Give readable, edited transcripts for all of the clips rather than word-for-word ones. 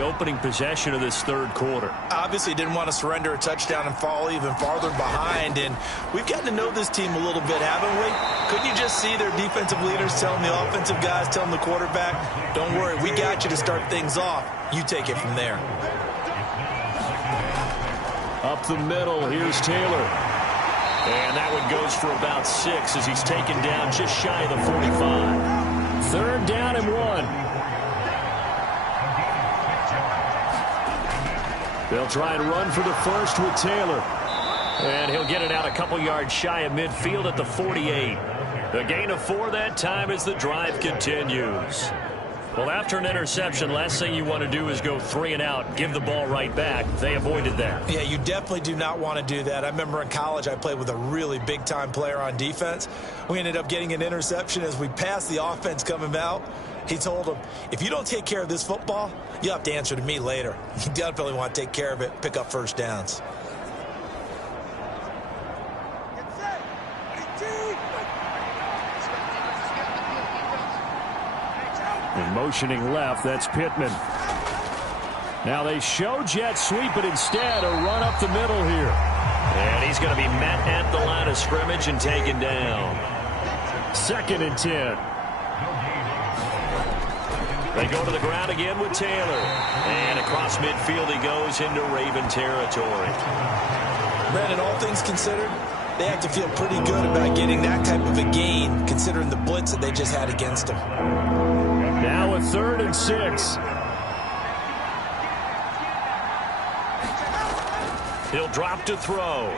the opening possession of this third quarter. Obviously didn't want to surrender a touchdown and fall even farther behind. And we've gotten to know this team a little bit, haven't we? Couldn't you just see their defensive leaders telling the offensive guys, telling the quarterback, don't worry, we got you to start things off. You take it from there. Up the middle, here's Taylor. And that one goes for about 6 as he's taken down just shy of the 45. Third down and 1. They'll try and run for the first with Taylor. And he'll get it out a couple yards shy of midfield at the 48. The gain of 4 that time as the drive continues. Well, after an interception, last thing you want to do is go 3 and out, give the ball right back. They avoided that. Yeah, you definitely do not want to do that. I remember in college I played with a really big-time player on defense. We ended up getting an interception as we passed the offense coming out. He told him, if you don't take care of this football, you'll have to answer to me later. You definitely want to take care of it, pick up first downs. And motioning left, that's Pittman. Now they show jet sweep, but instead a run up the middle here. And he's going to be met at the line of scrimmage and taken down. 2nd and 10. They go to the ground again with Taylor. And across midfield he goes into Raven territory. Brandon, all things considered, they have to feel pretty good about getting that type of a gain, considering the blitz that they just had against them. Now a 3rd and 6. He'll drop to throw.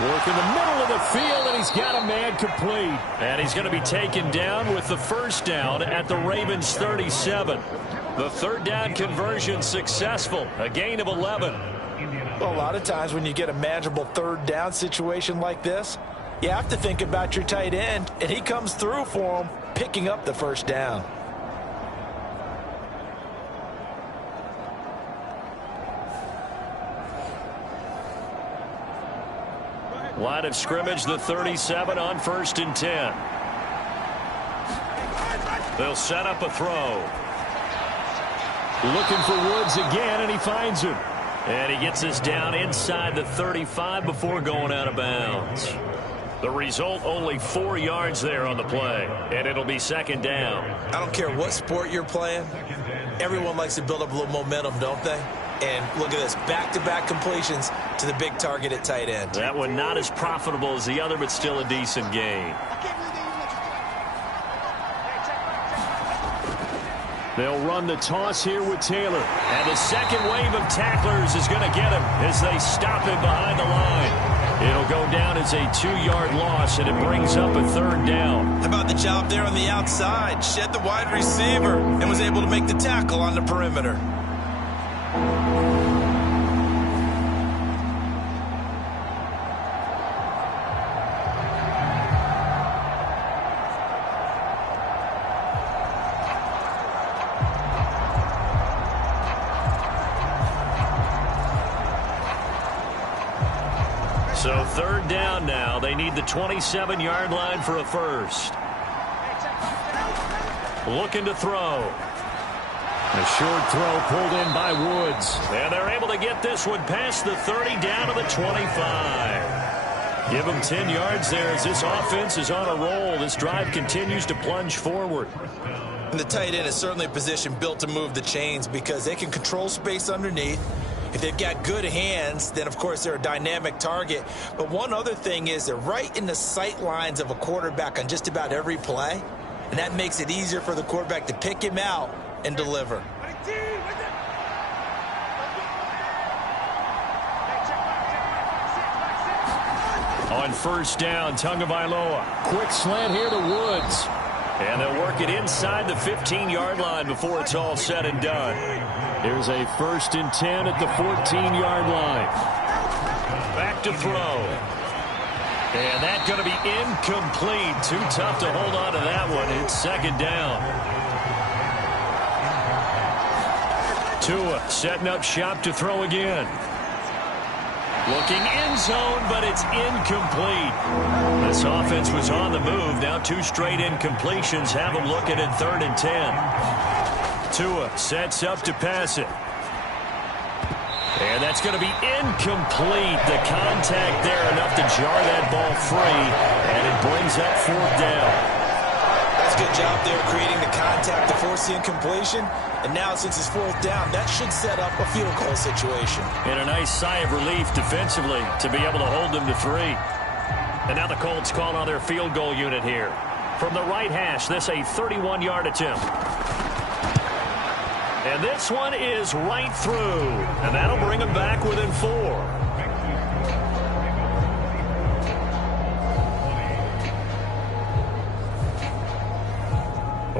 Work in the middle of the field, and he's got a man complete. And he's going to be taken down with the first down at the Ravens' 37. The third down conversion successful. A gain of 11. Well, a lot of times when you get a manageable third down situation like this, you have to think about your tight end, and he comes through for him, picking up the first down. Line of scrimmage, the 37 on 1st and 10. They'll set up a throw. Looking for Woods again, and he finds him. And he gets us down inside the 35 before going out of bounds. The result, only 4 yards there on the play, and it'll be 2nd down. I don't care what sport you're playing. Everyone likes to build up a little momentum, don't they? And look at this, back-to-back completions to the big target at tight end. That one not as profitable as the other, but still a decent gain. They'll run the toss here with Taylor. And the second wave of tacklers is going to get him as they stop him behind the line. It'll go down as a 2-yard loss, and it brings up a 3rd down. How about the job there on the outside? Shed the wide receiver and was able to make the tackle on the perimeter. So 3rd down now. They need the 27-yard line for a first. Looking to throw. A short throw pulled in by Woods. And they're able to get this one past the 30 down to the 25. Give them 10 yards there as this offense is on a roll. This drive continues to plunge forward. And the tight end is certainly a position built to move the chains because they can control space underneath. If they've got good hands, then, of course, they're a dynamic target. But one other thing is they're right in the sight lines of a quarterback on just about every play. And that makes it easier for the quarterback to pick him out and deliver. On 1st down, Tagovailoa. Quick slant here to Woods. And they'll work it inside the 15-yard line before it's all said and done. Here's a 1st and 10 at the 14-yard line. Back to throw. And that's going to be incomplete. Too tough to hold on to that one. It's 2nd down. Tua setting up shop to throw again. Looking end zone, but it's incomplete. This offense was on the move. Now 2 straight incompletions have them looking at 3rd and 10. Tua sets up to pass it. And that's going to be incomplete. The contact there enough to jar that ball free, and it brings up 4th down. That's a good job there creating the contact to force the incompletion. And now since it's 4th down, that should set up a field goal situation. And a nice sigh of relief defensively to be able to hold them to 3. And now the Colts call on their field goal unit here. From the right hash, this a 31-yard attempt. And this one is right through. And that'll bring them back within 4.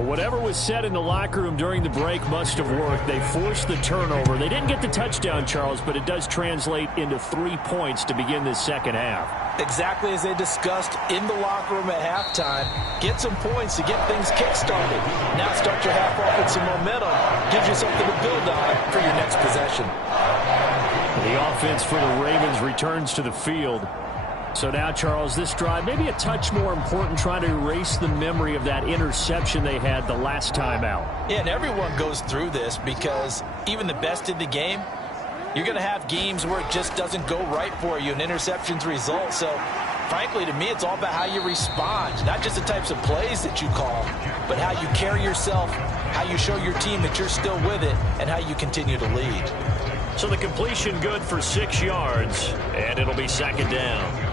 Whatever was said in the locker room during the break must have worked. They forced the turnover. They didn't get the touchdown, Charles, but it does translate into 3 points to begin this second half. Exactly as they discussed in the locker room at halftime. Get some points to get things kick-started. Now start your half off with some momentum. Gives you something to build on for your next possession. The offense for the Ravens returns to the field. So now, Charles, this drive maybe a touch more important, trying to erase the memory of that interception they had the last time out. Yeah, and everyone goes through this because even the best in the game, you're going to have games where it just doesn't go right for you, and interceptions result. So, frankly, to me, it's all about how you respond, not just the types of plays that you call, but how you carry yourself, how you show your team that you're still with it, and how you continue to lead. So the completion good for 6 yards, and it'll be 2nd down.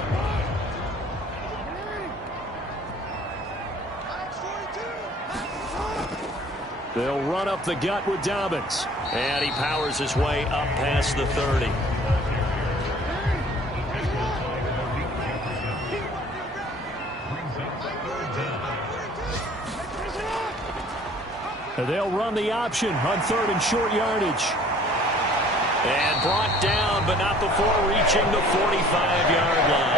They'll run up the gut with Dobbins. And he powers his way up past the 30. They'll run the option on 3rd and short yardage. And brought down, but not before reaching the 45-yard line.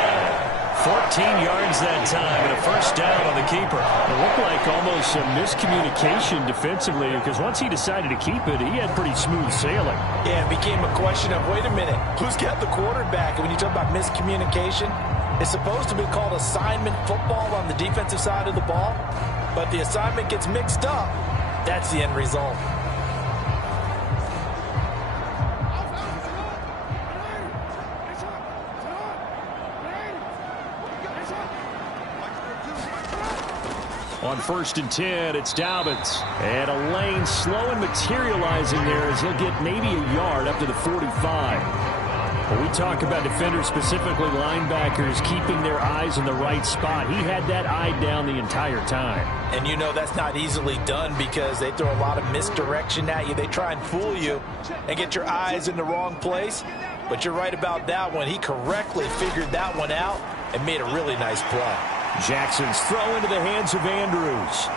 14 yards that time and a 1st down on the keeper. It looked like almost a miscommunication defensively because once he decided to keep it, he had pretty smooth sailing. Yeah, it became a question of, wait a minute, who's got the quarterback? And when you talk about miscommunication, it's supposed to be called assignment football on the defensive side of the ball, but the assignment gets mixed up. That's the end result. On 1st and 10, it's Dobbins. And a lane slow and materializing there as he'll get maybe a yard up to the 45. When we talk about defenders, specifically linebackers, keeping their eyes in the right spot, he had that eye down the entire time. And you know that's not easily done because they throw a lot of misdirection at you. They try and fool you and get your eyes in the wrong place. But you're right about that one. He correctly figured that one out and made a really nice play. Jackson's throw into the hands of Andrews.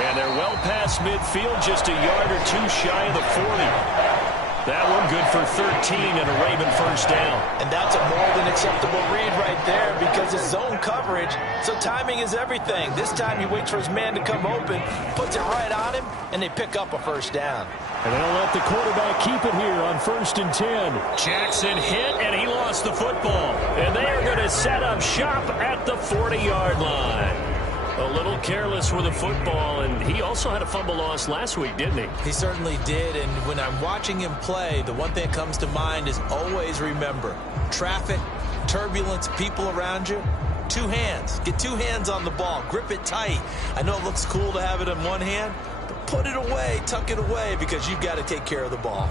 And they're well past midfield, just a yard or 2 shy of the 40. That one good for 13 and a Raven 1st down. And that's a more than acceptable read right there because it's zone coverage, so timing is everything. This time he waits for his man to come open, puts it right on him, and they pick up a 1st down. And they'll let the quarterback keep it here on 1st and 10. Jackson hit, and he lost the football. And they are going to set up shop at the 40-yard line. A little careless with the football, and he also had a fumble loss last week, didn't he? He certainly did, and when I'm watching him play, the one thing that comes to mind is always remember, traffic, turbulence, people around you, 2 hands. Get 2 hands on the ball. Grip it tight. I know it looks cool to have it in one hand, but put it away, tuck it away, because you've got to take care of the ball.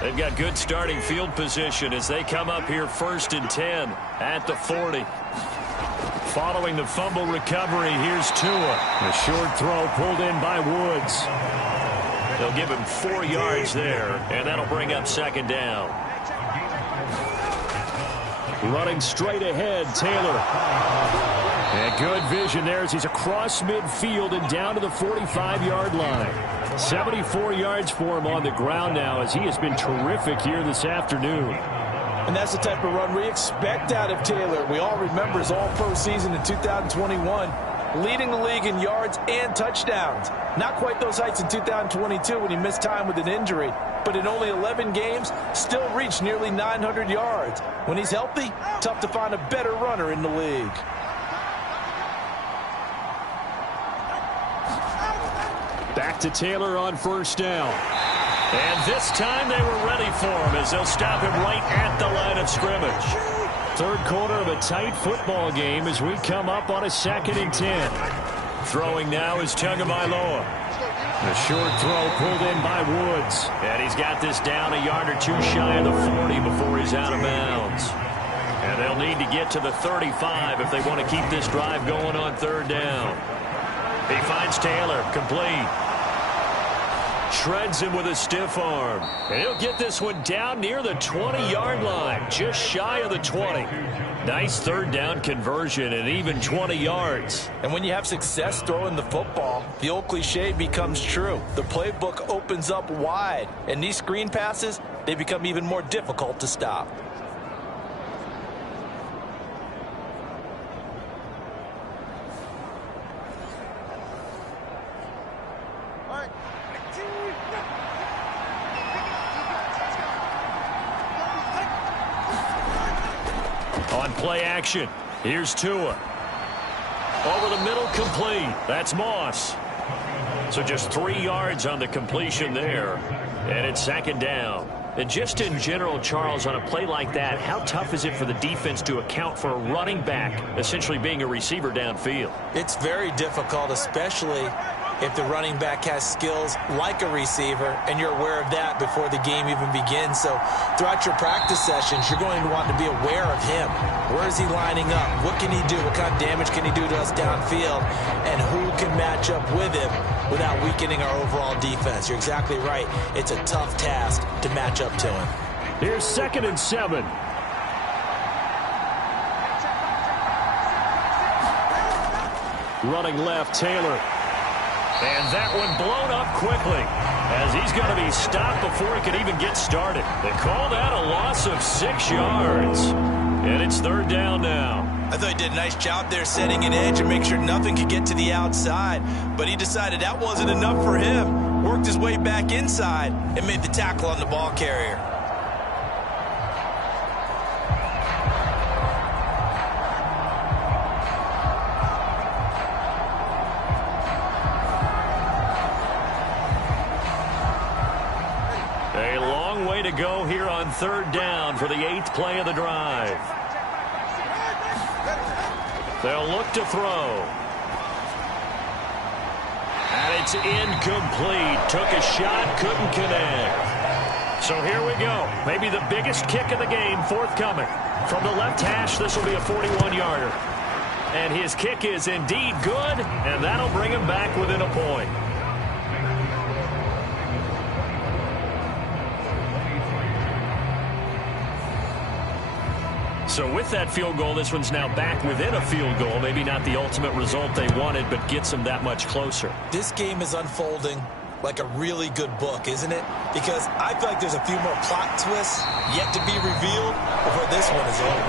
They've got good starting field position as they come up here 1st and 10 at the 40. Following the fumble recovery, here's Tua. The short throw pulled in by Woods. They'll give him 4 yards there, and that'll bring up 2nd down. Running straight ahead, Taylor. And good vision there as he's across midfield and down to the 45-yard line. 74 yards for him on the ground now as he has been terrific here this afternoon. And that's the type of run we expect out of Taylor. We all remember his all-pro season in 2021, leading the league in yards and touchdowns. Not quite those heights in 2022 when he missed time with an injury, but in only 11 games, still reached nearly 900 yards. When he's healthy, tough to find a better runner in the league. Back to Taylor on 1st down. And this time they were ready for him as they'll stop him right at the line of scrimmage. Third quarter of a tight football game as we come up on a 2nd and 10. Throwing now is Tagovailoa. The short throw pulled in by Woods. And he's got this down a yard or two shy of the 40 before he's out of bounds. And they'll need to get to the 35 if they want to keep this drive going on 3rd down. He finds Taylor, complete. Shreds him with a stiff arm. And he'll get this one down near the 20-yard line, just shy of the 20. Nice 3rd down conversion and even 20 yards. And when you have success throwing the football, the old cliche becomes true. The playbook opens up wide, and these screen passes, they become even more difficult to stop. On play action, here's Tua. Over the middle, complete. That's Moss. So just 3 yards on the completion there. And it's 2nd down. And just in general, Charles, on a play like that, how tough is it for the defense to account for a running back essentially being a receiver downfield? It's very difficult, especially if the running back has skills like a receiver, and you're aware of that before the game even begins. So throughout your practice sessions, you're going to want to be aware of him. Where is he lining up? What can he do? What kind of damage can he do to us downfield? And who can match up with him without weakening our overall defense? You're exactly right. It's a tough task to match up to him. Here's 2nd and 7. Running left, Taylor. And that one blown up quickly as he's going to be stopped before he could even get started. They call that a loss of 6 yards. And it's 3rd down now. I thought he did a nice job there setting an edge and make sure nothing could get to the outside. But he decided that wasn't enough for him. Worked his way back inside and made the tackle on the ball carrier. A long way to go here on 3rd down for the 8th play of the drive. They'll look to throw. And it's incomplete. Took a shot, couldn't connect. So here we go. Maybe the biggest kick of the game forthcoming. From the left hash, this will be a 41-yarder. And his kick is indeed good, and that'll bring him back within a point. So with that field goal, this one's now back within a field goal. Maybe not the ultimate result they wanted, but gets them that much closer. This game is unfolding like a really good book, isn't it? Because I feel like there's a few more plot twists yet to be revealed before this one is over.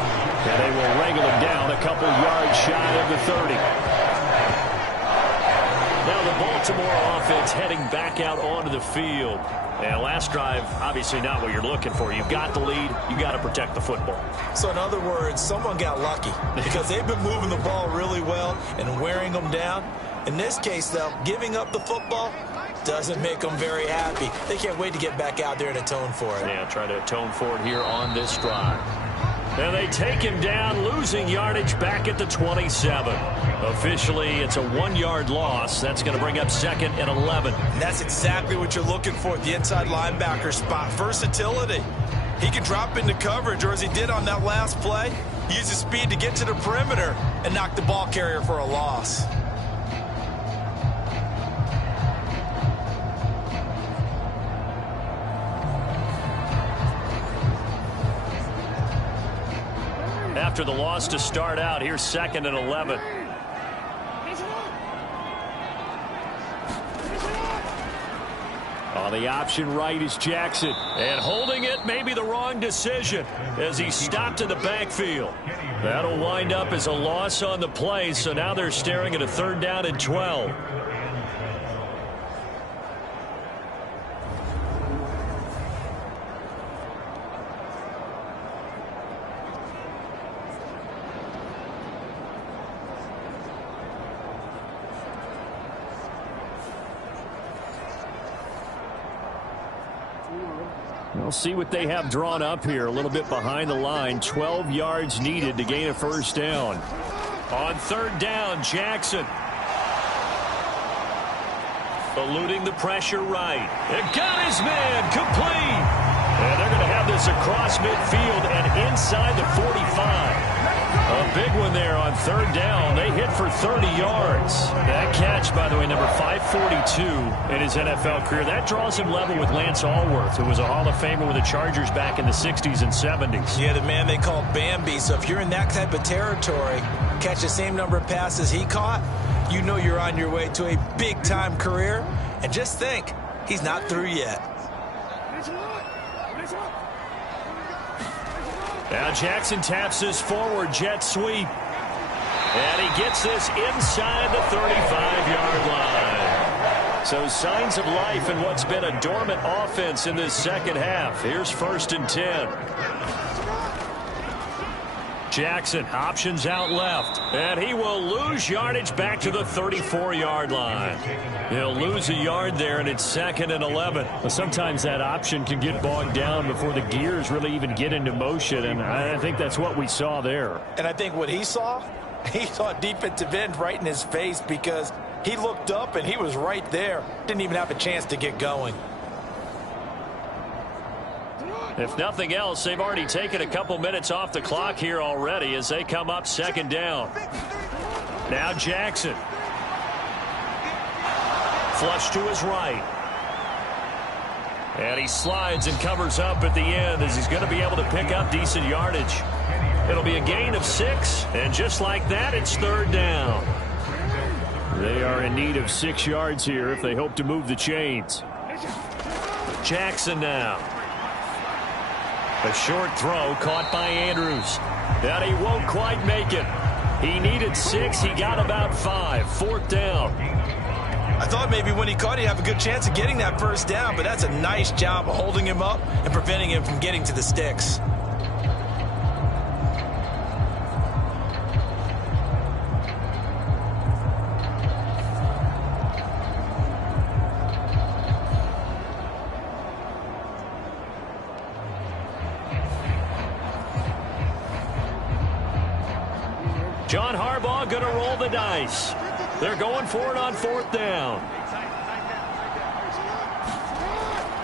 And they will wrangle him down a couple yards shy of the 30. Now the Baltimore offense heading back out onto the field. And last drive, obviously not what you're looking for. You've got the lead. You've got to protect the football. So in other words, someone got lucky because they've been moving the ball really well and wearing them down. In this case, though, giving up the football doesn't make them very happy. They can't wait to get back out there and atone for it. Yeah, try to atone for it here on this drive. And they take him down, losing yardage back at the 27. Officially, it's a 1-yard loss. That's going to bring up 2nd and 11. And that's exactly what you're looking for at the inside linebacker spot. Versatility. He can drop into coverage, or as he did on that last play, he uses speed to get to the perimeter and knock the ball carrier for a loss. After the loss to start out, here's 2nd and 11. On the option right is Jackson. And holding it may be the wrong decision as he stopped in the backfield. That'll wind up as a loss on the play, so now they're staring at a 3rd down and 12. We'll see what they have drawn up here. A little bit behind the line. 12 yards needed to gain a first down. On third down, Jackson. Eluding the pressure right. It got his man complete. And they're going to have this across midfield and inside the 45. A big one there on third down. They hit for 30 yards. That catch, by the way, number 542 in his NFL career. That draws him level with Lance Allworth, who was a Hall of Famer with the Chargers back in the 60s and 70s. Yeah, the man they called Bambi. So if you're in that type of territory, catch the same number of passes he caught, you know you're on your way to a big-time career. And just think, he's not through yet. Now Jackson taps this forward jet sweep. And he gets this inside the 35-yard line. So signs of life in what's been a dormant offense in this second half. Here's 1st and 10. Jackson options out left. And he will lose yardage back to the 34-yard line. He'll lose a yard there, and it's 2nd and 11. Well, sometimes that option can get bogged down before the gears really even get into motion, and I think that's what we saw there. And I think what he saw defensive end right in his face, because he looked up and he was right there. Didn't even have a chance to get going. If nothing else, they've already taken a couple minutes off the clock here already as they come up 2nd down. Now Jackson. Flush to his right. And he slides and covers up at the end as he's going to be able to pick up decent yardage. It'll be a gain of 6, and just like that, it's 3rd down. They are in need of 6 yards here if they hope to move the chains. Jackson now. A short throw caught by Andrews. And he won't quite make it. He needed 6. He got about 5. 4th down. I thought maybe when he caught, he'd have a good chance of getting that first down, but that's a nice job of holding him up and preventing him from getting to the sticks. John Harbaugh going to roll the dice. They're going for it on 4th down.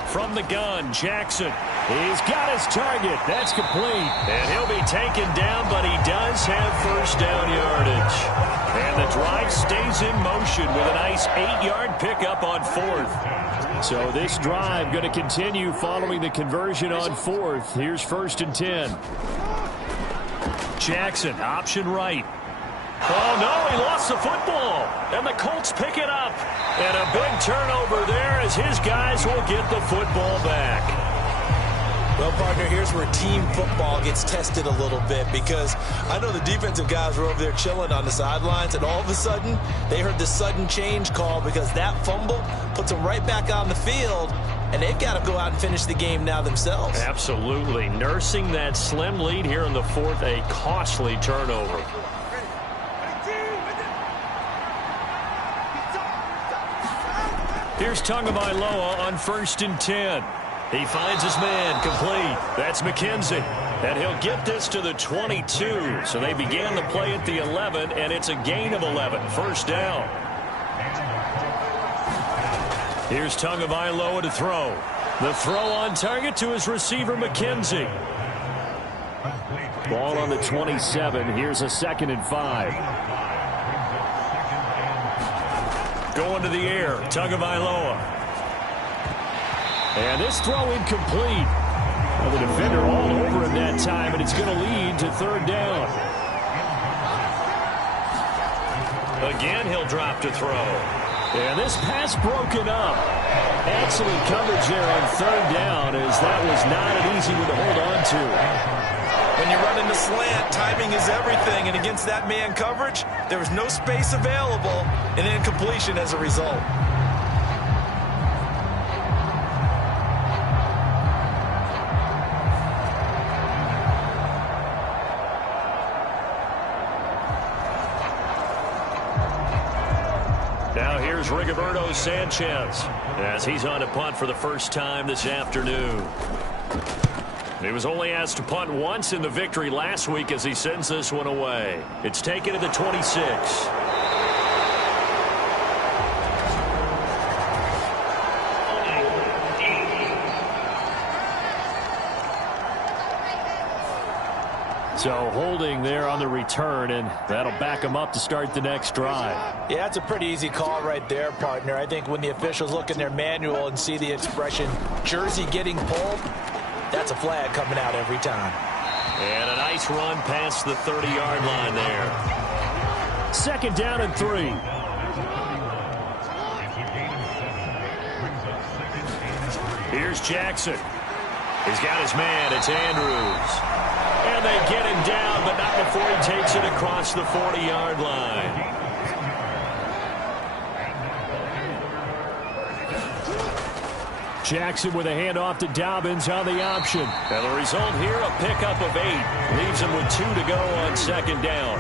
From the gun, Jackson. He's got his target. That's complete. And he'll be taken down, but he does have first down yardage. And the drive stays in motion with a nice 8-yard pickup on 4th. So this drive going to continue following the conversion on 4th. Here's 1st and 10. Jackson, option right. Oh, no, he lost the football. And the Colts pick it up. And a big turnover there as his guys will get the football back. Well, partner, here's where team football gets tested a little bit, because I know the defensive guys were over there chilling on the sidelines, and all of a sudden they heard the sudden change call because that fumble puts them right back on the field, and they've got to go out and finish the game now themselves. Absolutely. Nursing that slim lead here in the 4th, a costly turnover. Here's Tagovailoa on 1st and 10. He finds his man complete. That's McKenzie. And he'll get this to the 22. So they began the play at the 11, and it's a gain of 11. First down. Here's Tagovailoa to throw. The throw on target to his receiver, McKenzie. Ball on the 27. Here's a 2nd and 5. Going to the air, Tagovailoa. And this throw incomplete. Well, the defender all over him that time, and it's going to lead to 3rd down. Again, he'll drop to throw. And this pass broken up. Excellent coverage there on 3rd down, as that was not an easy one to hold on to. When you're running the slant, timing is everything, and against that man coverage, there was no space available, and incompletion as a result. Now here's Rigoberto Sanchez as he's on a punt for the first time this afternoon. He was only asked to punt once in the victory last week as he sends this one away. It's taken to the 26. So holding there on the return, and that'll back him up to start the next drive. Yeah, that's a pretty easy call right there, partner. I think when the officials look in their manual and see the expression jersey getting pulled, that's a flag coming out every time. And a nice run past the 30-yard line there. Second down and 3. Here's Jackson. He's got his man. It's Andrews. And they get him down, but not before he takes it across the 40-yard line. Jackson with a handoff to Dobbins on the option. And the result here, a pickup of 8. Leaves him with 2 to go on second down.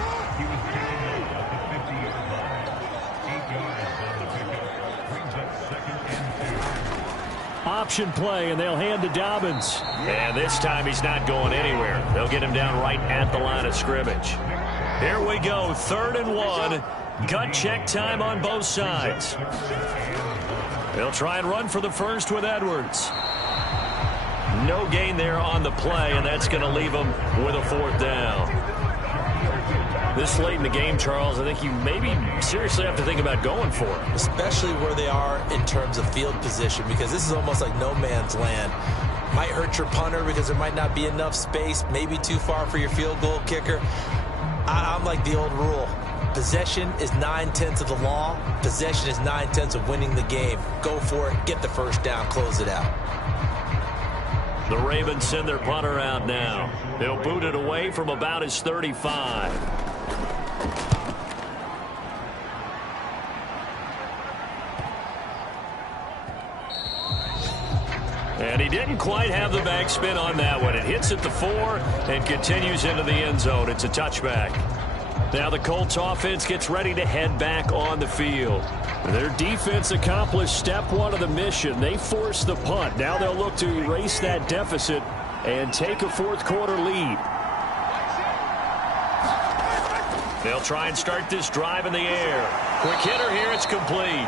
Option play, and they'll hand to Dobbins. And this time he's not going anywhere. They'll get him down right at the line of scrimmage. Here we go, 3rd and 1. Gut check time on both sides. They'll try and run for the first with Edwards. No gain there on the play, and that's going to leave him with a 4th down. This late in the game, Charles, I think you maybe seriously have to think about going for it. Especially where they are in terms of field position, because this is almost like no man's land. Might hurt your punter because there might not be enough space, maybe too far for your field goal kicker. I'm like the old rule. Possession is 9/10 of the law. Possession is 9/10 of winning the game. Go for it, get the first down, close it out. The Ravens send their punter out now. They'll boot it away from about his 35. And he didn't quite have the backspin on that one. It hits at the 4 and continues into the end zone. It's a touchback. Now the Colts offense gets ready to head back on the field. Their defense accomplished step 1 of the mission. They forced the punt. Now they'll look to erase that deficit and take a 4th quarter lead. They'll try and start this drive in the air. Quick hitter here. It's complete.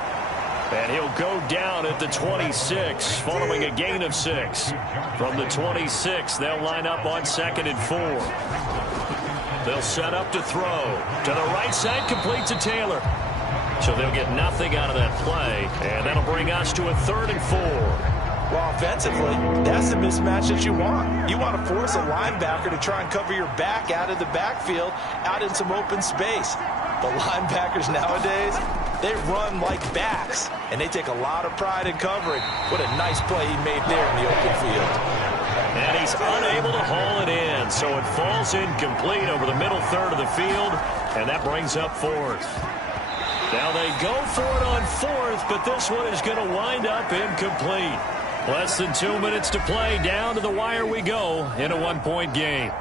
And he'll go down at the 26 following a gain of 6. From the 26, they'll line up on 2nd and 4. They'll set up to throw. To the right side, complete to Taylor. So they'll get nothing out of that play. And that'll bring us to a 3rd and 4. Well, offensively, that's the mismatch that you want. You want to force a linebacker to try and cover your back out of the backfield, out in some open space. The linebackers nowadays, they run like backs, and they take a lot of pride in covering. What a nice play he made there in the open field. And he's unable to haul it in, so it falls incomplete over the middle 3rd of the field, and that brings up 4th. Now they go for it on 4th, but this one is going to wind up incomplete. Less than 2 minutes to play. Down to the wire we go in a 1-point game.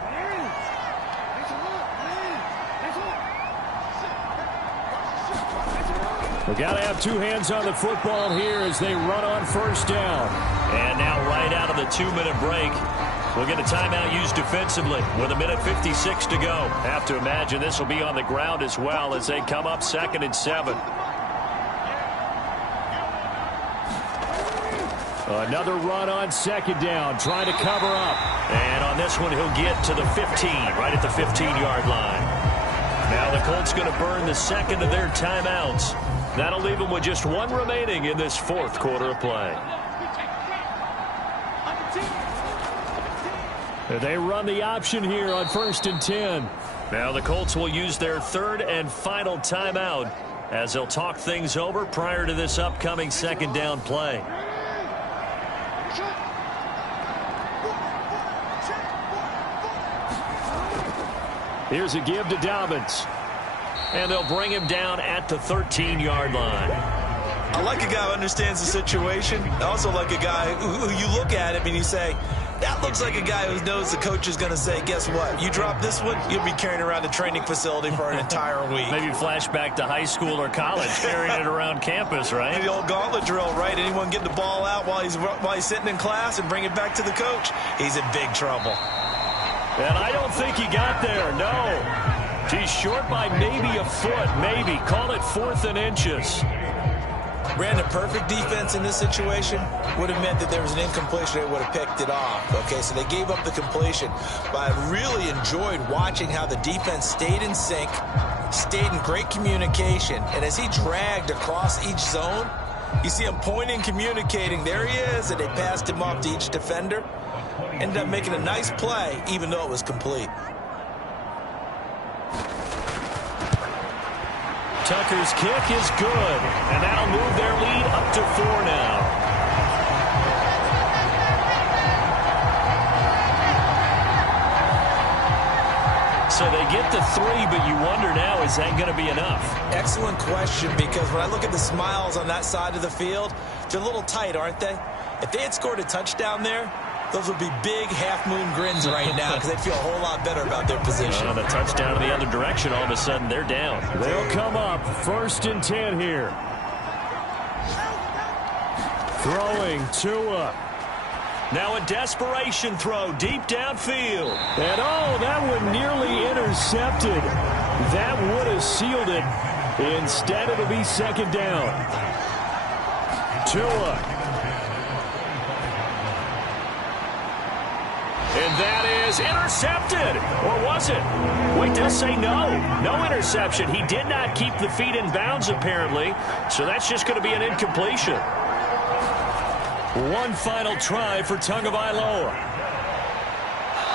We've got to have 2 hands on the football here as they run on 1st down. And now right out of the 2-minute break, we'll get a timeout used defensively with 1:56 to go. Have to imagine this will be on the ground as well as they come up 2nd and 7. Another run on 2nd down, trying to cover up. And on this one, he'll get to the 15, right at the 15-yard line. Now the Colts going to burn the 2nd of their timeouts. That'll leave them with just 1 remaining in this 4th quarter of play. They run the option here on 1st and 10. Now the Colts will use their 3rd and final timeout as they'll talk things over prior to this upcoming 2nd down play. Here's a give to Dobbins. And they'll bring him down at the 13-yard line. I like a guy who understands the situation. I also like a guy who you look at him and you say, That looks like a guy who knows the coach is going to say, guess what? You drop this one, you'll be carrying around the training facility for an entire week. Maybe flashback to high school or college, carrying it around campus, right? The old gauntlet drill, right? Anyone get the ball out while he's sitting in class and bring it back to the coach? He's in big trouble. And I don't think he got there, no. He's short by maybe a foot, maybe. Call it 4th and inches. Brandon, perfect defense in this situation would have meant that there was an incompletion. They would have picked it off. Okay, so they gave up the completion. But I really enjoyed watching how the defense stayed in sync, stayed in great communication. And as he dragged across each zone, you see him pointing, communicating. There he is, and they passed him off to each defender. Ended up making a nice play, even though it was complete. Tucker's kick is good, and that'll move their lead up to 4 now. So they get the 3, but you wonder now, is that going to be enough? Excellent question, because when I look at the smiles on that side of the field, they're a little tight, aren't they? If they had scored a touchdown there, those would be big half-moon grins right now because they'd feel a whole lot better about their position. On a touchdown in the other direction, all of a sudden they're down. They'll come up 1st and 10 here. Throwing Tua. Now a desperation throw deep downfield. And oh, that one nearly intercepted. That would have sealed it. Instead, it'll be 2nd down. Tua. And that is intercepted. Or was it? Wait, does say no. No interception. He did not keep the feet in bounds, apparently. So that's just going to be an incompletion. One final try for Tagovailoa.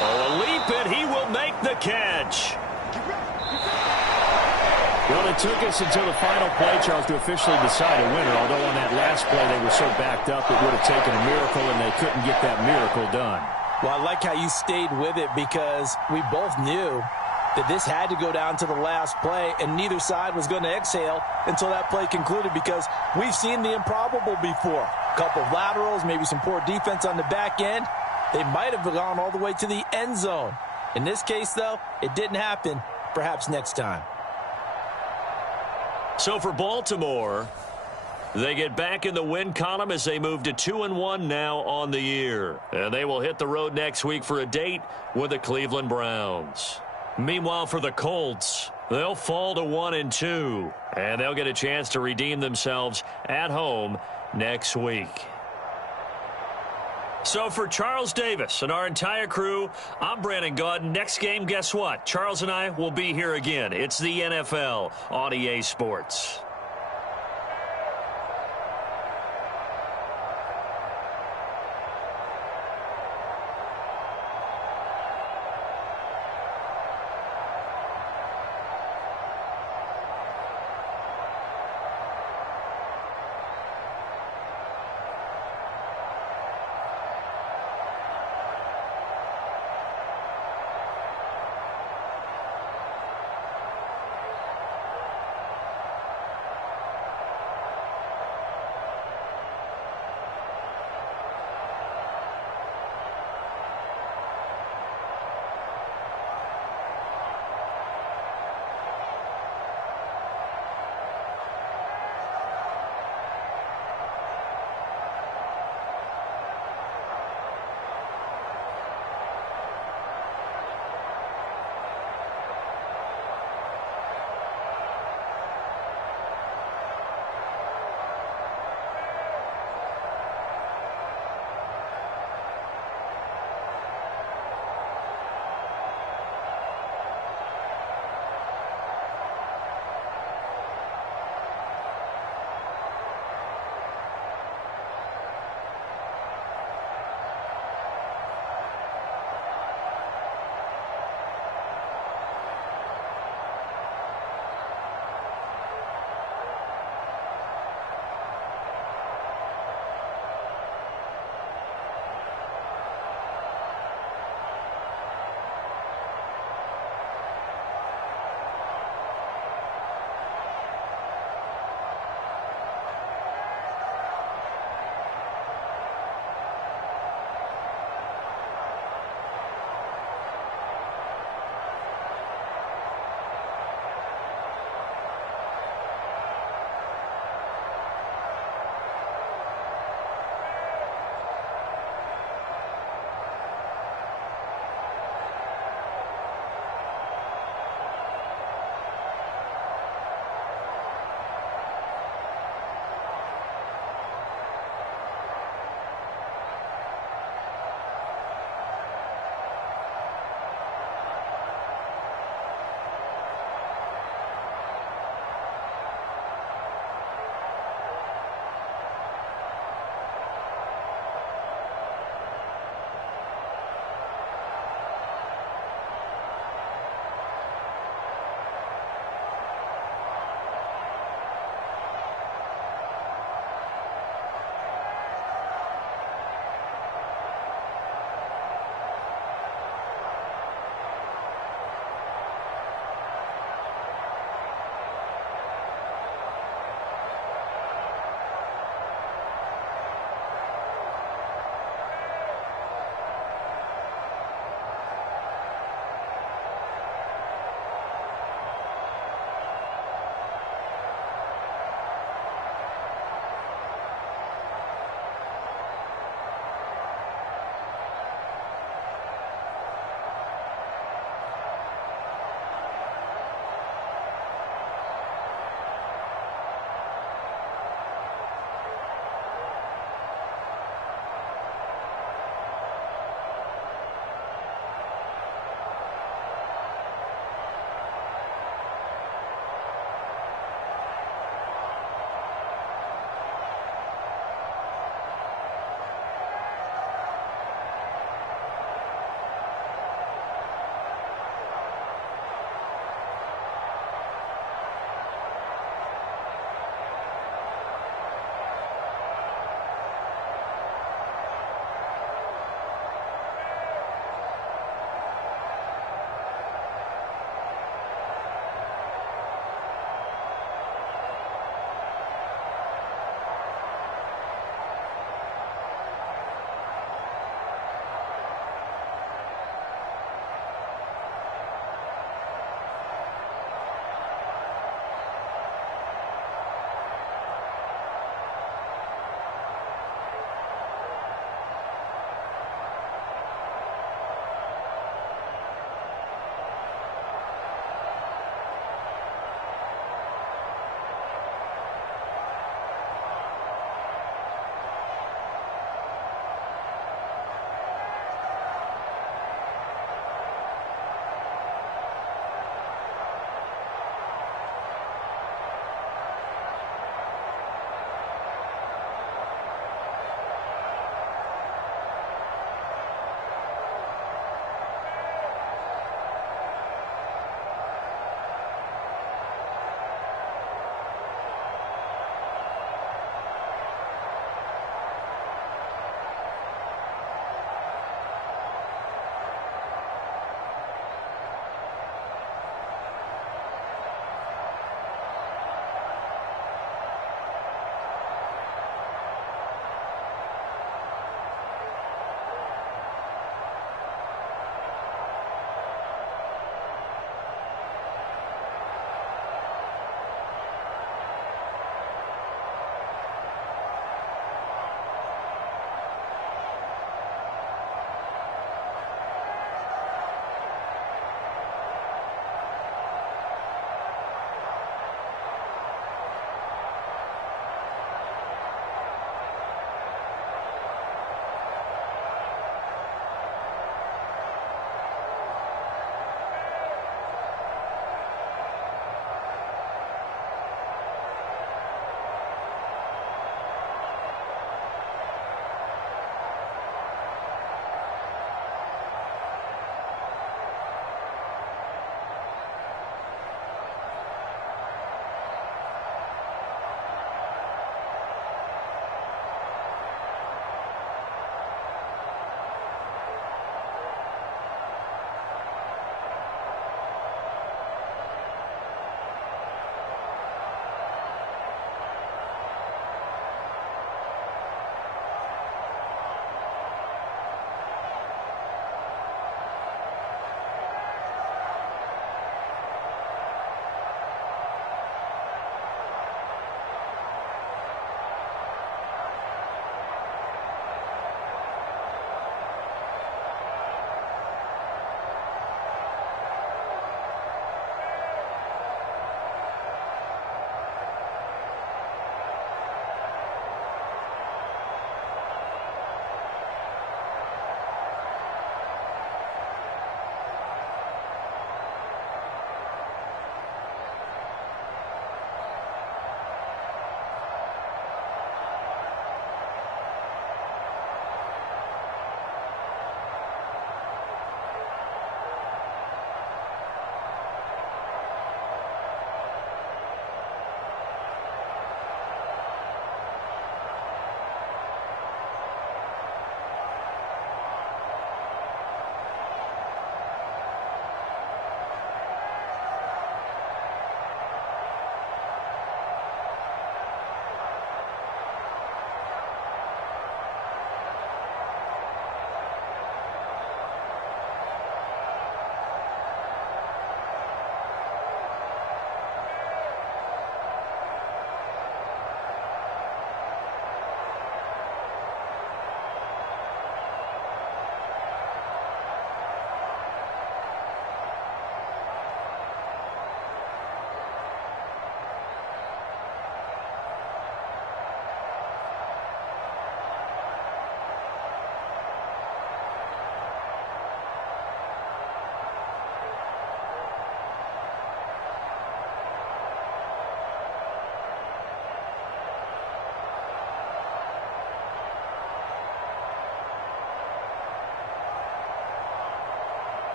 Oh, a leap, and he will make the catch. Well, it took us until the final play, Charles, to officially decide a winner. Although on that last play they were so backed up, it would have taken a miracle, and they couldn't get that miracle done. Well, I like how you stayed with it because we both knew that this had to go down to the last play, and neither side was going to exhale until that play concluded because we've seen the improbable before. A couple of laterals, maybe some poor defense on the back end. They might have gone all the way to the end zone. In this case, though, it didn't happen. Perhaps next time. So for Baltimore, they get back in the win column as they move to 2-1 now on the year. And they will hit the road next week for a date with the Cleveland Browns. Meanwhile, for the Colts, they'll fall to 1-2. And they'll get a chance to redeem themselves at home next week. So for Charles Davis and our entire crew, I'm Brandon Gaudin. Next game, guess what? Charles and I will be here again. It's the NFL on EA Sports.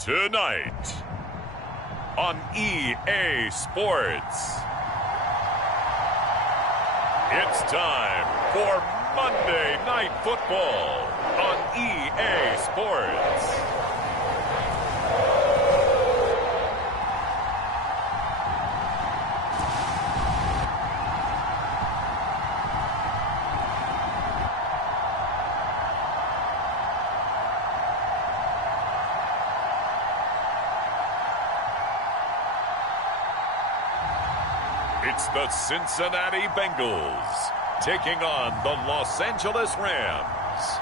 Tonight on EA Sports, it's time for Monday Night Football on EA Sports. It's the Cincinnati Bengals taking on the Los Angeles Rams.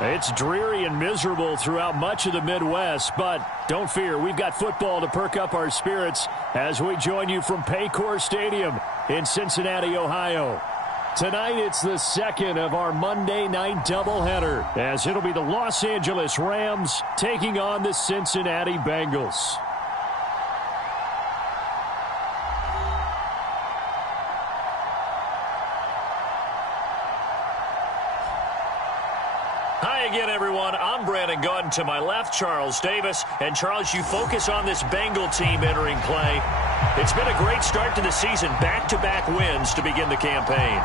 It's dreary and miserable throughout much of the Midwest, but don't fear, we've got football to perk up our spirits as we join you from Paycor Stadium in Cincinnati, Ohio. Tonight, it's the second of our Monday night doubleheader, as it'll be the Los Angeles Rams taking on the Cincinnati Bengals. Hi again, everyone. I'm Brandon Gunn. To my left, Charles Davis. And, Charles, you focus on this Bengal team entering play. It's been a great start to the season. Back-to-back wins to begin the campaign.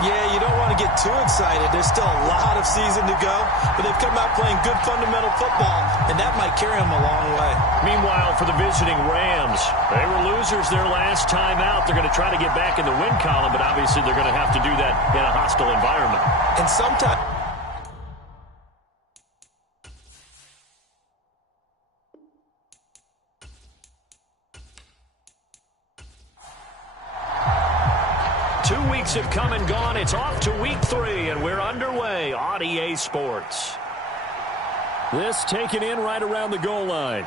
Yeah, you don't want to get too excited. There's still a lot of season to go. But they've come out playing good fundamental football, and that might carry them a long way. Meanwhile, for the visiting Rams, they were losers their last time out. They're going to try to get back in the win column, but obviously they're going to have to do that in a hostile environment. And sometimes... Have come and gone. It's off to week 3, and we're underway on EA Sports. This taken in right around the goal line.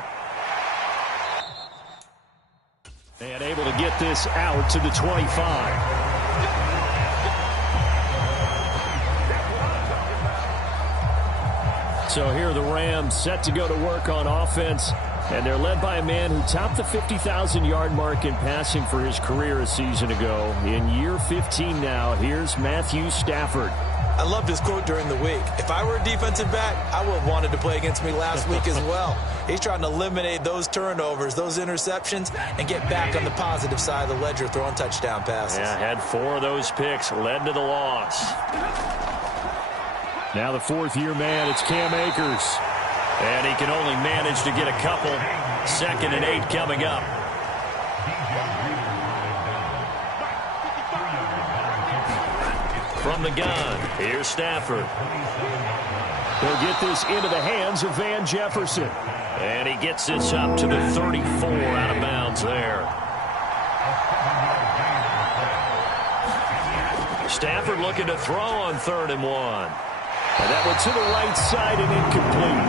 And able to get this out to the 25. So here are the Rams set to go to work on offense. And they're led by a man who topped the 50,000-yard mark in passing for his career a season ago. In year 15 now, here's Matthew Stafford. I loved his quote during the week. If I were a defensive back, I would have wanted to play against me last week as well. He's trying to eliminate those turnovers, those interceptions, and get back on the positive side of the ledger throwing touchdown passes. Yeah, had 4 of those picks, led to the loss. Now the fourth-year man, it's Cam Akers. And he can only manage to get a couple. 2nd and 8 coming up. From the gun, here's Stafford. He'll get this into the hands of Van Jefferson. And he gets this up to the 34 out of bounds there. Stafford looking to throw on 3rd and 1. And that one to the right side and incomplete.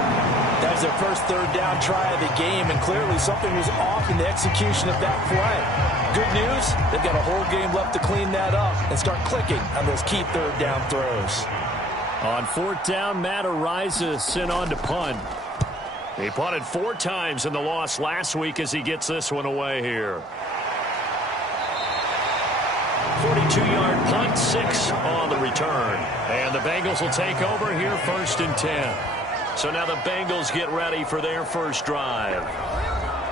That was their first third down try of the game, and clearly something was off in the execution of that play. Good news, they've got a whole game left to clean that up and start clicking on those key third down throws. On 4th down, Matt Araiza sent on to punt. He punted 4 times in the loss last week as he gets this one away here. 42-yard punt, 6 on the return. And the Bengals will take over here 1st and 10. So now the Bengals get ready for their first drive.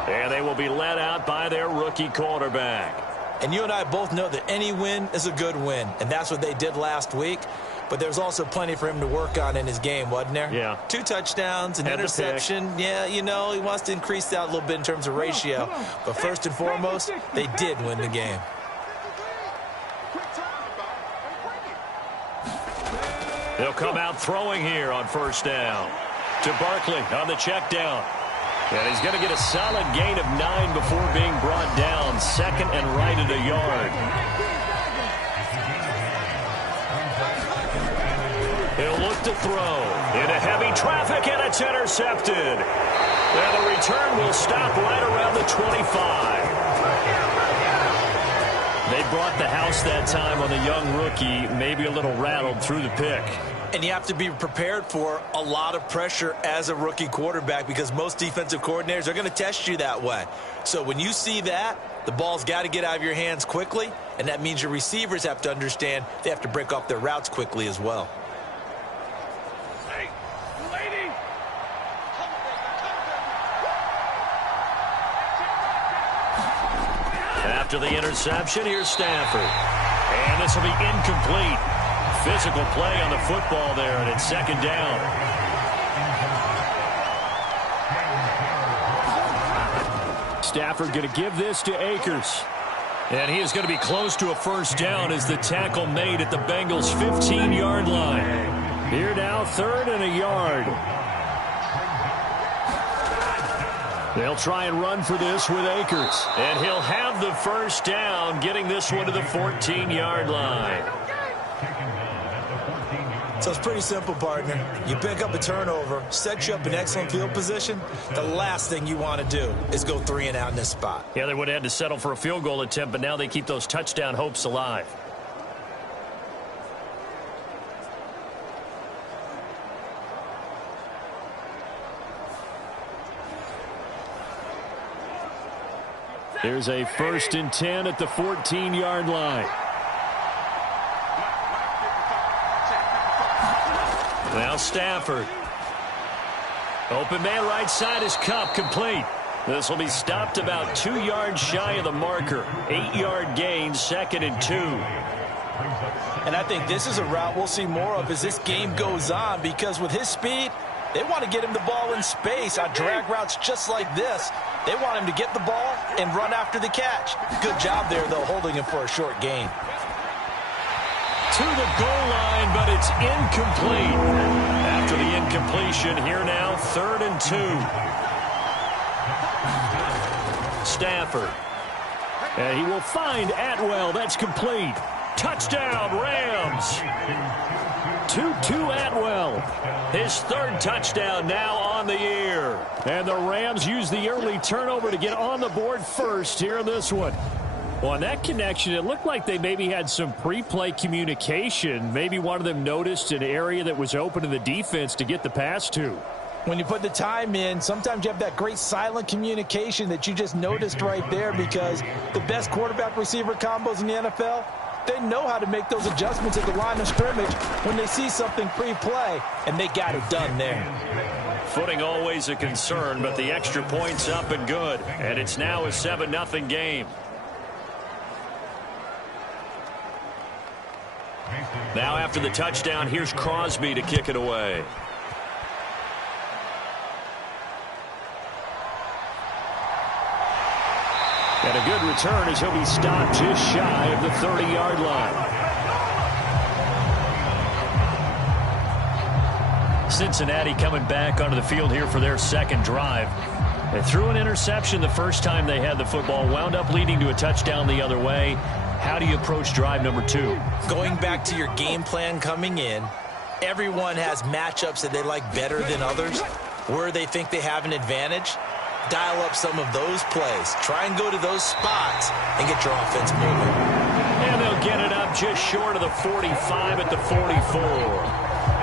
And they will be led out by their rookie quarterback. And you and I both know that any win is a good win. And that's what they did last week. But there's also plenty for him to work on in his game, wasn't there? Yeah. 2 touchdowns, an interception. Yeah, you know, he wants to increase that a little bit in terms of ratio. But first and foremost, they did win the game. They'll come out throwing here on 1st down. To Barkley on the check down. And he's going to get a solid gain of 9 before being brought down. 2nd and right at a yard. He'll look to throw. Into heavy traffic, and it's intercepted. And the return will stop right around the 25. They brought the house that time on the young rookie, maybe a little rattled through the pick. And you have to be prepared for a lot of pressure as a rookie quarterback because most defensive coordinators are going to test you that way. So when you see that, the ball's got to get out of your hands quickly, and that means your receivers have to understand they have to break off their routes quickly as well. Hey, lady! After the interception, here's Stafford. And this will be incomplete. Physical play on the football there, and it's second down. Stafford going to give this to Akers. And he is going to be close to a first down as the tackle made at the Bengals' 15-yard line. Here now, 3rd and a yard. They'll try and run for this with Akers. And he'll have the first down, getting this one to the 14-yard line. So it's pretty simple, partner. You pick up a turnover, set you up in excellent field position. The last thing you want to do is go 3 and out in this spot. Yeah, they would have had to settle for a field goal attempt, but now they keep those touchdown hopes alive. There's a 1st and 10 at the 14-yard line. Now Stafford. Open man right side is Kupp, complete. This will be stopped about 2 yards shy of the marker. 8-yard gain, 2nd and 2. And I think this is a route we'll see more of as this game goes on, because with his speed, they want to get him the ball in space on drag routes just like this. They want him to get the ball and run after the catch. Good job there, though, holding him for a short gain. To the goal line, but it's incomplete. After the incompletion, here now, 3rd and 2. Stafford. And he will find Atwell. That's complete. Touchdown, Rams. 2-2 Atwell. His 3rd touchdown now on the year. And the Rams use the early turnover to get on the board first here in this one. Well, on that connection, it looked like they maybe had some pre-play communication. Maybe one of them noticed an area that was open to the defense to get the pass to. When you put the time in, sometimes you have that great silent communication that you just noticed right there, because the best quarterback-receiver combos in the NFL, they know how to make those adjustments at the line of scrimmage when they see something pre-play, and they got it done there. Footing always a concern, but the extra point's up and good. And it's now a 7-0 game. Now after the touchdown, here's Crosby to kick it away. And a good return as he'll be stopped just shy of the 30-yard line. Cincinnati coming back onto the field here for their 2nd drive. They threw an interception the first time they had the football, wound up leading to a touchdown the other way. How do you approach drive number 2? Going back to your game plan coming in, everyone has matchups that they like better than others, where they think they have an advantage. Dial up some of those plays. Try and go to those spots and get your offense moving. And they'll get it up just short of the 45 at the 44.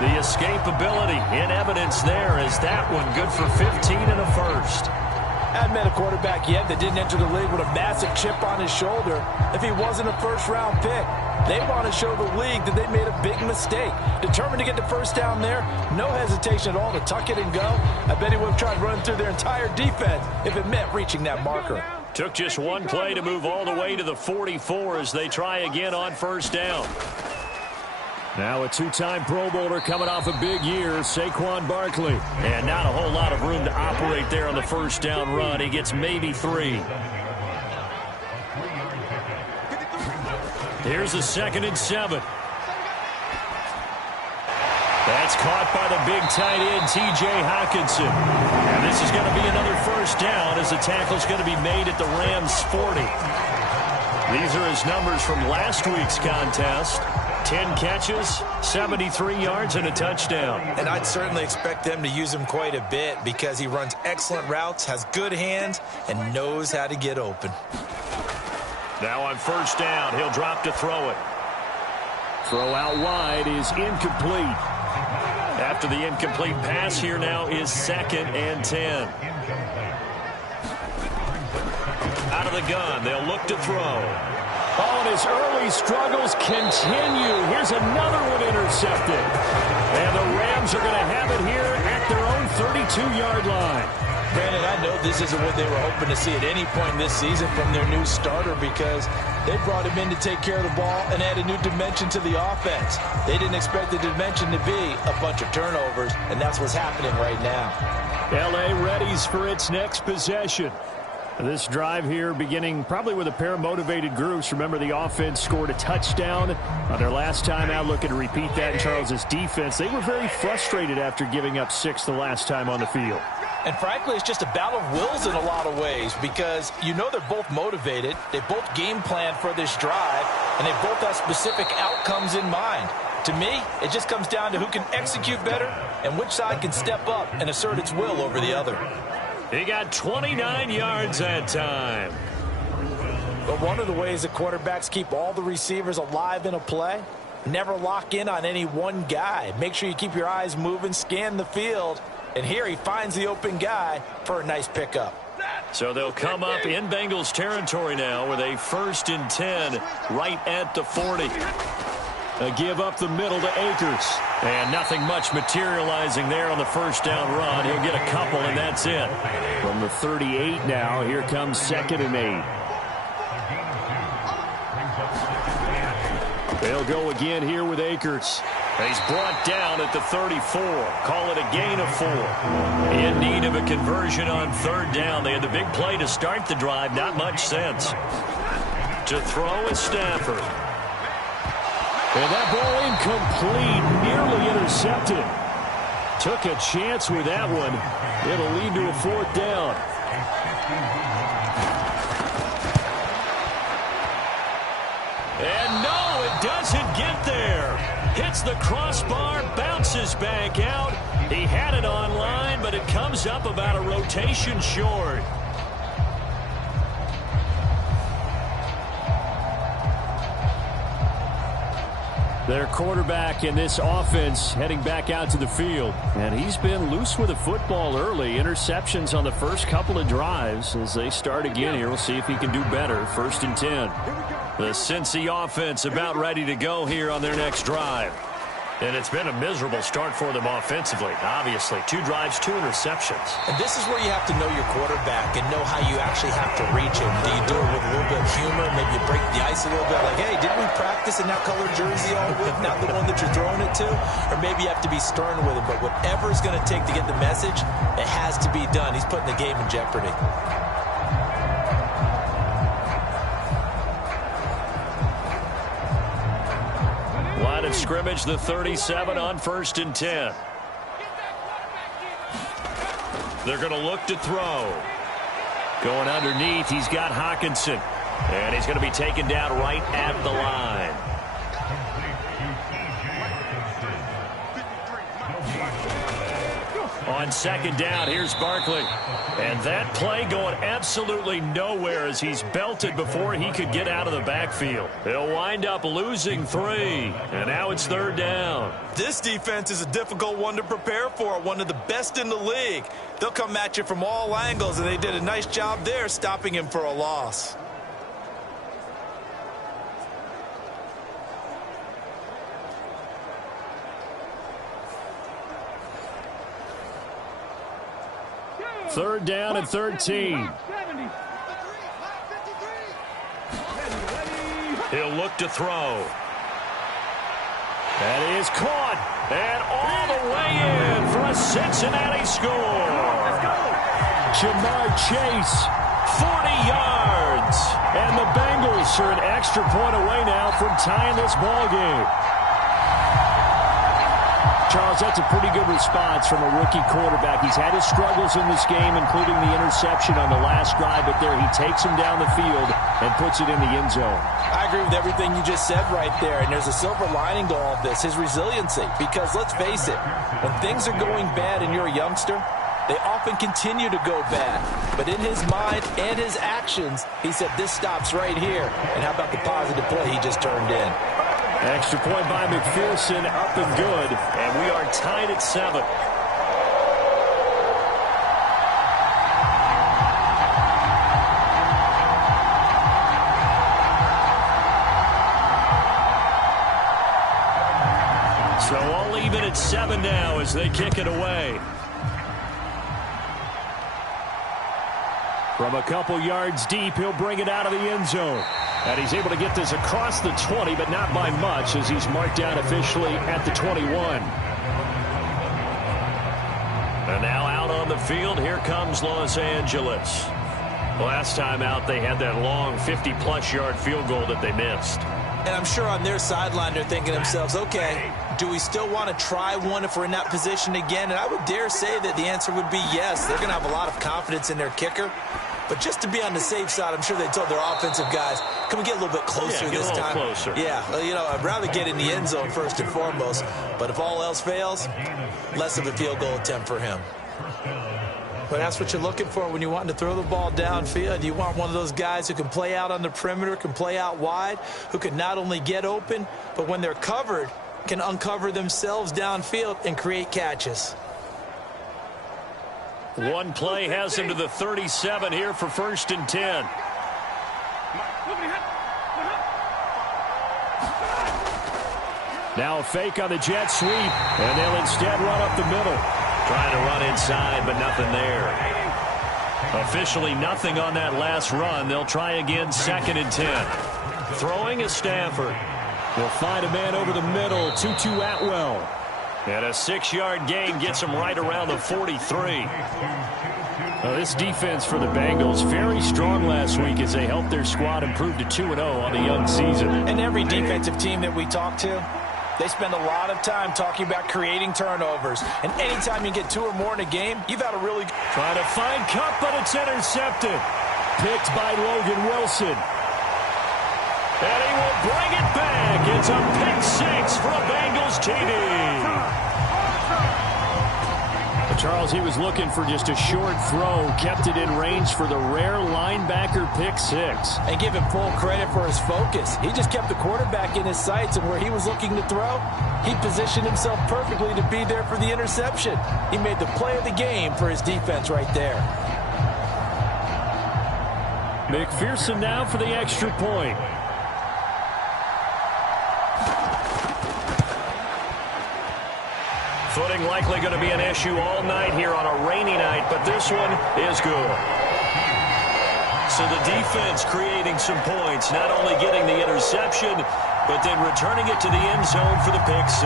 The escapability in evidence there, as that one good for 15 and a first. I haven't met a quarterback yet that didn't enter the league with a massive chip on his shoulder if he wasn't a first-round pick. They want to show the league that they made a big mistake. Determined to get the first down there, no hesitation at all to tuck it and go. I bet he would have tried running through their entire defense if it meant reaching that marker. Took just one play to move all the way to the 44 as they try again on first down. Now a 2-time Pro Bowler coming off a big year, Saquon Barkley. And not a whole lot of room to operate there on the first down run. He gets maybe 3. Here's a 2nd and 7. That's caught by the big tight end, T.J. Hockenson. And this is going to be another first down as the tackle's going to be made at the Rams' 40. These are his numbers from last week's contest. 10 catches, 73 yards, and a touchdown. And I'd certainly expect them to use him quite a bit because he runs excellent routes, has good hands, and knows how to get open. Now on first down, he'll drop to throw it. Throw out wide is incomplete. After the incomplete pass, here now is 2nd and 10. Out of the gun, they'll look to throw. Oh, and his early struggles continue. Here's another one intercepted. And the Rams are going to have it here at their own 32-yard line. Brandon, I know this isn't what they were hoping to see at any point this season from their new starter because they brought him in to take care of the ball and add a new dimension to the offense. They didn't expect the dimension to be a bunch of turnovers, and that's what's happening right now. L.A. readies for its next possession. This drive here beginning probably with a pair of motivated groups. Remember, the offense scored a touchdown on their last time out. Looking to repeat that in Charles's defense. They were very frustrated after giving up 6 the last time on the field. And frankly, it's just a battle of wills in a lot of ways because you know they're both motivated. They both game plan for this drive, and they both have specific outcomes in mind. To me, it just comes down to who can execute better and which side can step up and assert its will over the other. He got 29 yards that time. But one of the ways that quarterbacks keep all the receivers alive in a play, never lock in on any one guy. Make sure you keep your eyes moving, scan the field. And here he finds the open guy for a nice pickup. So they'll come up in Bengals territory now with a 1st and 10 right at the 40. A give up the middle to Akers. And nothing much materializing there on the first down run. He'll get a couple, and that's it. From the 38 now, here comes 2nd and 8. They'll go again here with Akers. He's brought down at the 34. Call it a gain of 4. In need of a conversion on 3rd down. They had the big play to start the drive. Not much sense. To throw is Stafford. And that ball incomplete. Nearly intercepted. Took a chance with that one. It'll lead to a 4th down. And no, it doesn't get there. Hits the crossbar, bounces back out. He had it online, but it comes up about a rotation short. Their quarterback in this offense heading back out to the field. And he's been loose with the football early. Interceptions on the first couple of drives. As they start again here, we'll see if he can do better. 1st and 10. The Cincy offense about ready to go here on their next drive. And it's been a miserable start for them offensively, obviously. 2 drives, 2 interceptions. And this is where you have to know your quarterback and know how you actually have to reach him. Do you do it with a little bit of humor? Maybe you break the ice a little bit. Like, hey, didn't we practice in that colored jersey all week? Not the one that you're throwing it to? Or maybe you have to be stern with him. But whatever it's going to take to get the message, it has to be done. He's putting the game in jeopardy. Line of scrimmage, the 37 on 1st and 10. They're going to look to throw. Going underneath, he's got Hawkinson. And he's going to be taken down right at the line. On 2nd down, here's Barkley. And that play going absolutely nowhere as he's belted before he could get out of the backfield. He'll wind up losing 3. And now it's 3rd down. This defense is a difficult one to prepare for, one of the best in the league. They'll come at you from all angles, and they did a nice job there stopping him for a loss. Third down and 13. He'll look to throw. That is caught. And all the way in for a Cincinnati score. Jamar Chase, 40 yards. And the Bengals are an extra point away now from tying this ball game. Charles, that's a pretty good response from a rookie quarterback. He's had his struggles in this game, including the interception on the last drive, but there he takes him down the field and puts it in the end zone. I agree with everything you just said right there, and there's a silver lining to all of this, his resiliency. Because let's face it, when things are going bad and you're a youngster, they often continue to go bad. But in his mind and his actions, he said, this stops right here. And how about the positive play he just turned in? Extra point by McPherson, up and good, and we are tied at 7. So all even at 7 now as they kick it away. From a couple yards deep, he'll bring it out of the end zone. And he's able to get this across the 20, but not by much, as he's marked down officially at the 21. And now out on the field, here comes Los Angeles. Last time out, they had that long 50-plus yard field goal that they missed. And I'm sure on their sideline they're thinking to themselves, okay, do we still want to try one if we're in that position again? And I would dare say that the answer would be yes. They're going to have a lot of confidence in their kicker. But just to be on the safe side, I'm sure they told their offensive guys, can we get a little bit closer this time? Closer. Yeah, you know, I'd rather get in the end zone first and foremost. But if all else fails, less of a field goal attempt for him. But that's what you're looking for when you're wanting to throw the ball downfield. You want one of those guys who can play out on the perimeter, can play out wide, who can not only get open, but when they're covered, can uncover themselves downfield and create catches. One play has him to the 37 here for 1st and 10. Now a fake on the jet sweep, and they'll instead run up the middle. Trying to run inside, but nothing there. Officially nothing on that last run. They'll try again, 2nd and 10. Throwing is Stafford. Will find a man over the middle, Tutu Atwell. And a 6-yard gain gets him right around the 43. This defense for the Bengals, very strong last week as they helped their squad improve to 2-0 on the young season. And every defensive team that we talk to, they spend a lot of time talking about creating turnovers. And anytime you get 2 or more in a game, you've had a really good... Trying to find Cup, but it's intercepted. Picked by Logan Wilson. And he will bring it back. It's a pick 6 for a Bengals TD. Charles, he was looking for just a short throw, kept it in range for the rare linebacker pick 6. And give him full credit for his focus. He just kept the quarterback in his sights, and where he was looking to throw, he positioned himself perfectly to be there for the interception. He made the play of the game for his defense right there. McPherson now for the extra point. Footing likely going to be an issue all night here on a rainy night, but this one is good. So the defense creating some points, not only getting the interception, but then returning it to the end zone for the pick 6.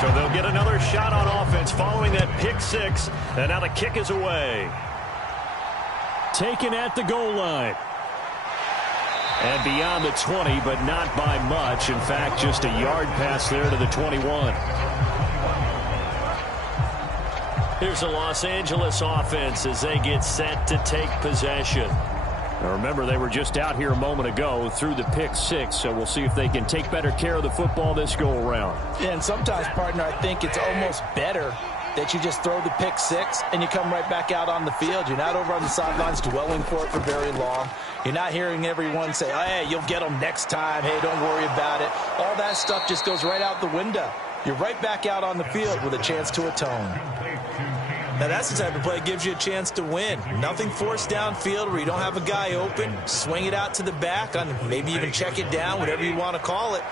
So they'll get another shot on offense following that pick 6, and now the kick is away. Taken at the goal line. And beyond the 20, but not by much. In fact, just a yard pass there to the 21. Here's the Los Angeles offense as they get set to take possession. Now remember, they were just out here a moment ago through the pick 6, so we'll see if they can take better care of the football this go-around. Yeah, and sometimes, partner, I think it's almost better that you just throw the pick 6 and you come right back out on the field. You're not over on the sidelines dwelling for it for very long. You're not hearing everyone say, oh, hey, you'll get them next time. Hey, don't worry about it. All that stuff just goes right out the window. You're right back out on the field with a chance to atone. Now, that's the type of play that gives you a chance to win. Nothing forced downfield where you don't have a guy open. Swing it out to the back, on maybe even check it down, whatever you want to call it.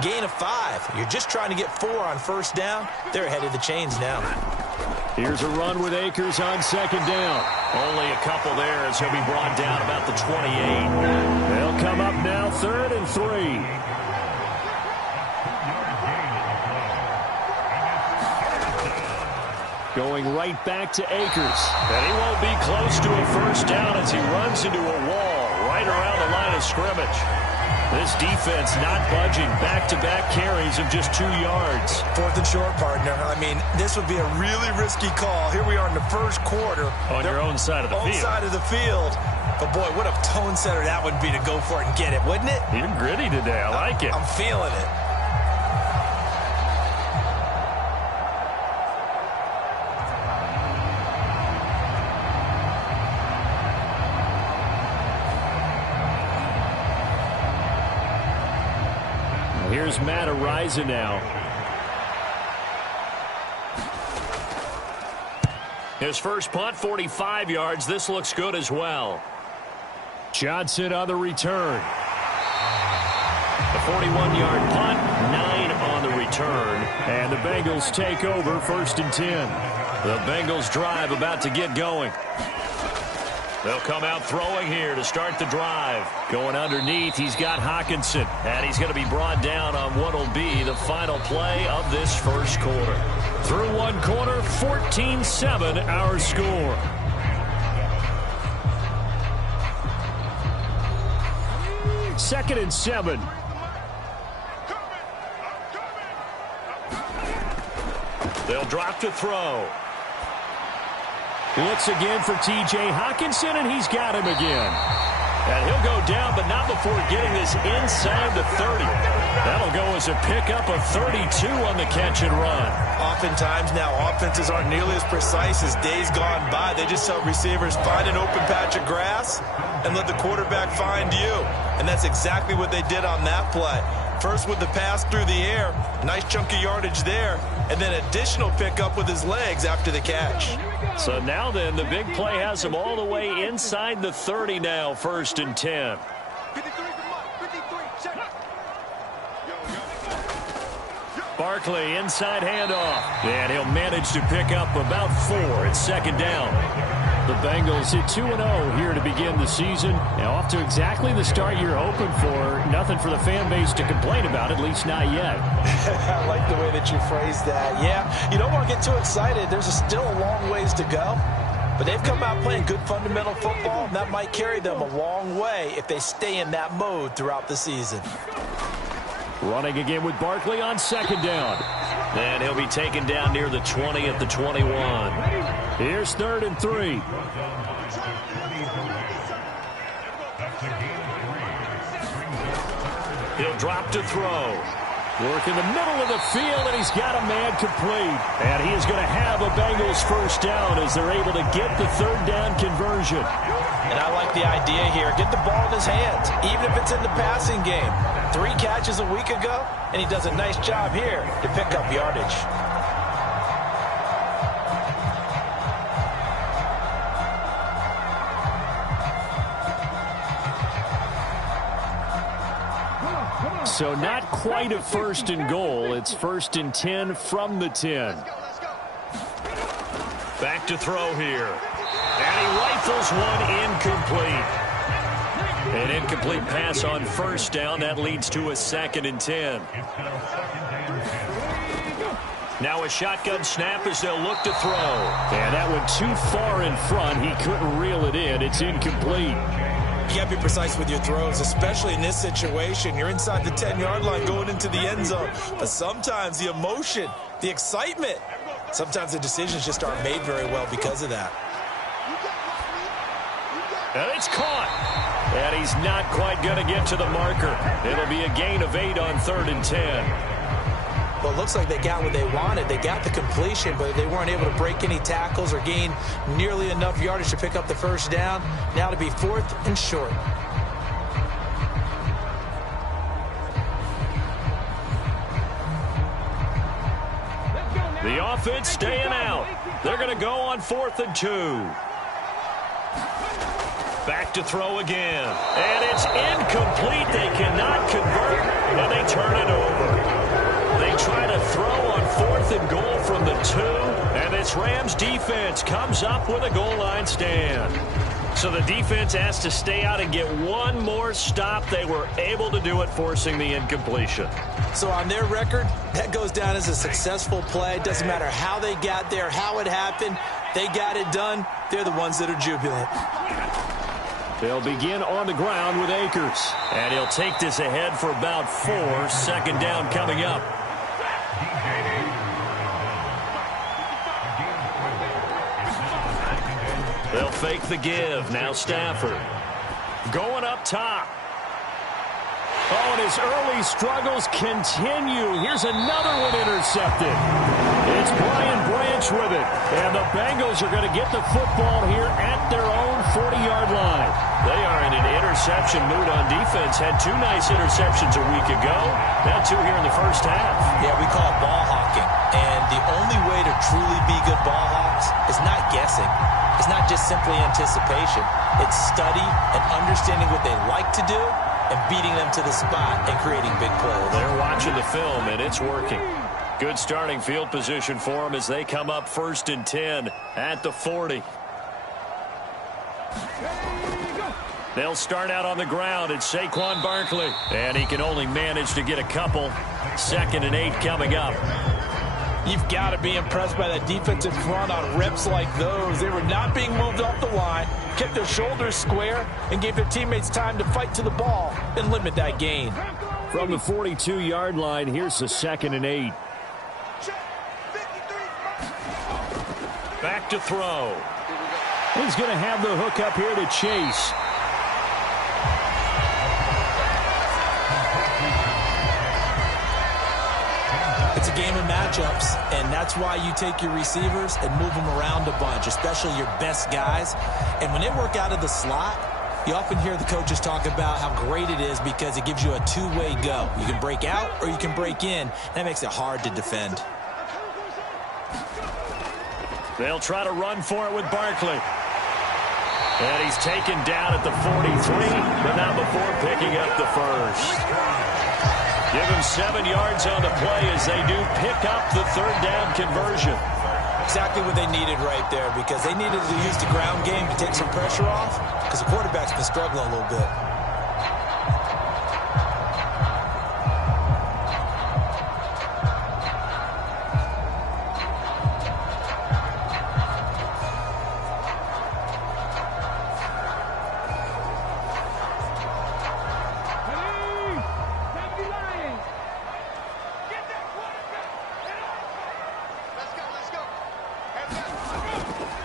Gain of 5. You're just trying to get 4 on first down. They're ahead of the chains now. Here's a run with Akers on 2nd down. Only a couple there as he'll be brought down about the 28. They'll come up now 3rd and 3. Going right back to Akers. And he won't be close to a first down as he runs into a wall right around the line of scrimmage. This defense not budging. Back-to-back carries of just 2 yards. 4th and short, partner. I mean, this would be a really risky call. Here we are in the first quarter. On your own side of the field. Own side of the field. But, boy, what a tone setter that would be to go for it and get it, wouldn't it? You're gritty today. I like it. I'm feeling it. Here's Matt Araiza now. His first punt, 45 yards. This looks good as well. Johnson on the return. The 41-yard punt, 9 on the return. And the Bengals take over 1st and 10. The Bengals drive about to get going. They'll come out throwing here to start the drive. Going underneath, he's got Hockenson. And he's going to be brought down on what will be the final play of this first quarter. Through one quarter, 14-7 our score. Second and 7. They'll drop to throw. Looks again for T.J. Hockenson, and he's got him again. And he'll go down, but not before getting this inside the 30. That'll go as a pickup of 32 on the catch and run. Oftentimes now, offenses aren't nearly as precise as days gone by. They just help receivers find an open patch of grass and let the quarterback find you. And that's exactly what they did on that play. First with the pass through the air, nice chunk of yardage there, and then additional pickup with his legs after the catch. So now then, the big play has him all the way inside the 30 now, 1st and 10. Barkley, inside handoff, and he'll manage to pick up about 4. It's 2nd down. The Bengals hit 2-0 here to begin the season. Now off to exactly the start you're hoping for. Nothing for the fan base to complain about, at least not yet. I like the way that you phrased that. Yeah, you don't want to get too excited. There's still a long ways to go. But they've come out playing good fundamental football, and that might carry them a long way if they stay in that mode throughout the season. Running again with Barkley on 2nd down. And he'll be taken down near the 20 at the 21. Here's 3rd and 3. He'll drop to throw. Work in the middle of the field, and he's got a man complete. And he is going to have a Bengals 1st down as they're able to get the 3rd down conversion. And I like the idea here. Get the ball in his hands, even if it's in the passing game. 3 catches a week ago, and he does a nice job here to pick up yardage. So not quite a 1st and goal. It's 1st and 10 from the 10. Back to throw here. And he rifles one incomplete. An incomplete pass on 1st down. That leads to a 2nd and 10. Now a shotgun snap as they'll look to throw. And that one too far in front. He couldn't reel it in. It's incomplete. You got to be precise with your throws, especially in this situation. You're inside the 10-yard line going into the end zone. But sometimes the emotion, the excitement, sometimes the decisions just aren't made very well because of that. And it's caught. And he's not quite going to get to the marker. It'll be a gain of 8 on 3rd and 10. Well, it looks like they got what they wanted. They got the completion, but they weren't able to break any tackles or gain nearly enough yardage to pick up the 1st down. Now to be 4th and short. The offense staying out. They're going to go on 4th and 2. Back to throw again. And it's incomplete. They cannot convert, and they turn it over. They try to throw on 4th and goal from the 2, and this Rams defense comes up with a goal line stand. So the defense has to stay out and get one more stop. They were able to do it, forcing the incompletion. So on their record, that goes down as a successful play. Doesn't matter how they got there, how it happened. They got it done. They're the ones that are jubilant. They'll begin on the ground with Akers. And he'll take this ahead for about 4. 2nd down coming up. They'll fake the give. Now Stafford. Going up top. Oh, and his early struggles continue. Here's another one intercepted. It's Brian Branch with it. And the Bengals are going to get the football here at their own 40-yard line. They are in an interception mood on defense. Had 2 nice interceptions a week ago. Now 2 here in the first half. Yeah, we call it ball hawking. And the only way to truly be good ball hawks is not guessing. It's not just simply anticipation. It's study and understanding what they like to do and beating them to the spot and creating big plays. They're watching the film, and it's working. Good starting field position for them as they come up 1st and 10 at the 40. They'll start out on the ground. It's Saquon Barkley. And he can only manage to get a couple. 2nd and 8 coming up. You've got to be impressed by that defensive front on reps like those. They were not being moved off the line, kept their shoulders square, and gave their teammates time to fight to the ball and limit that gain. From the 42-yard line, here's the 2nd and 8. Back to throw. He's going to have the hook up here to Chase. It's a game of matchups, and that's why you take your receivers and move them around a bunch, especially your best guys. And when they work out of the slot, you often hear the coaches talk about how great it is because it gives you a two-way go. You can break out or you can break in. That makes it hard to defend. They'll try to run for it with Barkley. And he's taken down at the 43, but not before picking up the first. Give him 7 yards on the play as they do pick up the 3rd down conversion. Exactly what they needed right there because they needed to use the ground game to take some pressure off because the quarterback's been struggling a little bit.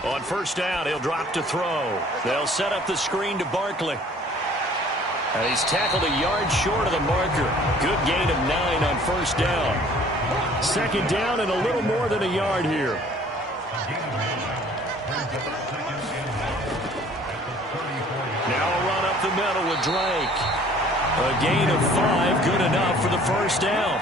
On 1st down, he'll drop to throw. They'll set up the screen to Barkley. And he's tackled a yard short of the marker. Good gain of 9 on 1st down. 2nd down and a little more than a yard here. Now a run up the middle with Drake. A gain of 5, good enough for the 1st down.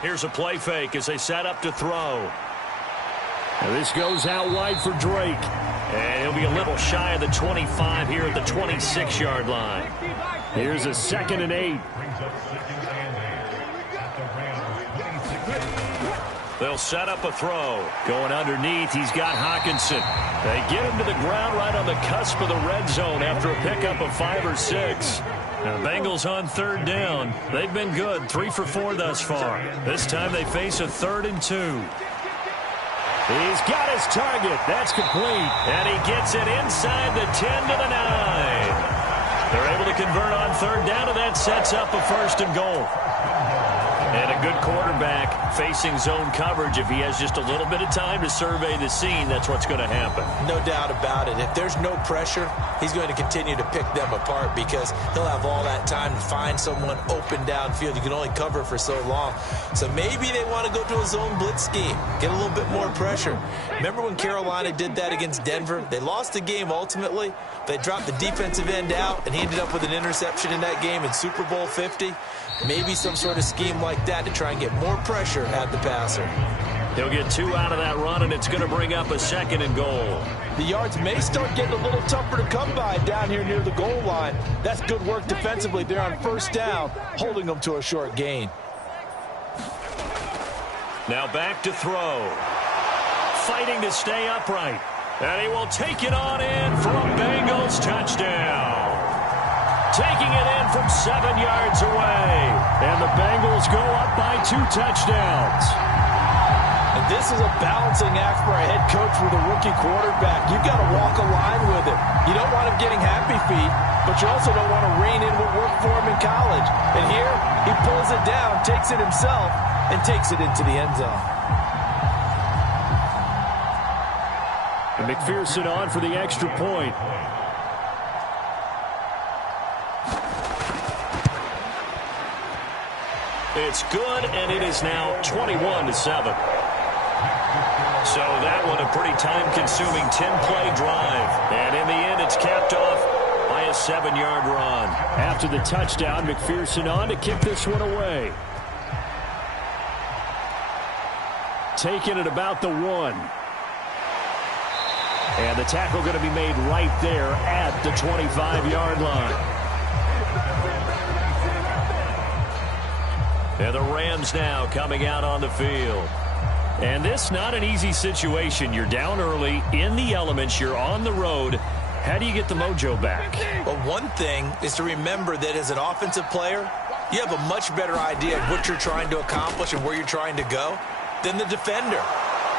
Here's a play fake as they set up to throw. Now this goes out wide for Drake. And he'll be a little shy of the 25 here at the 26-yard line. Here's a 2nd and 8. They'll set up a throw. Going underneath, he's got Hawkinson. They get him to the ground right on the cusp of the red zone after a pickup of 5 or 6. Now, the Bengals on 3rd down. They've been good, 3 for 4 thus far. This time they face a 3rd and 2. He's got his target. That's complete. And he gets it inside the 10 to the 9. They're able to convert on 3rd down, and that sets up a 1st and goal. And a good quarterback facing zone coverage. If he has just a little bit of time to survey the scene, that's what's going to happen. No doubt about it. If there's no pressure, he's going to continue to pick them apart because he'll have all that time to find someone open downfield. You can only cover for so long. So maybe they want to go to a zone blitz scheme, get a little bit more pressure. Remember when Carolina did that against Denver? They lost the game ultimately. They dropped the defensive end out, and he ended up with an interception in that game in Super Bowl 50. Maybe some sort of scheme like that to try and get more pressure at the passer. He'll get 2 out of that run, and it's going to bring up a 2nd and goal. The yards may start getting a little tougher to come by down here near the goal line. That's good work defensively there on 1st down, holding them to a short gain. Now back to throw. Fighting to stay upright. And he will take it on in for a Bengals touchdown. Taking it in from 7 yards away. And the Bengals go up by 2 touchdowns. And this is a balancing act for a head coach with a rookie quarterback. You've got to walk a line with it. You don't want him getting happy feet, but you also don't want to rein in what worked for him in college. And here, he pulls it down, takes it himself, and takes it into the end zone. And McPherson on for the extra point. It's good, and it is now 21-7. So that one a pretty time-consuming 10-play drive. And in the end, it's capped off by a 7-yard run. After the touchdown, McPherson on to kick this one away. Taking it about the 1. And the tackle going to be made right there at the 25-yard line. And the Rams now coming out on the field. And this not an easy situation. You're down early, in the elements, you're on the road. How do you get the mojo back? Well, one thing is to remember that as an offensive player, you have a much better idea of what you're trying to accomplish and where you're trying to go than the defender.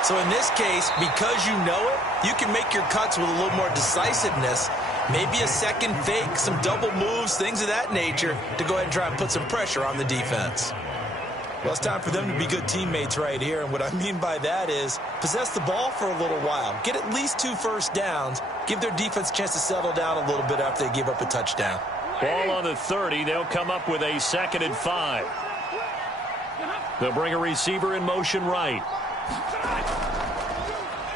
So in this case, because you know it, you can make your cuts with a little more decisiveness, maybe a second fake, some double moves, things of that nature, to go ahead and try and put some pressure on the defense. Well, it's time for them to be good teammates right here, and what I mean by that is possess the ball for a little while, get at least 2 first downs, give their defense a chance to settle down a little bit after they give up a touchdown. Ball on the 30. They'll come up with a 2nd and 5. They'll bring a receiver in motion right.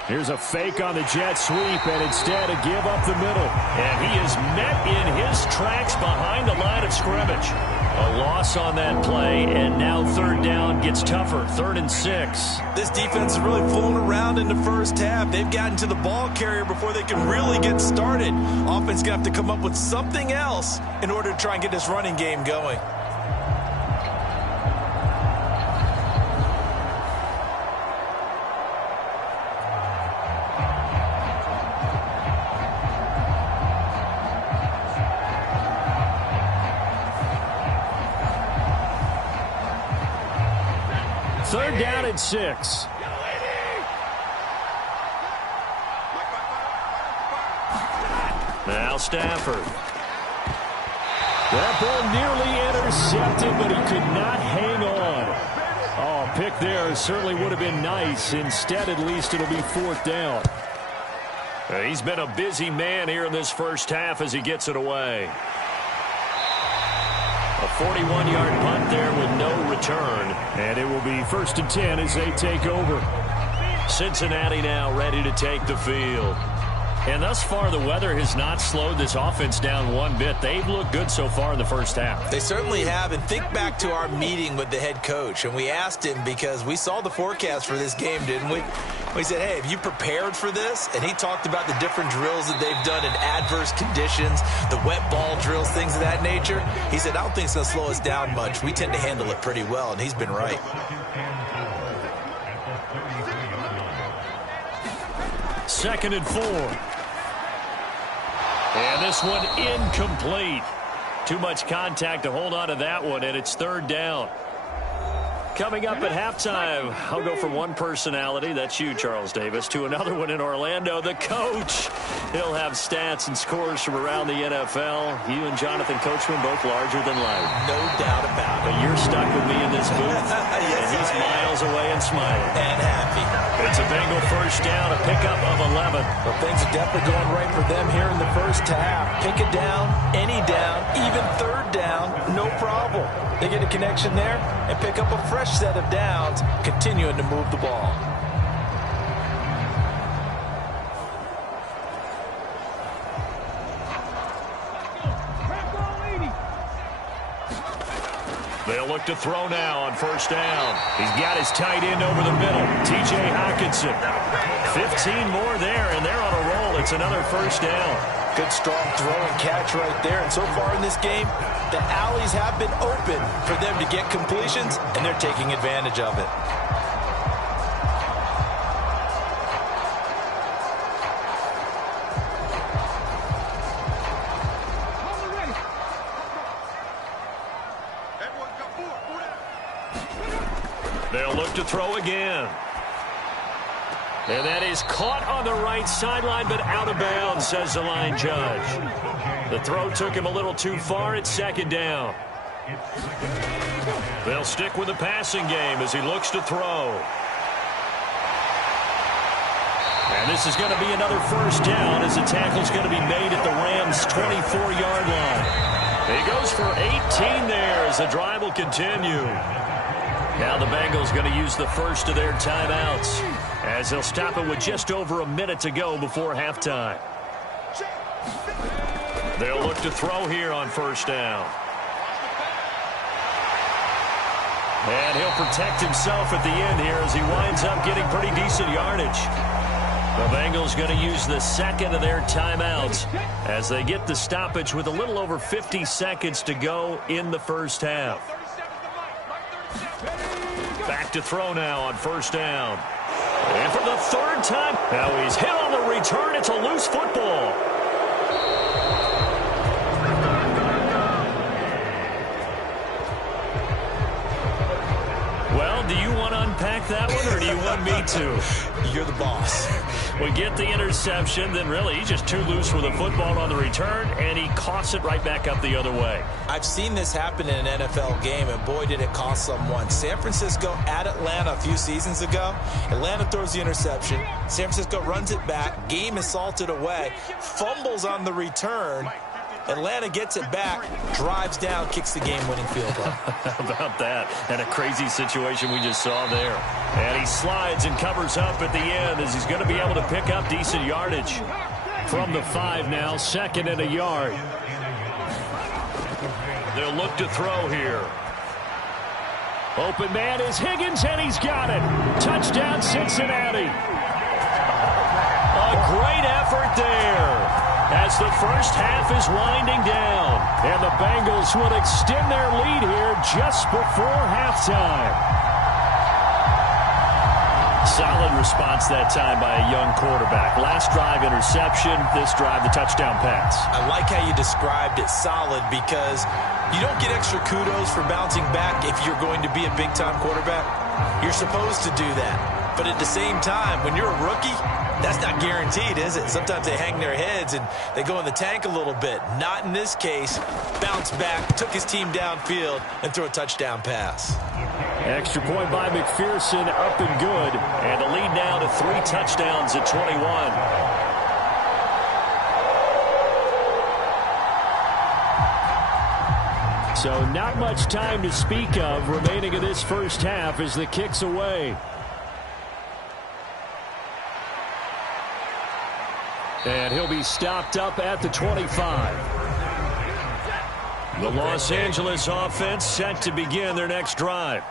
Here's a fake on the jet sweep, and instead a give up the middle. And he is met in his tracks behind the line of scrimmage. A loss on that play, and now 3rd down gets tougher. 3rd and 6. This defense is really fooling around in the first half. They've gotten to the ball carrier before they can really get started. Offense going to have to come up with something else in order to try and get this running game going. Third down and 6. Now Stafford. That ball nearly intercepted, but he could not hang on. Oh, pick there certainly would have been nice. Instead, at least it'll be 4th down. He's been a busy man here in this first half as he gets it away. A 41-yard punt there with no return. And it will be 1st and 10 as they take over. Cincinnati now ready to take the field. And thus far, the weather has not slowed this offense down one bit. They've looked good so far in the first half. They certainly have. And think back to our meeting with the head coach. And we asked him because we saw the forecast for this game, didn't we? We said, hey, have you prepared for this? And he talked about the different drills that they've done in adverse conditions, the wet ball drills, things of that nature. He said, I don't think it's going to slow us down much. We tend to handle it pretty well, and he's been right. Second and 4. And this one incomplete. Too much contact to hold on to that one, and it's 3rd down. Coming up at halftime, I'll go from one personality, that's you, Charles Davis, to another one in Orlando, the coach. He'll have stats and scores from around the NFL. You and Jonathan Coachman both larger than life. No doubt about it. But you're stuck with me in this booth, yes, and he's miles away and smiling. And happy. It's a Bengal first down, a pickup of 11. Well, things are definitely going right for them here in the first half. Pick a down, any down, even 3rd down, no problem. They get a connection there and pick up a fresh set of downs, continuing to move the ball. They'll look to throw now on 1st down. He's got his tight end over the middle, T.J. Hockenson. 15 more there, and they're on a roll. It's another 1st down. Good, strong throw and catch right there. And so far in this game, the alleys have been open for them to get completions, and they're taking advantage of it. They'll look to throw again. And that is caught on the right sideline, but out of bounds, says the line judge. The throw took him a little too far. It's 2nd down. They'll stick with the passing game as he looks to throw. And this is going to be another 1st down as the tackle's going to be made at the Rams' 24-yard line. He goes for 18 there as the drive will continue. Now the Bengals going to use the first of their timeouts as they'll stop it with just over a minute to go before halftime. They'll look to throw here on 1st down. And he'll protect himself at the end here as he winds up getting pretty decent yardage. The Bengals going to use the 2nd of their timeouts as they get the stoppage with a little over 50 seconds to go in the first half. Back to throw now on first down. And for the third time, now he's hit on the return. It's a loose football. Well, do you want to unpack that one, or do you want me to? You're the boss. We get the interception, then really he's just too loose with the football on the return, and he coughs it right back up the other way. I've seen this happen in an NFL game, and boy, did it cost someone. San Francisco at Atlanta a few seasons ago. Atlanta throws the interception. San Francisco runs it back. Game is salted away. Fumbles on the return. Atlanta gets it back, drives down, kicks the game-winning field goal. How about that? And a crazy situation we just saw there. And he slides and covers up at the end as he's going to be able to pick up decent yardage. From the 5 now, second and a yard. They'll look to throw here. Open man is Higgins, and he's got it. Touchdown, Cincinnati. A great effort there, as the first half is winding down. And the Bengals will extend their lead here just before halftime. Solid response that time by a young quarterback. Last drive interception, this drive the touchdown pass. I like how you described it, solid, because you don't get extra kudos for bouncing back if you're going to be a big-time quarterback. You're supposed to do that. But at the same time, when you're a rookie, that's not guaranteed, is it? Sometimes they hang their heads and they go in the tank a little bit. Not in this case. Bounce back, took his team downfield, and threw a touchdown pass. Extra point by McPherson, up and good. And the lead now to 3 touchdowns at 21. So not much time to speak of remaining in this first half as the kick's away. And he'll be stopped up at the 25. The Los Angeles offense set to begin their next drive.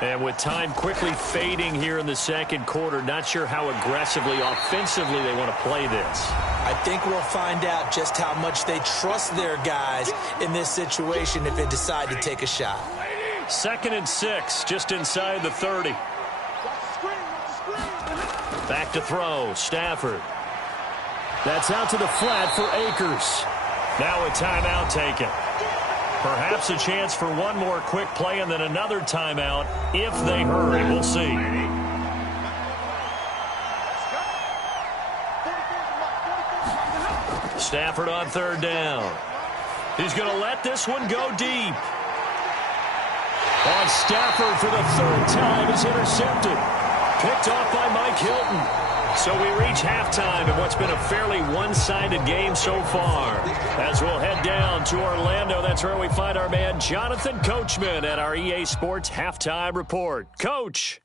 And with time quickly fading here in the second quarter, not sure how aggressively, offensively they want to play this. I think we'll find out just how much they trust their guys in this situation if they decide to take a shot. 2nd and 6, just inside the 30. Back to throw, Stafford. That's out to the flat for Akers. Now a timeout taken. Perhaps a chance for one more quick play and then another timeout if they hurry. We'll see. Stafford on 3rd down. He's going to let this one go deep. On Stafford for the 3rd time is intercepted. Picked off by Mike Hilton. So we reach halftime in what's been a fairly one-sided game so far. As we'll head down to Orlando, that's where we find our man Jonathan Coachman at our EA Sports Halftime Report. Coach.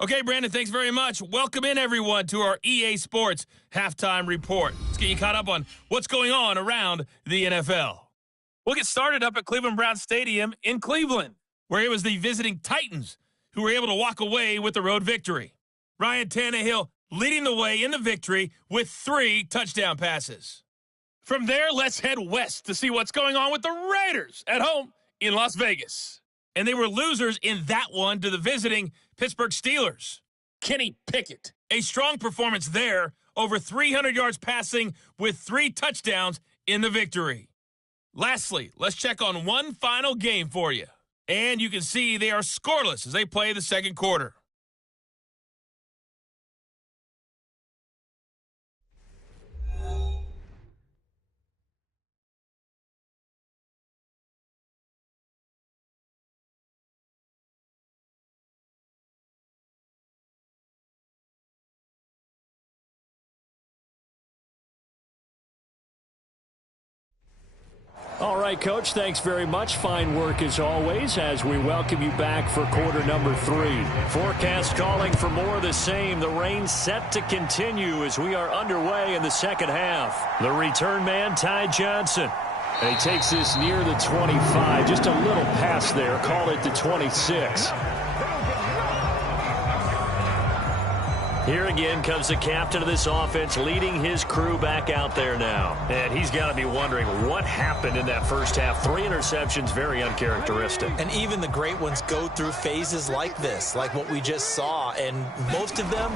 Okay, Brandon, thanks very much. Welcome in, everyone, to our EA Sports Halftime Report. Let's get you caught up on what's going on around the NFL. We'll get started up at Cleveland Browns Stadium in Cleveland, where it was the visiting Titans who were able to walk away with the road victory. Ryan Tannehill leading the way in the victory with 3 touchdown passes. From there, let's head west to see what's going on with the Raiders at home in Las Vegas. And they were losers in that one to the visiting Pittsburgh Steelers. Kenny Pickett, a strong performance there, over 300 yards passing with 3 touchdowns in the victory. Lastly, let's check on one final game for you. And you can see they are scoreless as they play the second quarter. All right, Coach, thanks very much. Fine work as always as we welcome you back for quarter number 3. Forecast calling for more of the same. The rain set to continue as we are underway in the second half. The return man, Ty Johnson. And he takes this near the 25. Just a little pass there. Call it the 26. Here again comes the captain of this offense, leading his crew back out there now. And he's got to be wondering what happened in that first half. 3 interceptions, very uncharacteristic. And even the great ones go through phases like this, like what we just saw. And most of them,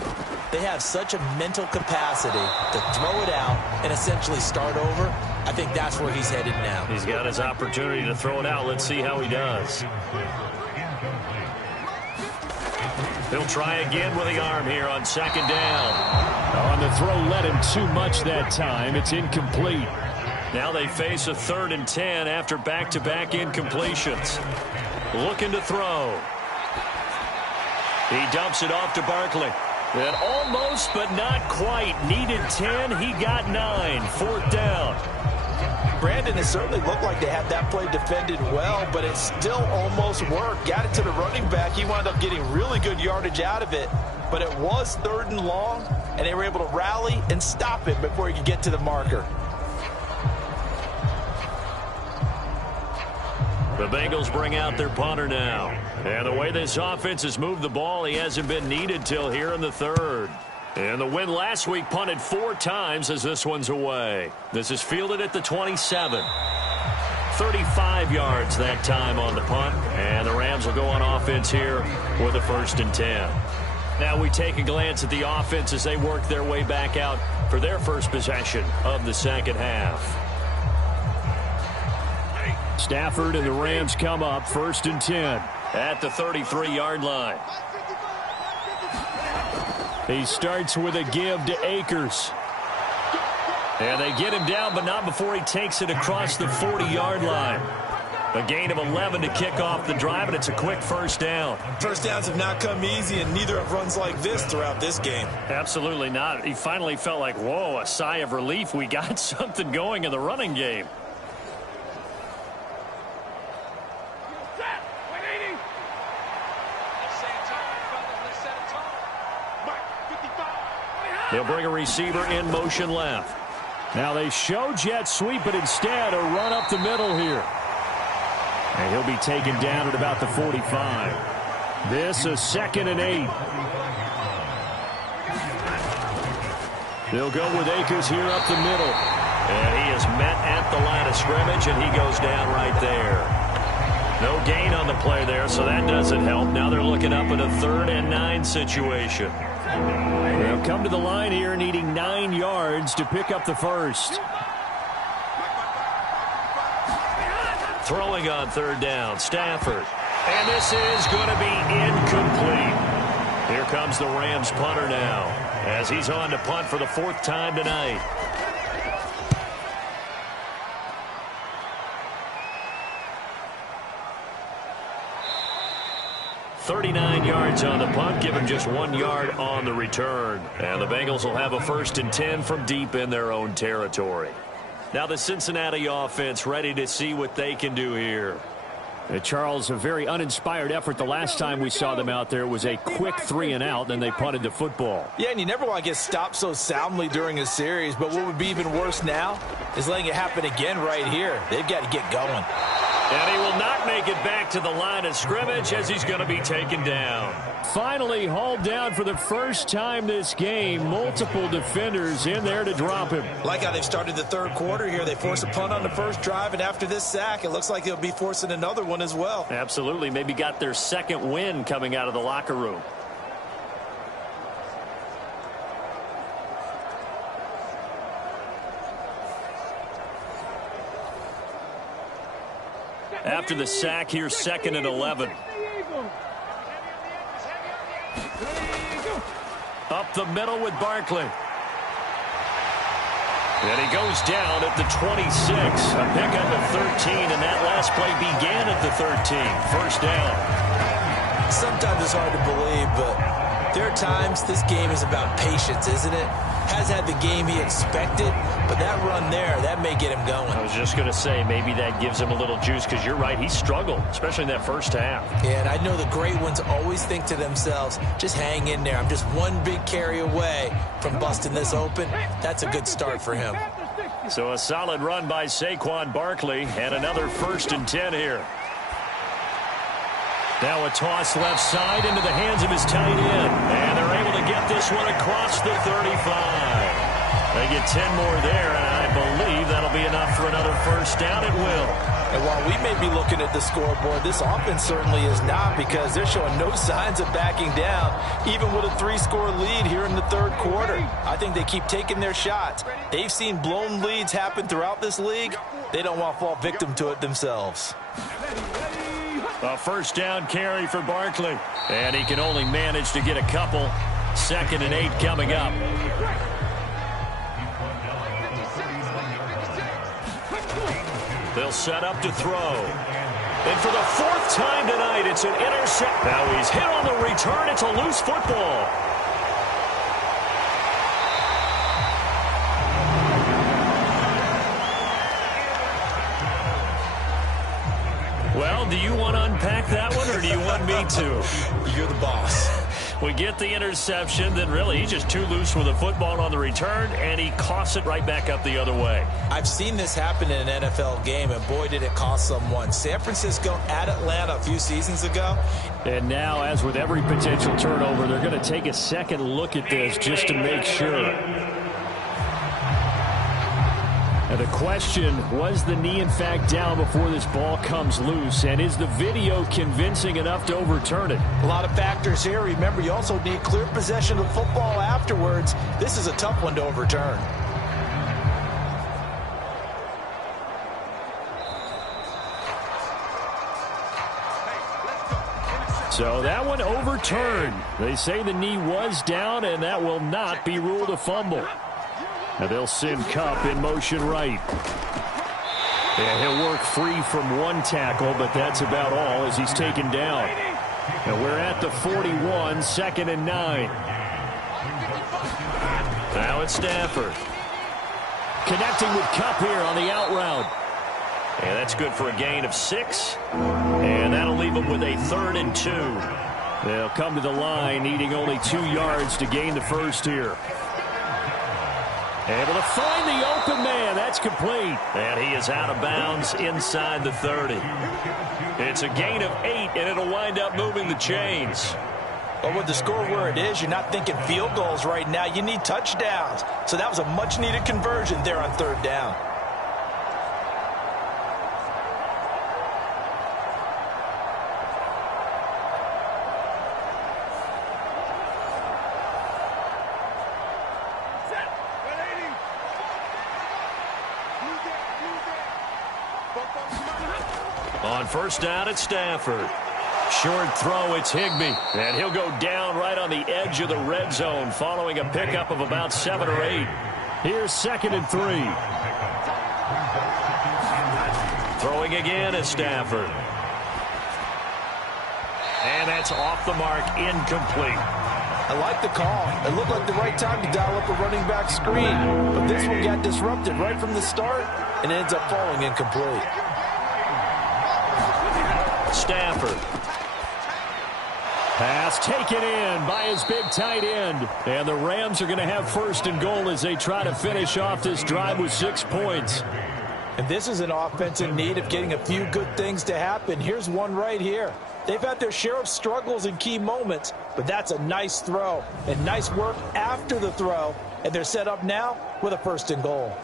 they have such a mental capacity to throw it out and essentially start over. I think that's where he's headed now. He's got his opportunity to throw it out. Let's see how he does. He'll try again with the arm here on second down. On the throw, led him too much that time. It's incomplete. Now they face a 3rd and 10 after back-to-back incompletions. Looking to throw. He dumps it off to Barkley. And almost, but not quite. Needed 10. He got 9. 4th down. Brandon, it certainly looked like they had that play defended well, but it still almost worked. Got it to the running back. He wound up getting really good yardage out of it, but it was 3rd and long, and they were able to rally and stop it before he could get to the marker. The Bengals bring out their punter now. And the way this offense has moved the ball, he hasn't been needed till here in the 3rd. And the win last week punted 4 times as this one's away. This is fielded at the 27. 35 yards that time on the punt. And the Rams will go on offense here with a 1st and 10. Now we take a glance at the offense as they work their way back out for their first possession of the second half. Stafford and the Rams come up 1st and 10. At the 33-yard line. He starts with a give to Akers. And they get him down, but not before he takes it across the 40-yard line. A gain of 11 to kick off the drive, and it's a quick 1st down. First downs have not come easy, and neither have runs like this throughout this game. Absolutely not. He finally felt like, whoa, a sigh of relief. We got something going in the running game. They'll bring a receiver in motion left. Now they show jet sweep, but instead a run up the middle here. And he'll be taken down at about the 45. This is 2nd and 8. They'll go with Akers here up the middle. And he is met at the line of scrimmage, and he goes down right there. No gain on the play there, so that doesn't help. Now they're looking up at a 3rd and 9 situation. They'll come to the line here needing 9 yards to pick up the 1st. Throwing on 3rd down, Stafford. And this is going to be incomplete. Here comes the Rams punter now as he's on to punt for the 4th time tonight. .39 yards on the punt, give him just 1 yard on the return. And the Bengals will have a 1st and 10 from deep in their own territory. Now the Cincinnati offense ready to see what they can do here. Charles, a very uninspired effort. The last time we saw them out there was a quick 3 and out, then they punted the football. Yeah, and you never want to get stopped so soundly during a series, but what would be even worse now is letting it happen again right here. They've got to get going. And he will not make it back to the line of scrimmage as he's going to be taken down. Finally hauled down for the first time this game. Multiple defenders in there to drop him. Like how they've started the 3rd quarter here. They force a punt on the first drive, and after this sack, it looks like they'll be forcing another one as well. Absolutely. Maybe got their 2nd win coming out of the locker room. After the sack, here's 2nd and 11. Up the middle with Barkley. And he goes down at the 26. A pickup at 13, and that last play began at the 13. 1st down. Sometimes it's hard to believe, but there are times this game is about patience, isn't it? Has had the game he expected, but that run there, that may get him going. I was just going to say, maybe that gives him a little juice, because you're right, he struggled, especially in that first half. Yeah, and I know the great ones always think to themselves, just hang in there. I'm just one big carry away from busting this open. That's a good start for him. So a solid run by Saquon Barkley, and another 1st and 10 here. Now a toss left side into the hands of his tight end, and they're able to get take this one across the 35. They get 10 more there, and I believe that'll be enough for another first down. It will. And while we may be looking at the scoreboard, this offense certainly is not, because they're showing no signs of backing down, even with a 3-score lead here in the third quarter. I think they keep taking their shots. They've seen blown leads happen throughout this league. They don't want to fall victim to it themselves. A first down carry for Barkley, and he can only manage to get a couple. 2nd and 8 coming up. They'll set up to throw. And for the 4th time tonight, it's an intercept. Now he's hit on the return. It's a loose football. Well, do you want to unpack that one, or do you want me to? You're the boss. We get the interception, then really he's just too loose with the football on the return, and he coughs it right back up the other way. I've seen this happen in an NFL game, and boy, did it cost someone. San Francisco at Atlanta a few seasons ago. And now, as with every potential turnover, they're going to take a second look at this just to make sure. Now the question, was the knee in fact down before this ball comes loose? And is the video convincing enough to overturn it? A lot of factors here. Remember, you also need clear possession of the football afterwards. This is a tough one to overturn. So that one overturned. They say the knee was down, and that will not be ruled a fumble. Now they'll send Kupp in motion right. And he'll work free from one tackle, but that's about all as he's taken down. And we're at the 41, 2nd and 9. Now it's Stafford. Connecting with Kupp here on the out route. And that's good for a gain of 6. And that'll leave them with a 3rd and 2. They'll come to the line, needing only 2 yards to gain the first here. Able to find the open man. That's complete. And he is out of bounds inside the 30. It's a gain of 8, and it'll wind up moving the chains. But with the score where it is, you're not thinking field goals right now. You need touchdowns. So that was a much-needed conversion there on 3rd down. On first down, it's Stafford. Short throw, it's Higbee. And he'll go down right on the edge of the red zone following a pickup of about 7 or 8. Here's 2nd and 3. Throwing again is Stafford. And that's off the mark, incomplete. I like the call. It looked like the right time to dial up a running back screen. But this one got disrupted right from the start and ends up falling incomplete. Stafford. Pass taken in by his big tight end. And the Rams are going to have 1st and goal as they try to finish off this drive with 6 points. And this is an offense in need of getting a few good things to happen. Here's one right here. They've had their share of struggles in key moments, but that's a nice throw and nice work after the throw. And they're set up now with a 1st and goal.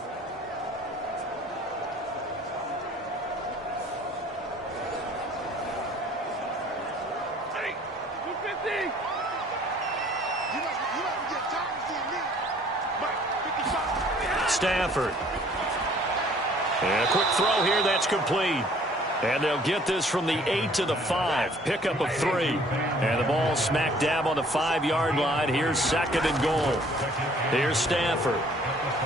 Stafford. And a quick throw here, that's complete. And they'll get this from the 8 to the 5. Pickup of 3. And the ball smack dab on the 5-yard line. Here's 2nd and goal. Here's Stafford.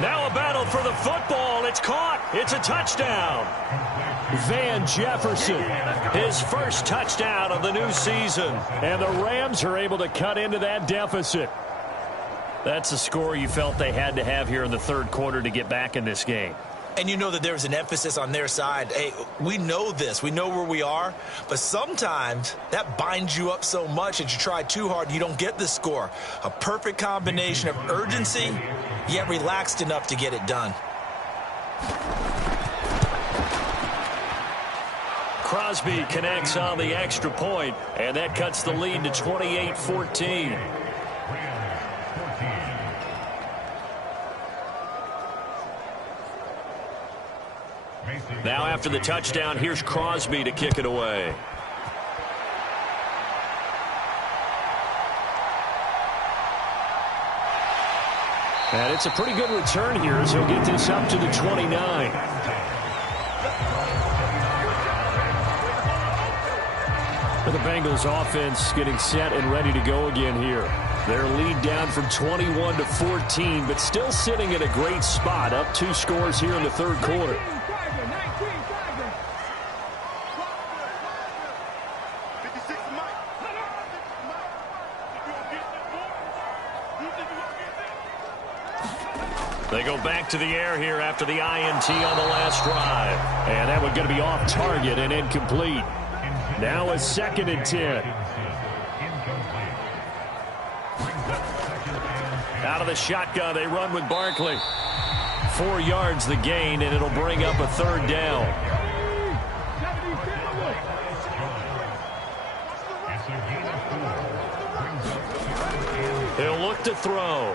Now a battle for the football. It's caught. It's a touchdown. Van Jefferson, his first touchdown of the new season. And the Rams are able to cut into that deficit. That's a score you felt they had to have here in the third quarter to get back in this game. And you know that there's an emphasis on their side. Hey, we know this. We know where we are. But sometimes that binds you up so much that you try too hard, you don't get the score. A perfect combination of urgency, yet relaxed enough to get it done. Crosby connects on the extra point, and that cuts the lead to 28-14. Now after the touchdown, here's Crosby to kick it away. And it's a pretty good return here as he'll get this up to the 29. For the Bengals offense getting set and ready to go again here. Their lead down from 21 to 14, but still sitting at a great spot, up 2 scores here in the third quarter. They go back to the air here after the INT on the last drive. And that one going to be off target and incomplete. Now a 2nd and 10. Out of the shotgun, they run with Barkley. 4 yards the gain, and it'll bring up a 3rd down. He'll look to throw.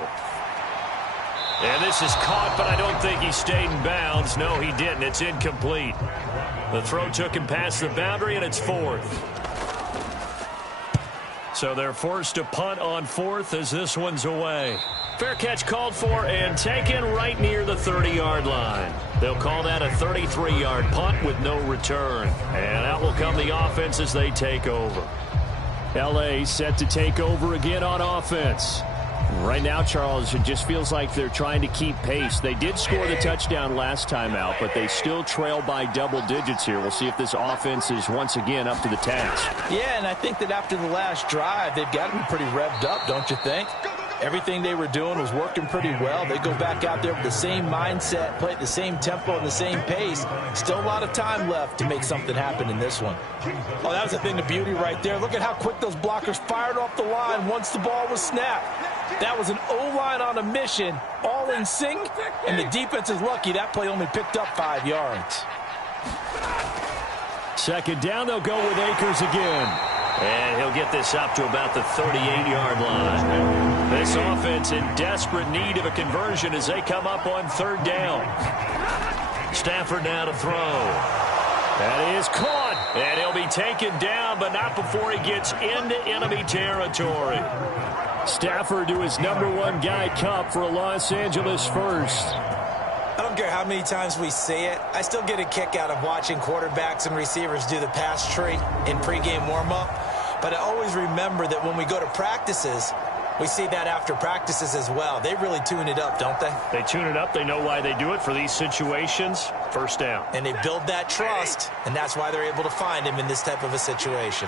And this is caught, but I don't think he stayed in bounds. No, he didn't. It's incomplete. The throw took him past the boundary, and it's 4th. So they're forced to punt on 4th as this one's away. Fair catch called for and taken right near the 30-yard line. They'll call that a 33-yard punt with no return. And out will come the offense as they take over. L.A. set to take over again on offense. Right now, Charles, it just feels like they're trying to keep pace. They did score the touchdown last time out, but they still trail by double digits here. We'll see if this offense is once again up to the task. Yeah, and I think that after the last drive, they've got to be pretty revved up, don't you think? Everything they were doing was working pretty well. They go back out there with the same mindset, play at the same tempo and the same pace. Still a lot of time left to make something happen in this one. Oh, that was a thing of beauty right there. Look at how quick those blockers fired off the line once the ball was snapped. That was an O-line on a mission, all in sync, and the defense is lucky that play only picked up 5 yards. 2nd down, they'll go with Akers again. And he'll get this up to about the 38-yard line. This offense in desperate need of a conversion as they come up on 3rd down. Stafford now to throw. That is caught. And he'll be taken down, but not before he gets into enemy territory. Stafford to his #1 guy Cup for a Los Angeles first. I don't care how many times we say it. I still get a kick out of watching quarterbacks and receivers do the pass tree in pregame warm-up. But I always remember that when we go to practices, we see that after practices as well. They really tune it up, don't they? They tune it up. They know why they do it for these situations. 1st down. And they build that trust, and that's why they're able to find him in this type of a situation.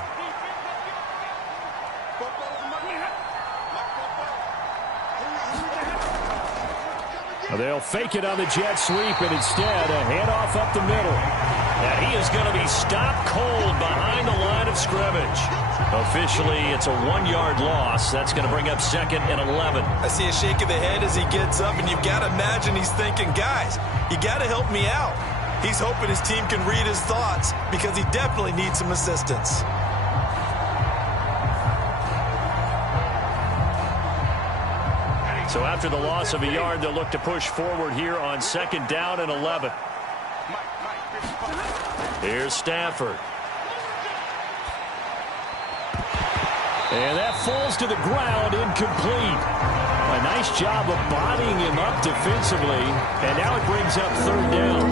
They'll fake it on the jet sweep, and instead a handoff up the middle. And he is going to be stopped cold behind the line of scrimmage. Officially, it's a 1-yard loss. That's going to bring up 2nd and 11. I see a shake of the head as he gets up, and you've got to imagine he's thinking, guys, you got to help me out. He's hoping his team can read his thoughts because he definitely needs some assistance. So after the loss of a yard, they'll look to push forward here on 2nd down and 11. Here's Stafford. And that falls to the ground, incomplete. A nice job of bodying him up defensively, and now it brings up 3rd down.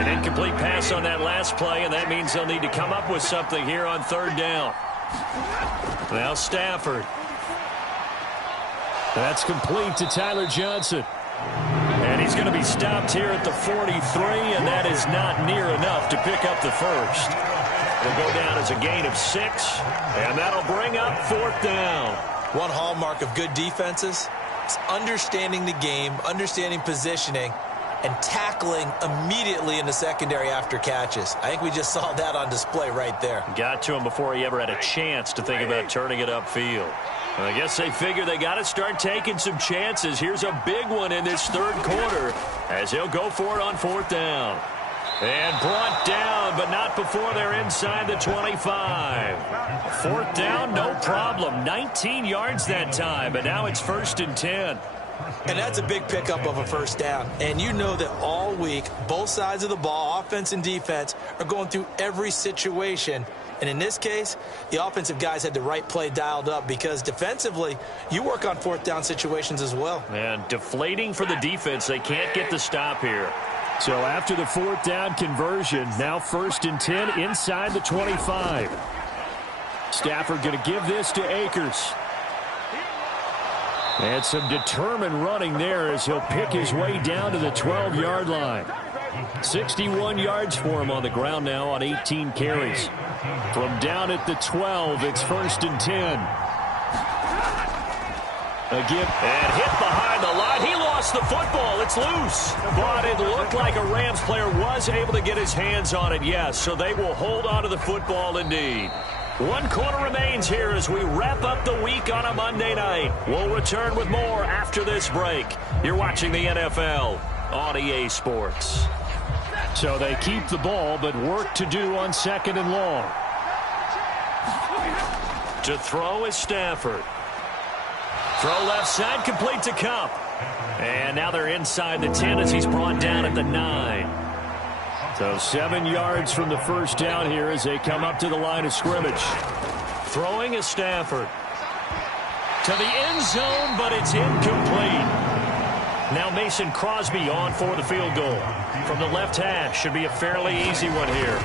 An incomplete pass on that last play, and that means they'll need to come up with something here on 3rd down. Now Stafford. That's complete to Tyler Johnson. And he's going to be stopped here at the 43, and that is not near enough to pick up the first. It'll go down as a gain of 6, and that'll bring up 4th down. One hallmark of good defenses is understanding the game, understanding positioning, and tackling immediately in the secondary after catches. I think we just saw that on display right there. Got to him before he ever had a chance to think about turning it upfield. I guess they figure they got to start taking some chances. Here's a big one in this 3rd quarter as he'll go for it on 4th down. And brought down, but not before they're inside the 25. 4th down, no problem. 19 yards that time, but now it's 1st and 10. And that's a big pickup of a first down. And you know that all week, both sides of the ball, offense and defense, are going through every situation. And in this case, the offensive guys had the right play dialed up because defensively, you work on fourth down situations as well. And deflating for the defense. They can't get the stop here. So after the fourth down conversion, now 1st and 10 inside the 25. Stafford going to give this to Akers. And some determined running there as he'll pick his way down to the 12-yard line. 61 yards for him on the ground now on 18 carries. From down at the 12, it's 1st and 10. Again, and hit behind the line. He lost the football. It's loose. But it looked like a Rams player was able to get his hands on it, yes. So they will hold on to the football indeed. 1 quarter remains here as we wrap up the week on a Monday night. We'll return with more after this break. You're watching the NFL on EA Sports. So they keep the ball, but work to do on 2nd and long. To throw is Stafford. Throw left side, complete to Cup. And now they're inside the 10 as he's brought down at the 9. So 7 yards from the first down here as they come up to the line of scrimmage. Throwing is Stafford. To the end zone, but it's incomplete. Now Mason Crosby on for the field goal. From the left hash, should be a fairly easy one here.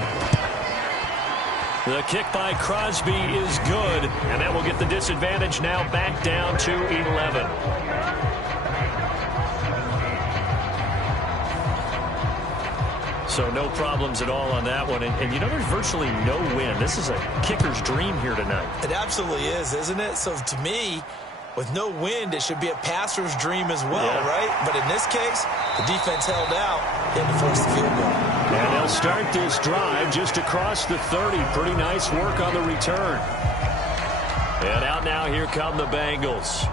The kick by Crosby is good, and that will get the disadvantage now back down to 11. So no problems at all on that one. And you know, there's virtually no wind. This is a kicker's dream here tonight. It absolutely is, isn't it? So to me, with no wind, it should be a passer's dream as well, right? But in this case, the defense held out. They had to force the field goal. And they'll start this drive just across the 30. Pretty nice work on the return. And out now, here come the Bengals.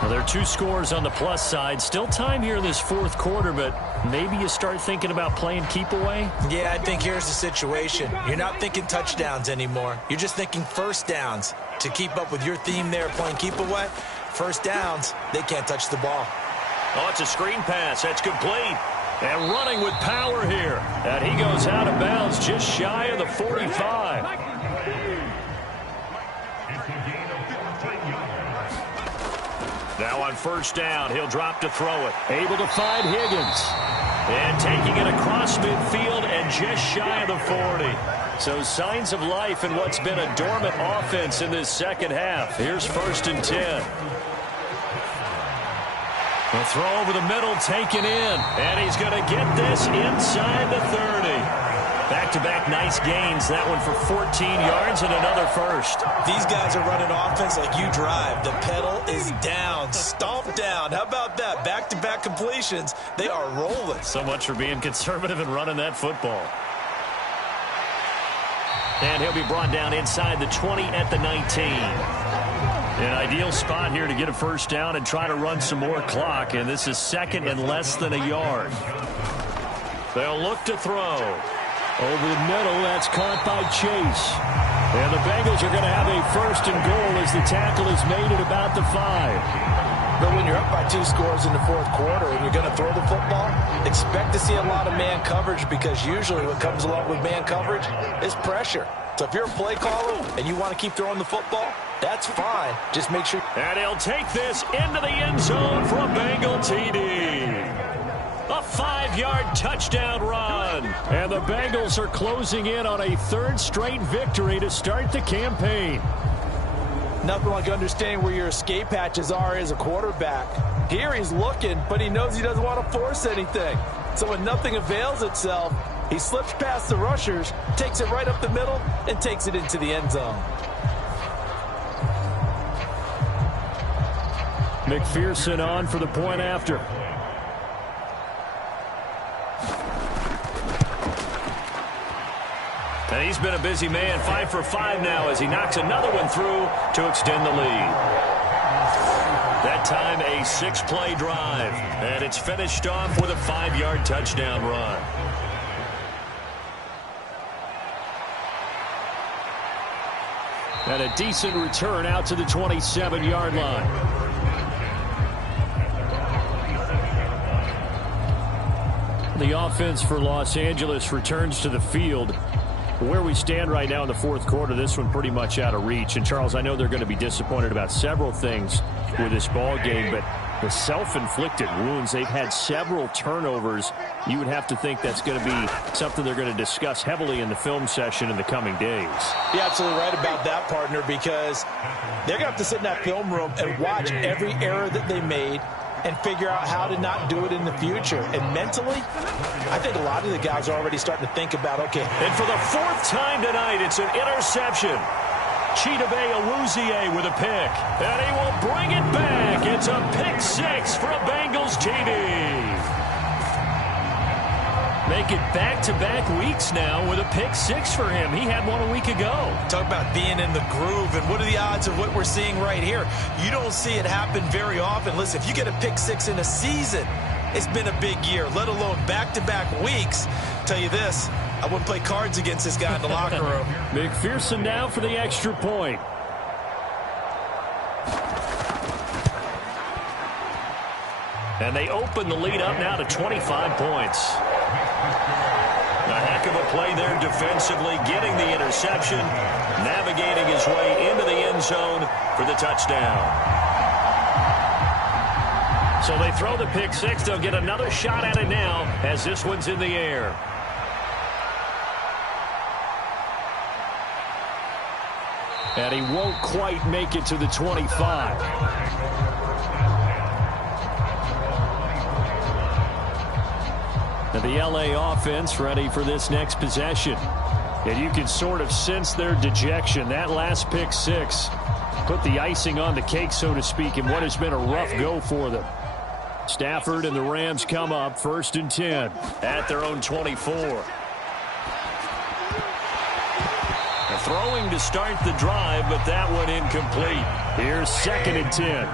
Well, there are 2 scores on the plus side. Still time here in this 4th quarter, but maybe you start thinking about playing keep away? Yeah, I think here's the situation. You're not thinking touchdowns anymore. You're just thinking first downs. To keep up with your theme there, playing keep away, first downs, they can't touch the ball. Oh, it's a screen pass. That's complete. And running with power here. And he goes out of bounds just shy of the 45. Now on first down, he'll drop to throw it. Able to find Higgins. And taking it across midfield and just shy of the 40. So signs of life in what's been a dormant offense in this second half. Here's 1st and 10. The throw over the middle, taken in. And he's going to get this inside the 30. Back-to-back nice gains. That one for 14 yards and another first. These guys are running offense like you drive. The pedal is down, stomped down. How about that? Back-to-back completions. They are rolling. So much for being conservative and running that football. And he'll be brought down inside the 20 at the 19. An ideal spot here to get a first down and try to run some more clock. And this is 2nd and less than a yard. They'll look to throw. Over the middle, that's caught by Chase. And the Bengals are going to have a 1st and goal as the tackle is made at about the 5. But when you're up by 2 scores in the 4th quarter and you're going to throw the football, expect to see a lot of man coverage because usually what comes along with man coverage is pressure. So if you're a play caller and you want to keep throwing the football, that's fine. Just make sure. And he'll take this into the end zone for a Bengal TD. A 5-yard touchdown run. And the Bengals are closing in on a 3rd straight victory to start the campaign. Nothing like understanding where your escape hatches are as a quarterback. Here he's looking, but he knows he doesn't want to force anything. So when nothing avails itself, he slips past the rushers, takes it right up the middle, and takes it into the end zone. McPherson on for the point after. And he's been a busy man, 5 for 5 now as he knocks another one through to extend the lead. That time a 6-play drive, and it's finished off with a 5-yard touchdown run. And a decent return out to the 27-yard line. The offense for Los Angeles returns to the field. Where we stand right now in the fourth quarter, this one pretty much out of reach. And, Charles, I know they're going to be disappointed about several things with this ball game, but the self-inflicted wounds, they've had several turnovers. You would have to think that's going to be something they're going to discuss heavily in the film session in the coming days. You're absolutely right about that, partner, because they're going to have to sit in that film room and watch every error that they made and figure out how to not do it in the future. And mentally, I think a lot of the guys are already starting to think about, okay. And for the fourth time tonight, it's an interception. Chidobe Awuzie with a pick. And he will bring it back. It's a pick six for a Bengals TD. Make it back-to-back weeks now with a pick six for him. He had one a week ago. Talk about being in the groove, and what are the odds of what we're seeing right here? You don't see it happen very often. Listen, if you get a pick six in a season, it's been a big year, let alone back-to-back weeks. Tell you this, I wouldn't play cards against this guy in the locker room. McPherson now for the extra point. And they open the lead up now to 25 points. A heck of a play there defensively, getting the interception, navigating his way into the end zone for the touchdown. So they throw the pick six. They'll get another shot at it now as this one's in the air. And he won't quite make it to the 25. And the LA offense ready for this next possession. And you can sort of sense their dejection. That last pick six put the icing on the cake, so to speak, in what has been a rough go for them. Stafford and the Rams come up 1st and 10 at their own 24. Throwing to start the drive, but that one incomplete. Here's 2nd and 10.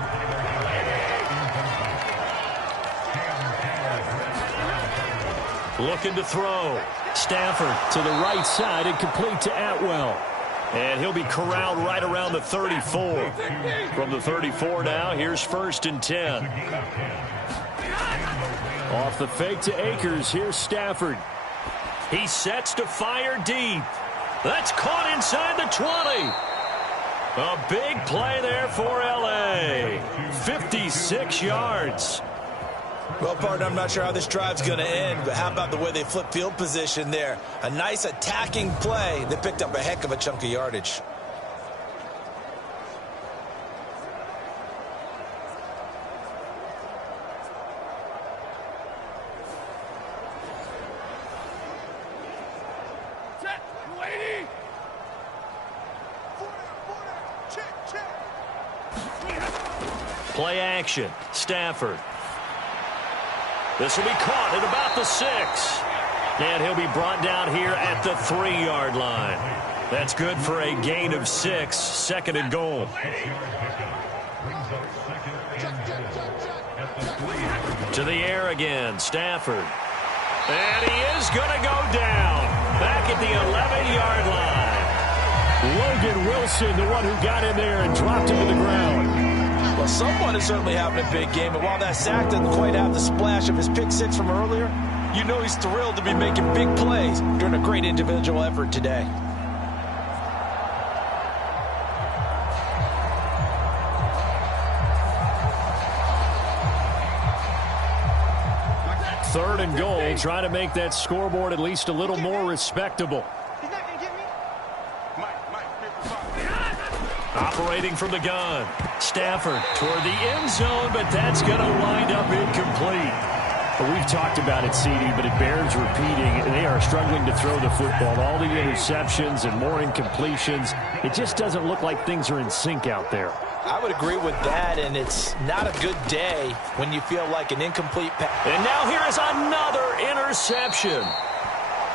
Looking to throw. Stafford to the right side and complete to Atwell. And he'll be corralled right around the 34. From the 34 now, here's 1st and 10. Off the fake to Akers, here's Stafford. He sets to fire deep. That's caught inside the 20. A big play there for L.A. 56 yards. Well, partner, I'm not sure how this drive's going to end, but how about the way they flip field position there? A nice attacking play. They picked up a heck of a chunk of yardage. Play action. Stafford. This will be caught at about the 6. And he'll be brought down here at the 3-yard line. That's good for a gain of 6. 2nd and goal. To the air again. Stafford. And he is going to go down. Back at the 11-yard line. Logan Wilson, the one who got in there and dropped him to the ground. Well, someone is certainly having a big game, and while that sack doesn't quite have the splash of his pick six from earlier, you know he's thrilled to be making big plays during a great individual effort today. Third and goal, try to make that scoreboard at least a little more respectable. Operating from the gun. Stafford toward the end zone, but that's going to wind up incomplete. Well, we've talked about it, CD, but it bears repeating. They are struggling to throw the football. All the interceptions and more incompletions. It just doesn't look like things are in sync out there. I would agree with that, and it's not a good day when you feel like an incomplete pass. And now here is another interception.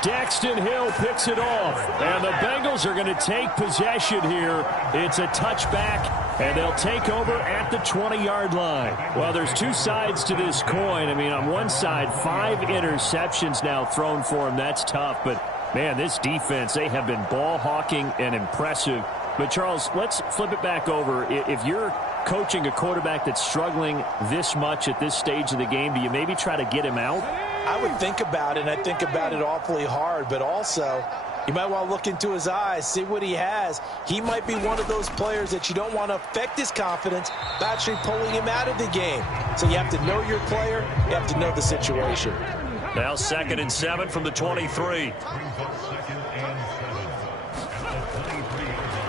Daxton Hill picks it off, and the Bengals are going to take possession here. It's a touchback, and they'll take over at the 20-yard line. Well, there's two sides to this coin. I mean, on one side, 5 interceptions now thrown for him. That's tough, but, man, this defense, they have been ball hawking and impressive. But, Charles, let's flip it back over. If you're coaching a quarterback that's struggling this much at this stage of the game? Do you maybe try to get him out? I would think about it, and I think about it awfully hard, but also you might want to look into his eyes, see what he has. He might be one of those players that you don't want to affect his confidence by actually pulling him out of the game. So you have to know your player. You have to know the situation. Now 2nd and 7 from the 23.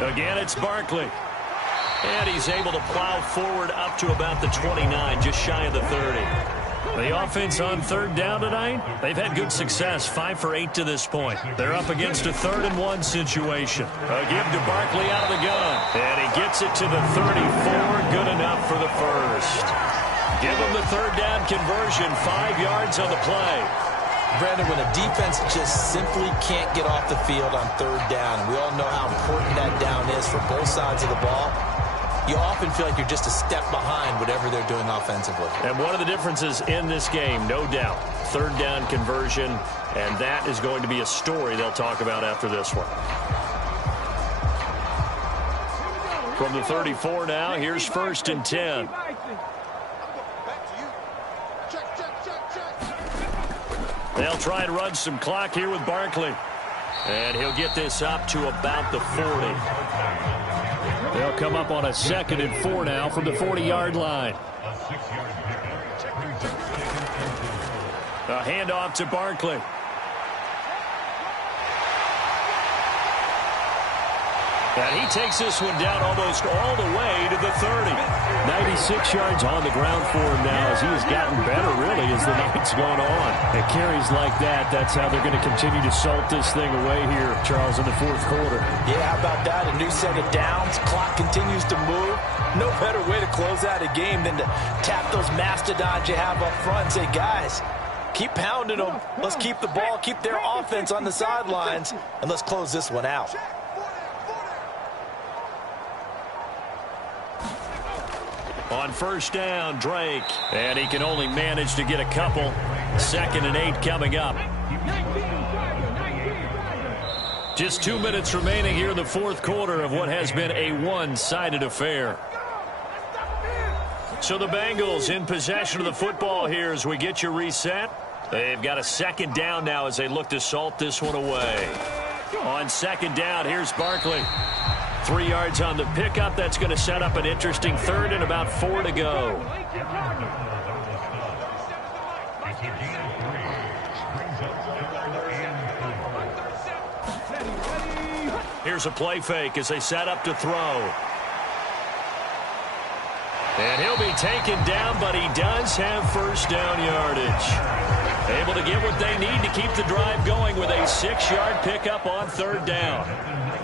Again, it's Barkley. And he's able to plow forward up to about the 29, just shy of the 30. The offense on 3rd down tonight, they've had good success, 5 for 8 to this point. They're up against a 3rd and 1 situation. A give to Barkley out of the gun. And he gets it to the 34, good enough for the first. Give him the 3rd down conversion, 5 yards on the play. Brandon, when a defense just simply can't get off the field on 3rd down, and we all know how important that down is for both sides of the ball, you often feel like you're just a step behind whatever they're doing offensively. And one of the differences in this game, no doubt, 3rd down conversion, and that is going to be a story they'll talk about after this one. From the 34 now, here's 1st and 10. They'll try and run some clock here with Barkley. And he'll get this up to about the 40. They'll come up on a 2nd and 4 now from the 40-yard line. A handoff to Barkley. And he takes this one down almost all the way to the 30. 96 yards on the ground for him now as he has gotten better, really, as the night's gone on. And carries like that, that's how they're going to continue to salt this thing away here, Charles, in the 4th quarter. Yeah, how about that? A new set of downs. Clock continues to move. No better way to close out a game than to tap those mastodons you have up front and say, guys, keep pounding them. Let's keep the ball, keep their offense on the sidelines, and let's close this one out. On 1st down, Drake. And he can only manage to get a couple. 2nd and 8 coming up. Just 2 minutes remaining here in the 4th quarter of what has been a one-sided affair. So the Bengals in possession of the football here as we get you reset. They've got a 2nd down now as they look to salt this one away. On 2nd down, here's Barkley. 3 yards on the pickup. That's going to set up an interesting 3rd and about 4 to go. Here's a play fake as they set up to throw. And he'll be taken down, but he does have 1st down yardage. Able to get what they need to keep the drive going with a 6-yard pickup on 3rd down.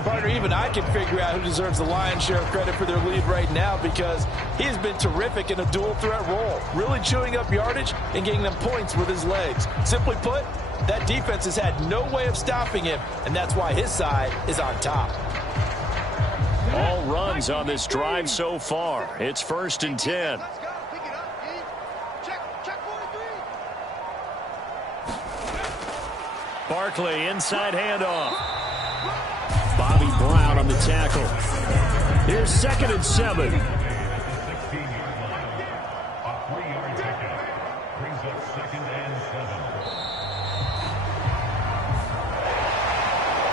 Partner, even I can figure out who deserves the lion's share of credit for their lead right now because he's been terrific in a dual threat role, really chewing up yardage and getting them points with his legs. Simply put, that defense has had no way of stopping him, and that's why his side is on top. All runs on this drive so far. It's 1st and 10. Barkley, inside handoff. Bobby Brown on the tackle. Here's 2nd and 7.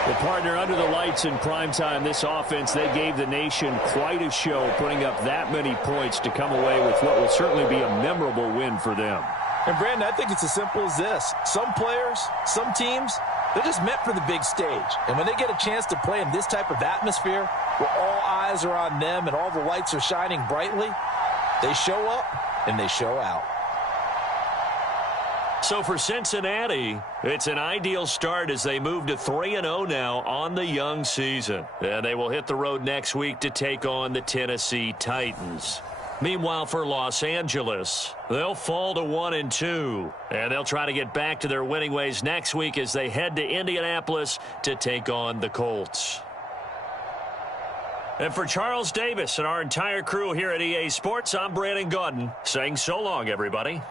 The partner under the lights in primetime, this offense, they gave the nation quite a show, putting up that many points to come away with what will certainly be a memorable win for them. And, Brandon, I think it's as simple as this. Some players, some teams, they're just meant for the big stage. And when they get a chance to play in this type of atmosphere where all eyes are on them and all the lights are shining brightly, they show up and they show out. So for Cincinnati, it's an ideal start as they move to 3-0 now on the young season. And they will hit the road next week to take on the Tennessee Titans. Meanwhile, for Los Angeles, they'll fall to 1-2. And they'll try to get back to their winning ways next week as they head to Indianapolis to take on the Colts. And for Charles Davis and our entire crew here at EA Sports, I'm Brandon Gaudin saying so long, everybody.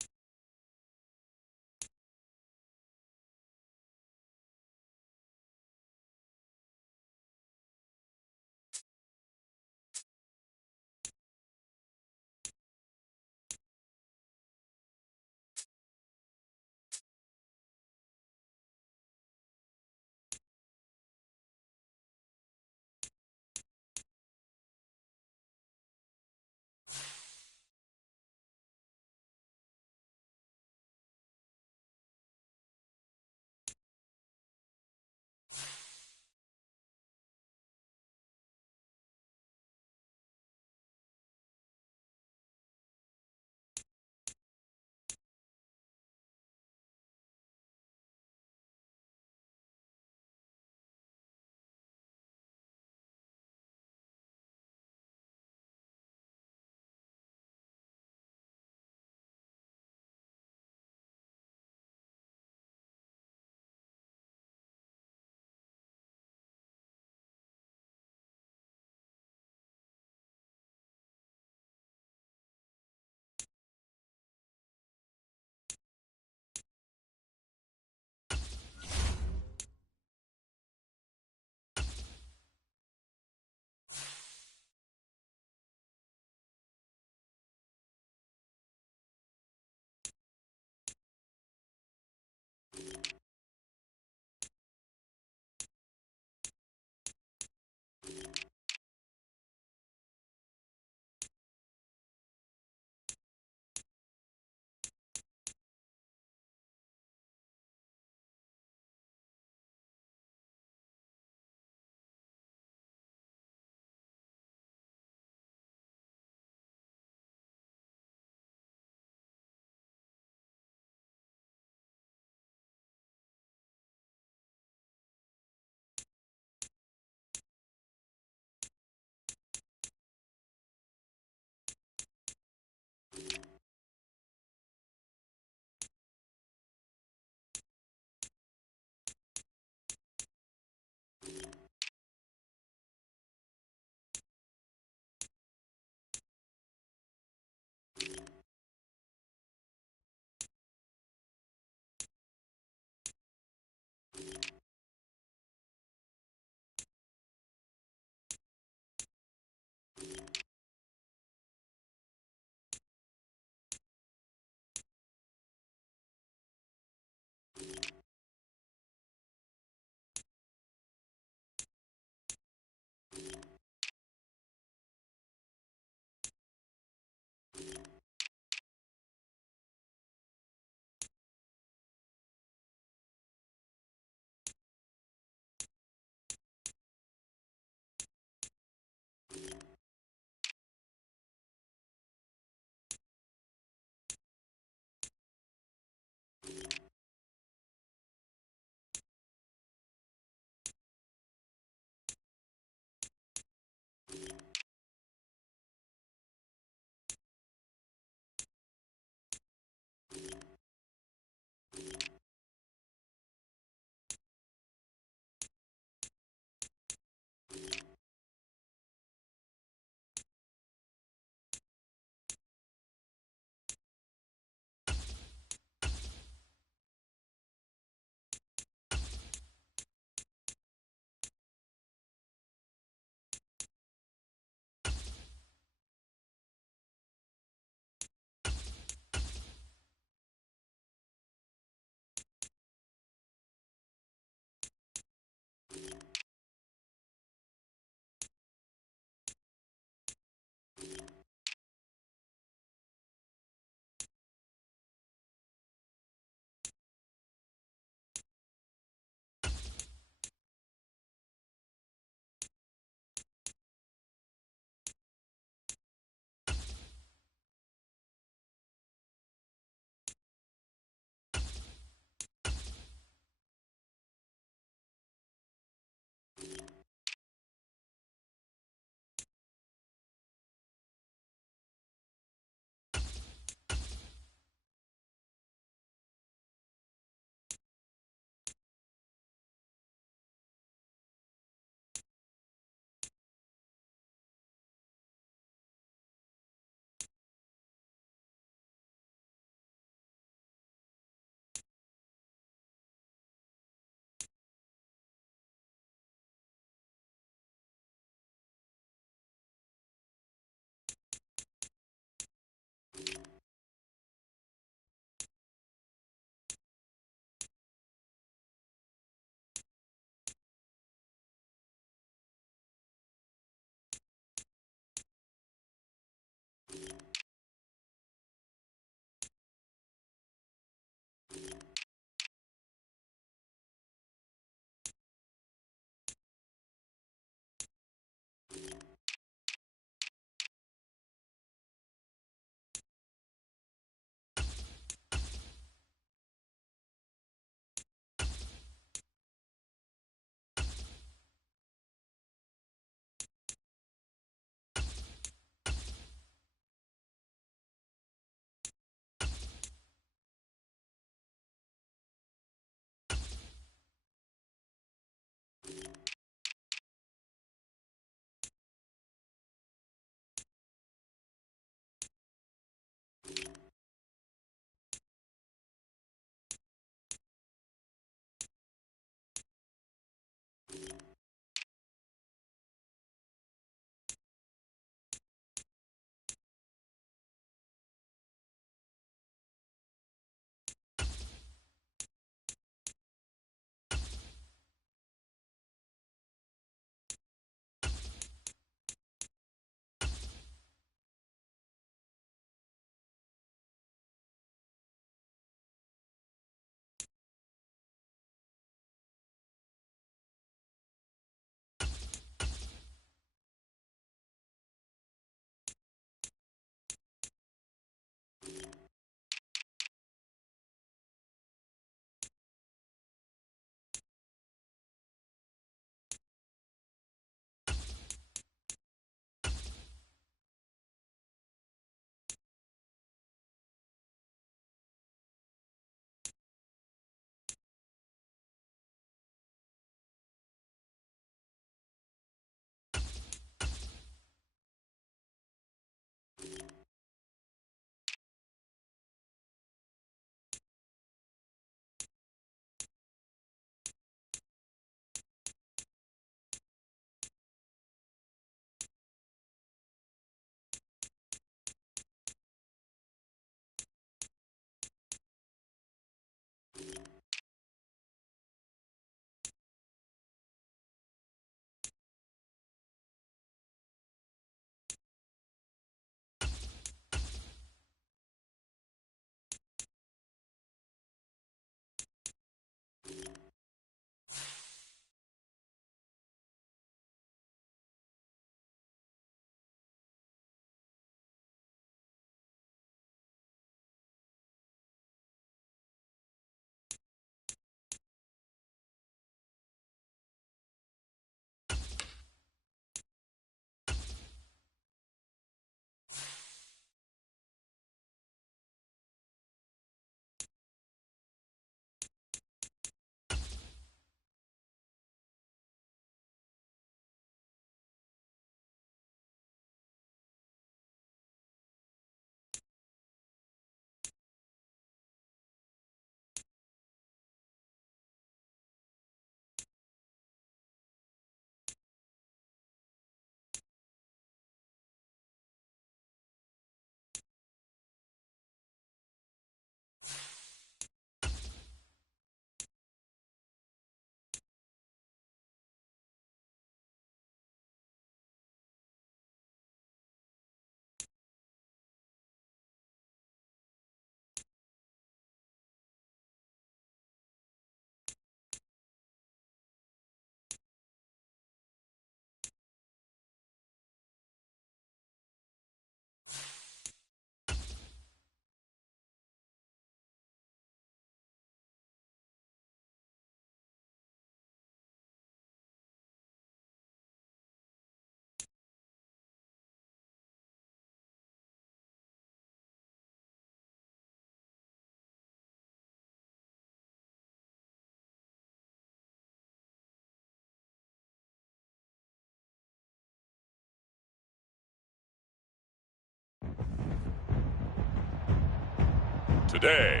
today.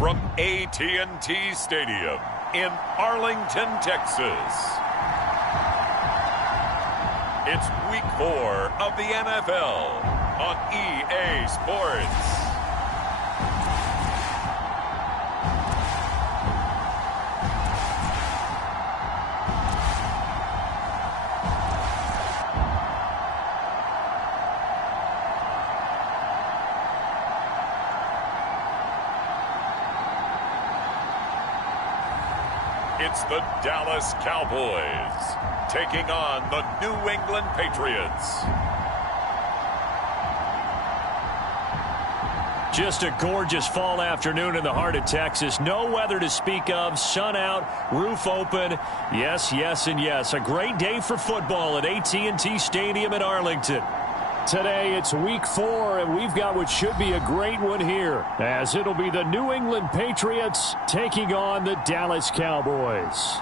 From AT&T Stadium in Arlington, Texas. It's Week 4 of the NFL on EA Sports. It's the Dallas Cowboys taking on the New England Patriots. Just a gorgeous fall afternoon in the heart of Texas. No weather to speak of. Sun out, roof open. Yes, yes, and yes. A great day for football at AT&T Stadium in Arlington. Today, it's Week 4, and we've got what should be a great one here, as it'll be the New England Patriots taking on the Dallas Cowboys.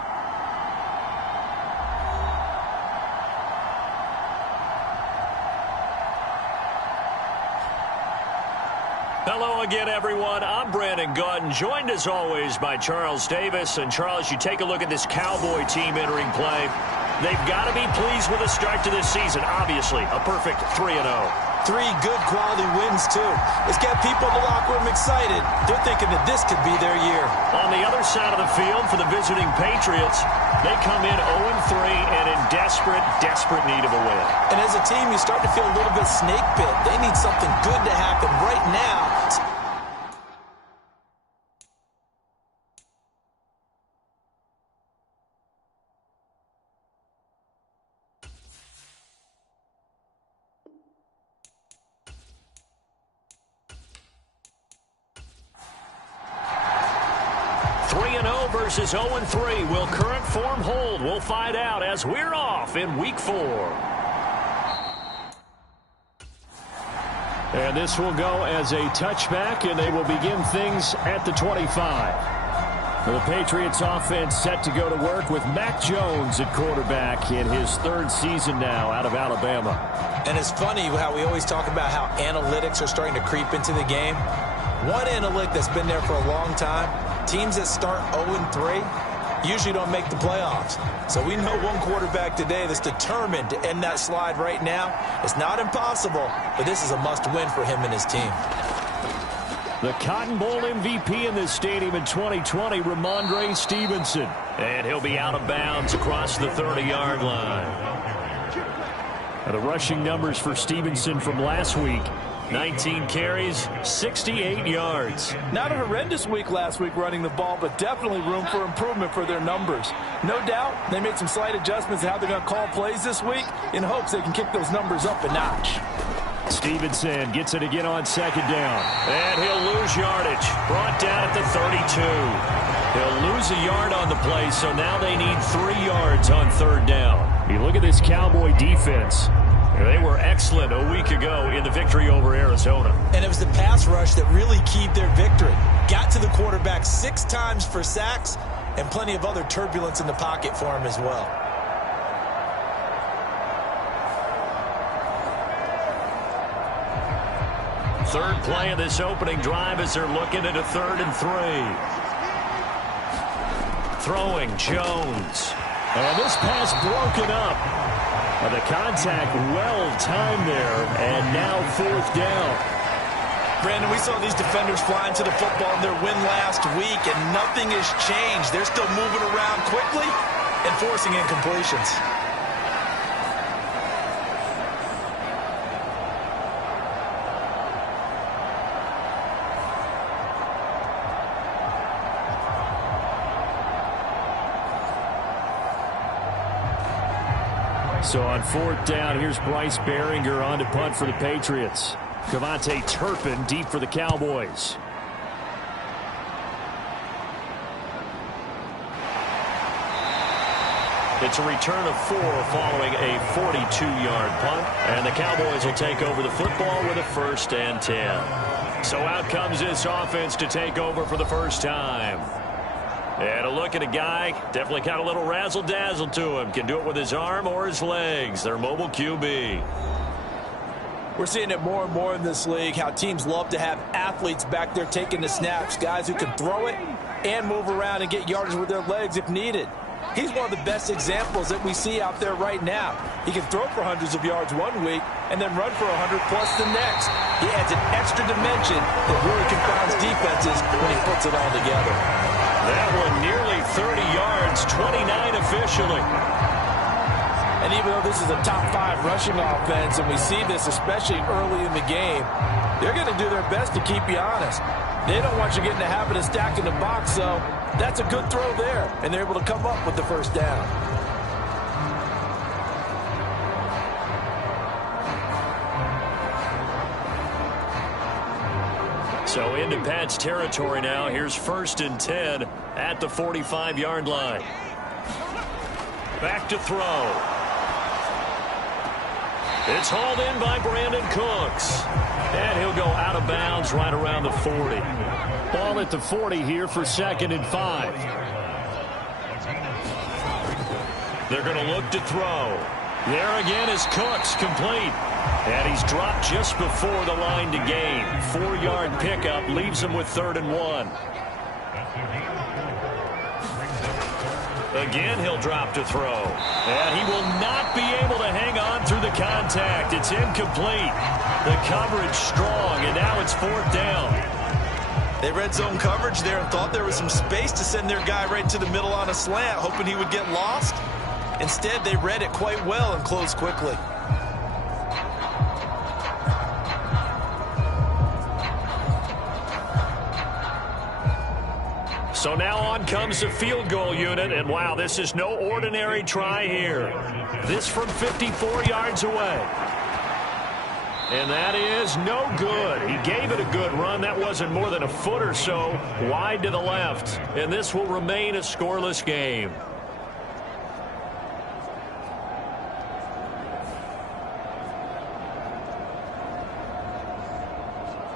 Hello again, everyone. I'm Brandon Gautin, joined as always by Charles Davis. And Charles, you take a look at this Cowboy team entering play. They've got to be pleased with the start to this season. Obviously, a perfect 3-0. 3 good quality wins, too. It's got people in the locker room excited. They're thinking that this could be their year. On the other side of the field for the visiting Patriots, they come in 0-3 and in desperate, desperate need of a win. And as a team, you start to feel a little bit snake bit. They need something good to happen right now. Versus 0-3. Will current form hold? We'll find out as we're off in Week 4. And this will go as a touchback, and they will begin things at the 25. The Patriots offense set to go to work with Mac Jones at quarterback in his 3rd season now out of Alabama. And it's funny how we always talk about how analytics are starting to creep into the game. One analytic that's been there for a long time, teams that start 0-3 usually don't make the playoffs. So we know one quarterback today that's determined to end that slide right now. It's not impossible, but this is a must-win for him and his team. The Cotton Bowl MVP in this stadium in 2020, Ramondre Stevenson. And he'll be out of bounds across the 30-yard line. Now the rushing numbers for Stevenson from last week. 19 carries, 68 yards. Not a horrendous week last week running the ball, but definitely room for improvement for their numbers. No doubt they made some slight adjustments to how they're going to call plays this week in hopes they can kick those numbers up a notch. Stevenson gets it again on 2nd down. And he'll lose yardage. Brought down at the 32. He'll lose a yard on the play, so now they need 3 yards on 3rd down. You look at this Cowboy defense. They were excellent a week ago in the victory over Arizona. And it was the pass rush that really keyed their victory. Got to the quarterback 6 times for sacks and plenty of other turbulence in the pocket for him as well. Third play of this opening drive as they're looking at a 3rd and 3. Throwing Jones. And this pass broken up. The contact well-timed there, and now 4th down. Brandon, we saw these defenders flying to the football in their win last week, and nothing has changed. They're still moving around quickly and forcing incompletions. So on 4th down, here's Bryce Behringer on to punt for the Patriots. Cavante Turpin deep for the Cowboys. It's a return of 4 following a 42-yard punt. And the Cowboys will take over the football with a 1st and 10. So out comes this offense to take over for the first time. And a look at a guy, definitely got a little razzle-dazzle to him. Can do it with his arm or his legs. Their mobile QB. We're seeing it more and more in this league, how teams love to have athletes back there taking the snaps, guys who can throw it and move around and get yardage with their legs if needed. He's one of the best examples that we see out there right now. He can throw for hundreds of yards one week and then run for 100+ the next. He adds an extra dimension that really confounds defenses when he puts it all together. That one nearly 30 yards, 29 officially. And even though this is a top 5 rushing offense, and we see this especially early in the game, they're going to do their best to keep you honest. They don't want you getting the habit of stacking the box, so that's a good throw there, and they're able to come up with the first down. So into Pat's territory now. Here's 1st and 10 at the 45-yard line. Back to throw. It's hauled in by Brandon Cooks. And he'll go out of bounds right around the 40. Ball at the 40 here for 2nd and 5. They're going to look to throw. There again is Cooks, complete. And he's dropped just before the line to gain. 4-yard pickup leaves him with 3rd and 1. Again, he'll drop to throw. And he will not be able to hang on through the contact. It's incomplete. The coverage strong, and now it's 4th down. They read zone coverage there and thought there was some space to send their guy right to the middle on a slant, hoping he would get lost. Instead, they read it quite well and closed quickly. So now on comes the field goal unit, and wow, this is no ordinary try here. This from 54 yards away. And that is no good. He gave it a good run. That wasn't more than a foot or so wide to the left. And this will remain a scoreless game.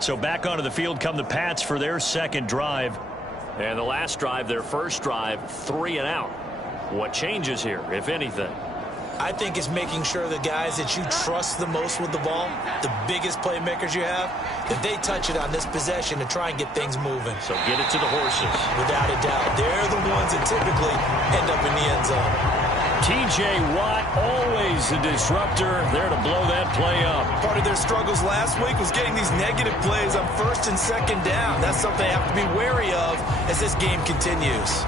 So back onto the field come the Pats for their 2nd drive. And the last drive, their first drive, 3 and out. What changes here, if anything? I think it's making sure the guys that you trust the most with the ball, the biggest playmakers you have, that they touch it on this possession to try and get things moving. So get it to the horses. Without a doubt. They're the ones that typically end up in the end zone. T.J. Watt, always a disruptor, there to blow that play up. Part of their struggles last week was getting these negative plays on 1st and 2nd down. That's something they have to be wary of as this game continues.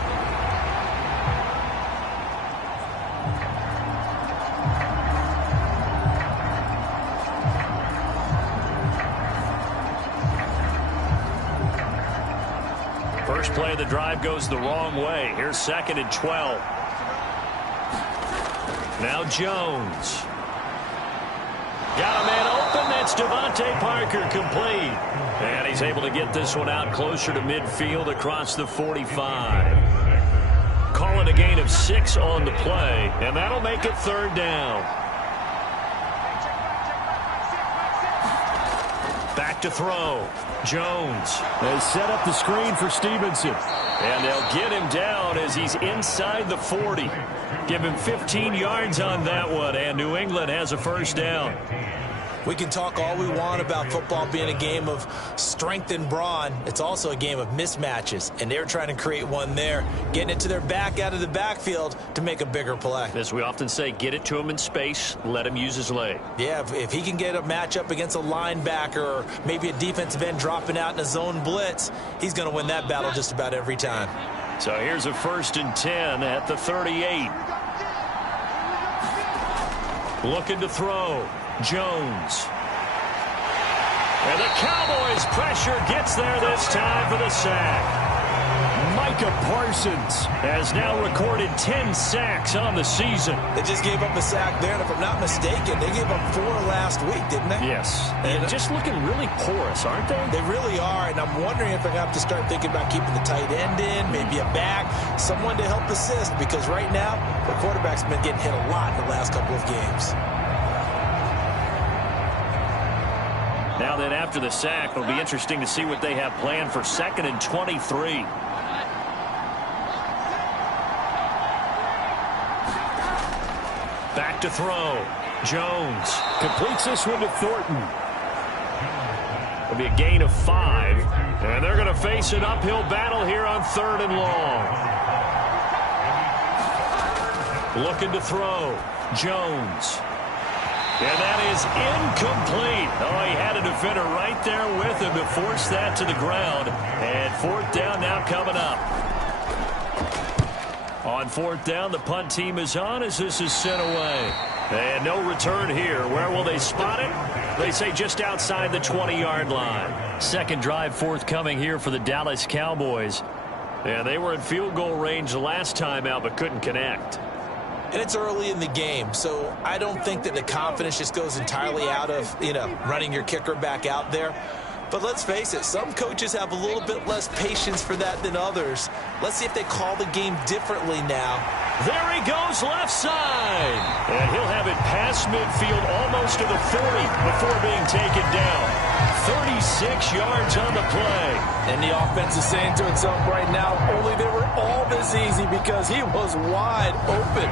First play of the drive goes the wrong way. Here's 2nd and 12. Now Jones. Got a man open. That's Devontae Parker, complete. And he's able to get this one out closer to midfield across the 45. Call it a gain of 6 on the play, and that'll make it 3rd down. Back to throw. Jones. They set up the screen for Stevenson. And they'll get him down as he's inside the 40. Give him 15 yards on that one, and New England has a first down. We can talk all we want about football being a game of strength and brawn. It's also a game of mismatches, and they're trying to create one there, getting it to their back out of the backfield to make a bigger play. As we often say, get it to him in space, let him use his leg. Yeah, if he can get a matchup against a linebacker or maybe a defensive end dropping out in a zone blitz, he's going to win that battle just about every time. So here's a 1st and 10 at the 38. Looking to throw. Jones. And the Cowboys pressure gets there this time for the sack. Micah Parsons has now recorded 10 sacks on the season. They just gave up a sack there, and if I'm not mistaken, they gave up 4 last week, didn't they? Yes. And just looking really porous, aren't they? They really are, and I'm wondering if they're going to have to start thinking about keeping the tight end in, maybe a back, someone to help assist, because right now, the quarterback's been getting hit a lot in the last couple of games. Now then, after the sack, it'll be interesting to see what they have planned for 2nd and 23. Back to throw. Jones completes this one to Thornton. It'll be a gain of 5. And they're going to face an uphill battle here on 3rd and long. Looking to throw. Jones. And that is incomplete. Oh, he had a defender right there with him to force that to the ground. And 4th down now coming up. On 4th down, the punt team is on as this is sent away. And no return here. Where will they spot it? They say just outside the 20-yard line. Second drive forthcoming here for the Dallas Cowboys. And they were in field goal range the last time out but couldn't connect. And it's early in the game, so I don't think that the confidence just goes entirely out of, running your kicker back out there. But let's face it, some coaches have a little bit less patience for that than others. Let's see if they call the game differently now. There he goes left side. And he'll have it past midfield almost to the 40 before being taken down. 36 yards on the play. And the offense is saying to itself right now, only they were all this easy because he was wide open.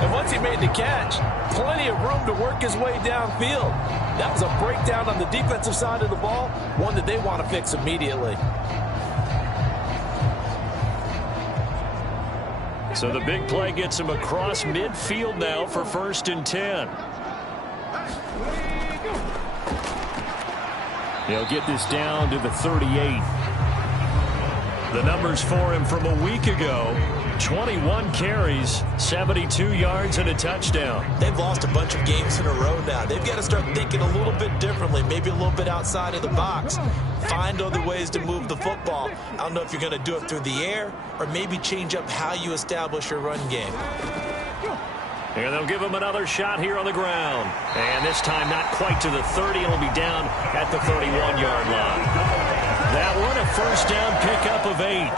And once he made the catch, plenty of room to work his way downfield. That was a breakdown on the defensive side of the ball, one that they want to fix immediately. So the big play gets him across midfield now for 1st and 10. He'll get this down to the 38. The numbers for him from a week ago: 21 carries, 72 yards, and a touchdown. They've lost a bunch of games in a row now. They've got to start thinking a little bit differently, maybe a little bit outside of the box. Find other ways to move the football. I don't know if you're going to do it through the air or maybe change up how you establish your run game. And they'll give him another shot here on the ground. And this time not quite to the 30. It'll be down at the 31-yard line. That one a 1st down pickup of 8.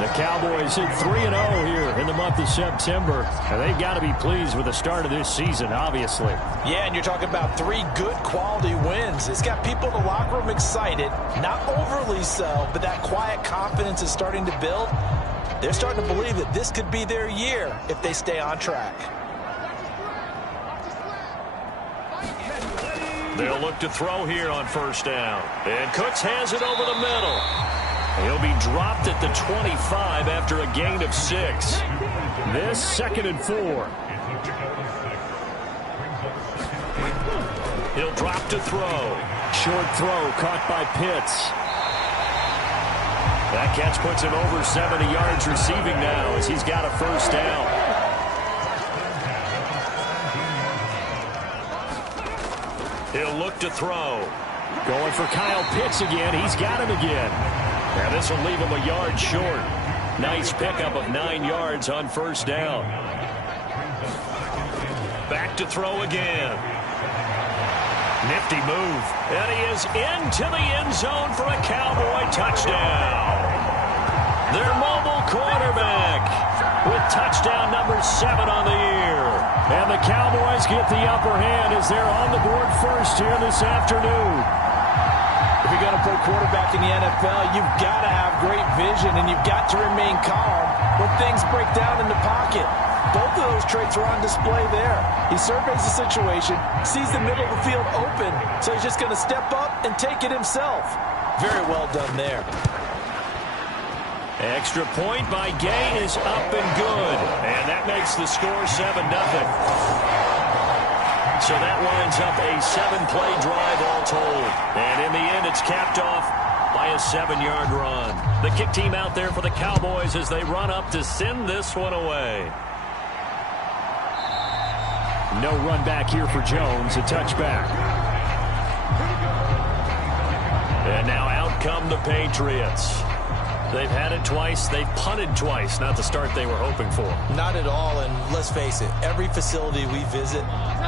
The Cowboys hit 3-0 here in the month of September. And they've got to be pleased with the start of this season, obviously. Yeah, and you're talking about 3 good quality wins. It's got people in the locker room excited, not overly so, but that quiet confidence is starting to build. They're starting to believe that this could be their year if they stay on track. They'll look to throw here on 1st down. And Cooks has it over the middle. He'll be dropped at the 25 after a gain of 6. This 2nd and 4. He'll drop to throw. Short throw caught by Pitts. That catch puts him over 70 yards receiving now as he's got a 1st down. He'll look to throw. Going for Kyle Pitts again. He's got him again. Now this will leave him a yard short. Nice pickup of 9 yards on 1st down. Back to throw again. Nifty move. And he is into the end zone for a Cowboy touchdown. Their mobile quarterback with touchdown number 7 on the year. And the Cowboys get the upper hand as they're on the board first here this afternoon. If you're going to play quarterback in the NFL, you've got to have great vision and you've got to remain calm when things break down in the pocket. Both of those traits are on display there. He surveys the situation, sees the middle of the field open, so he's just going to step up and take it himself. Very well done there. Extra point by Gay is up and good. And that makes the score 7-0. So that winds up a 7-play drive all told. And in the end, it's capped off by a 7-yard run. The kick team out there for the Cowboys as they run up to send this one away. No run back here for Jones. A touchback. And now out come the Patriots. They've had it twice. They've punted twice. Not the start they were hoping for. Not at all, and let's face it, every facility we visit,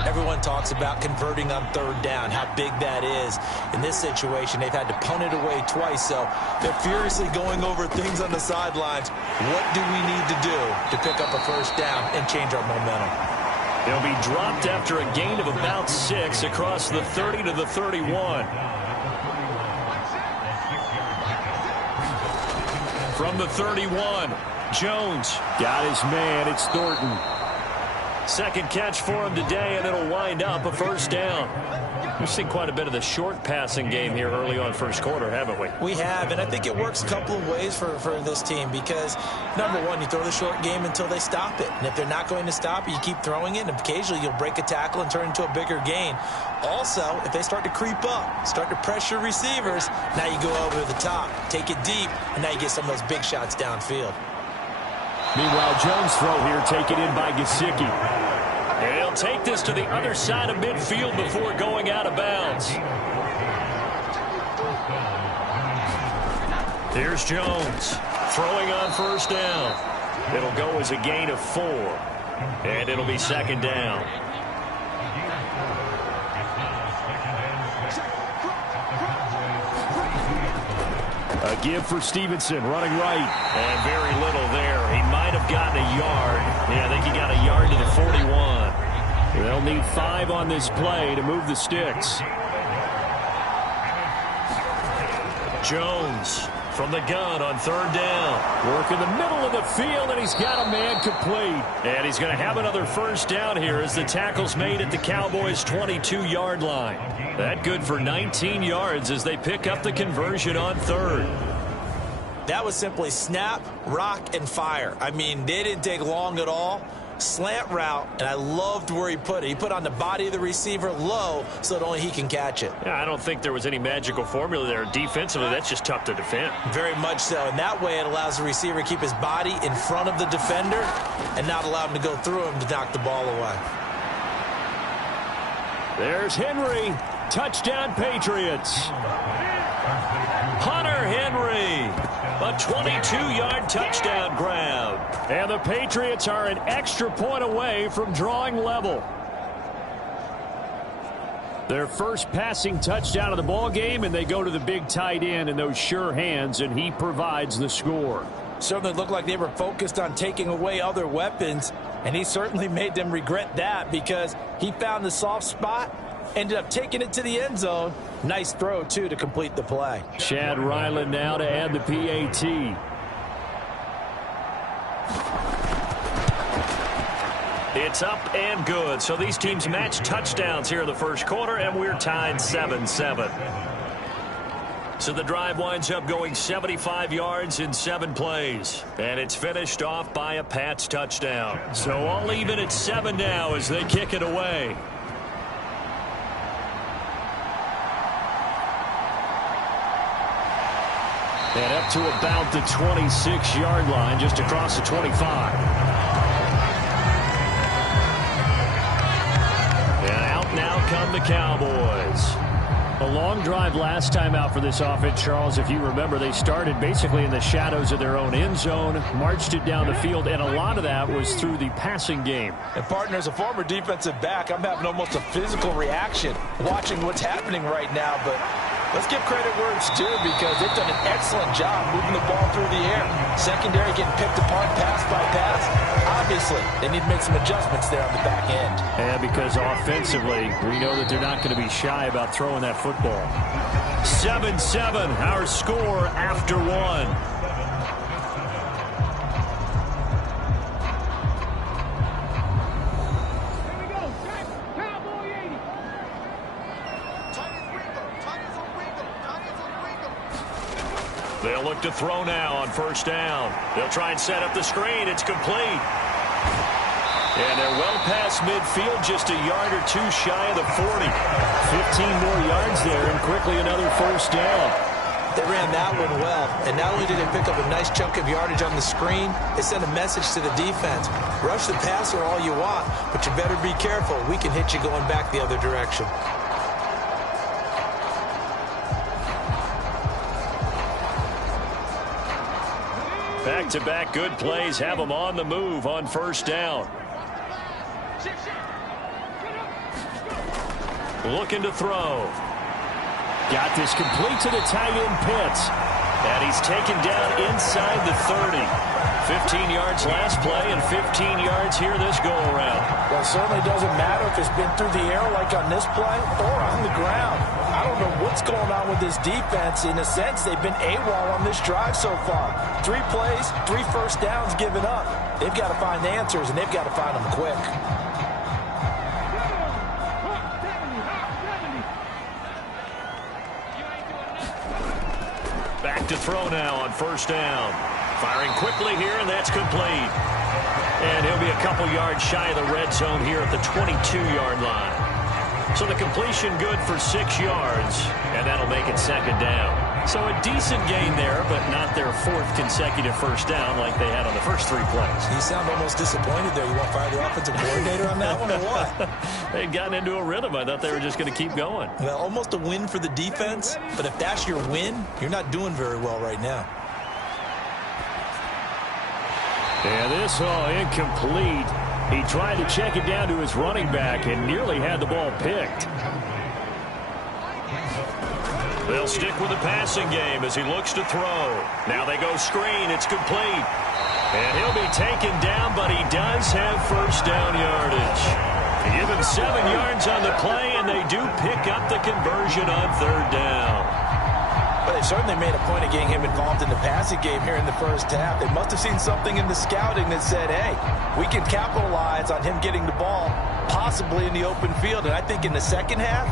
everyone talks about converting on 3rd down, how big that is. In this situation, they've had to punt it away twice, so they're furiously going over things on the sidelines. What do we need to do to pick up a 1st down and change our momentum? They'll be dropped after a gain of about 6 across the 30 to the 31. From the 31, Jones got his man. It's Thornton. Second catch for him today, and it'll wind up a first down. We've seen quite a bit of the short passing game here early on first quarter, haven't we? We have, and I think it works a couple of ways for this team because, number one, you throw the short game until they stop it. And if they're not going to stop it, you keep throwing it, and occasionally you'll break a tackle and turn into a bigger gain. Also, if they start to creep up, start to pressure receivers, now you go over the top, take it deep, and now you get some of those big shots downfield. Meanwhile, Jones' throw here taken in by Gesicki. And he'll take this to the other side of midfield before going out of bounds. Here's Jones throwing on first down. It'll go as a gain of 4. And it'll be second down. A give for Stevenson, running right. And very little there. He might have gotten a yard. Yeah, I think he got a yard to the 41. They'll need 5 on this play to move the sticks. Jones from the gun on third down. Work in the middle of the field, and he's got a man complete. And he's going to have another first down here as the tackle's made at the Cowboys' 22-yard line. That good for 19 yards as they pick up the conversion on third. That was simply snap, rock, and fire. I mean, they didn't take long at all. Slant route, and I loved where he put it. He put on the body of the receiver low so that only he can catch it. Yeah, I don't think there was any magical formula there. Defensively, that's just tough to defend. Very much so. And that way it allows the receiver to keep his body in front of the defender and not allow him to go through him to knock the ball away. There's Henry. Touchdown, Patriots. Hunter Henry. A 22-yard touchdown grab. And the Patriots are an extra point away from drawing level. Their first passing touchdown of the ball game, and they go to the big tight end in those sure hands, and he provides the score. Certainly looked like they were focused on taking away other weapons, and he certainly made them regret that because he found the soft spot, ended up taking it to the end zone. Nice throw, too, to complete the play. Chad Ryland now to add the PAT. It's up and good. So these teams match touchdowns here in the first quarter, and we're tied 7-7. So the drive winds up going 75 yards in 7 plays. And it's finished off by a Pats touchdown. So all even at 7 now as they kick it away. And up to about the 26-yard line, just across the 25. And out now come the Cowboys. A long drive last time out for this offense, Charles. If you remember, they started basically in the shadows of their own end zone, marched it down the field, and a lot of that was through the passing game. And, partner, as a former defensive back, I'm having almost a physical reaction watching what's happening right now, but let's give credit where it's due because they've done an excellent job moving the ball through the air. Secondary getting picked apart pass by pass. Obviously, they need to make some adjustments there on the back end. And because offensively, we know that they're not going to be shy about throwing that football. 7-7, our score after 1. They'll look to throw now on first down. They'll try and set up the screen. It's complete. And they're well past midfield, just a yard or two shy of the 40. 15 more yards there, and quickly another first down. They ran that one well, and not only did they pick up a nice chunk of yardage on the screen, they sent a message to the defense. Rush the passer all you want, but you better be careful. We can hit you going back the other direction. Back-to-back good plays have them on the move on first down. Looking to throw. Got this complete to the tight end Pitts. And he's taken down inside the 30. 15 yards last play and 15 yards here this go-around. Well, it certainly doesn't matter if it's been through the air like on this play or on the ground. I don't know what's going on with this defense. In a sense, they've been AWOL on this drive so far. 3 plays, 3 first downs given up. They've got to find answers, and they've got to find them quick. to throw now on first down. Firing quickly here, and that's complete. And he'll be a couple yards shy of the red zone here at the 22-yard line. So the completion good for 6 yards, and that'll make it second down. So a decent gain there, but not their 4th consecutive first down like they had on the first 3 plays. You sound almost disappointed there. You want to fire the offensive coordinator on that one or what? They'd gotten into a rhythm. I thought they were just going to keep going. Well, almost a win for the defense, but if that's your win, you're not doing very well right now. And this incomplete. He tried to check it down to his running back and nearly had the ball picked. They'll stick with the passing game as he looks to throw. Now they go screen. It's complete. And he'll be taken down, but he does have first down yardage. They give him 7 yards on the play, and they do pick up the conversion on 3rd down. But they certainly made a point of getting him involved in the passing game here in the first half. They must have seen something in the scouting that said, hey, we can capitalize on him getting the ball possibly in the open field. And I think in the second half,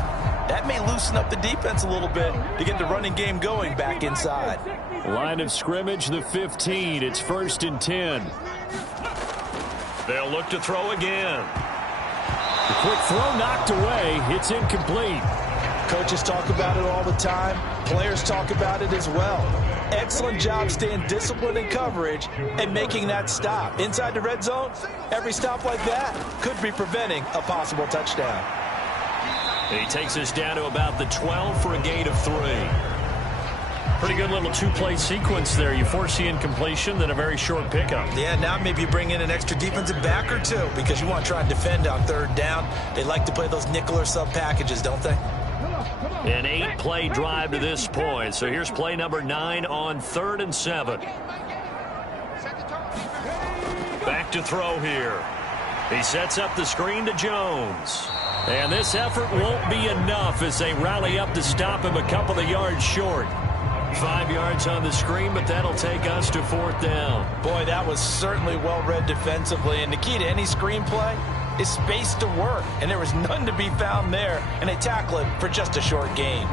that may loosen up the defense a little bit to get the running game going back inside. Line of scrimmage, the 15. It's 1st and 10. They'll look to throw again. The quick throw knocked away. It's incomplete. Coaches talk about it all the time. Players talk about it as well. Excellent job staying disciplined in coverage and making that stop. Inside the red zone, every stop like that could be preventing a possible touchdown. He takes us down to about the 12 for a gain of 3. Pretty good little 2-play sequence there. You force the incompletion, then a very short pickup. Yeah, now maybe you bring in an extra defensive back or two because you want to try and defend on 3rd down. They like to play those nickel or sub packages, don't they? An 8-play drive to this point. So here's play number 9 on 3rd and 7. Back to throw here. He sets up the screen to Jones. And this effort won't be enough as they rally up to stop him a couple of yards short. 5 yards on the screen, but that'll take us to 4th down. Boy, that was certainly well-read defensively. And the key to any screenplay is space to work. And there was none to be found there. And they tackle it for just a short gain.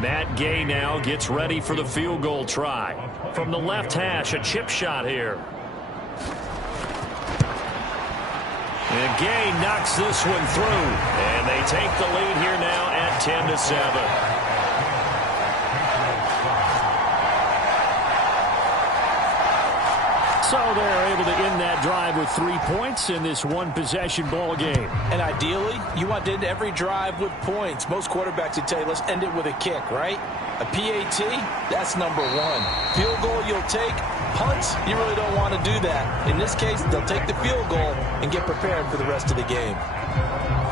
Matt Gay now gets ready for the field goal try. From the left hash, a chip shot here. And Gay knocks this one through. And they take the lead here now at 10-7. So they're able to end that drive with 3 points in this one-possession ball game. And ideally, you want to end every drive with points. Most quarterbacks would tell you, let's end it with a kick, right? A PAT, that's number 1. Field goal you'll take. Punts, you really don't want to do that. In this case, they'll take the field goal and get prepared for the rest of the game.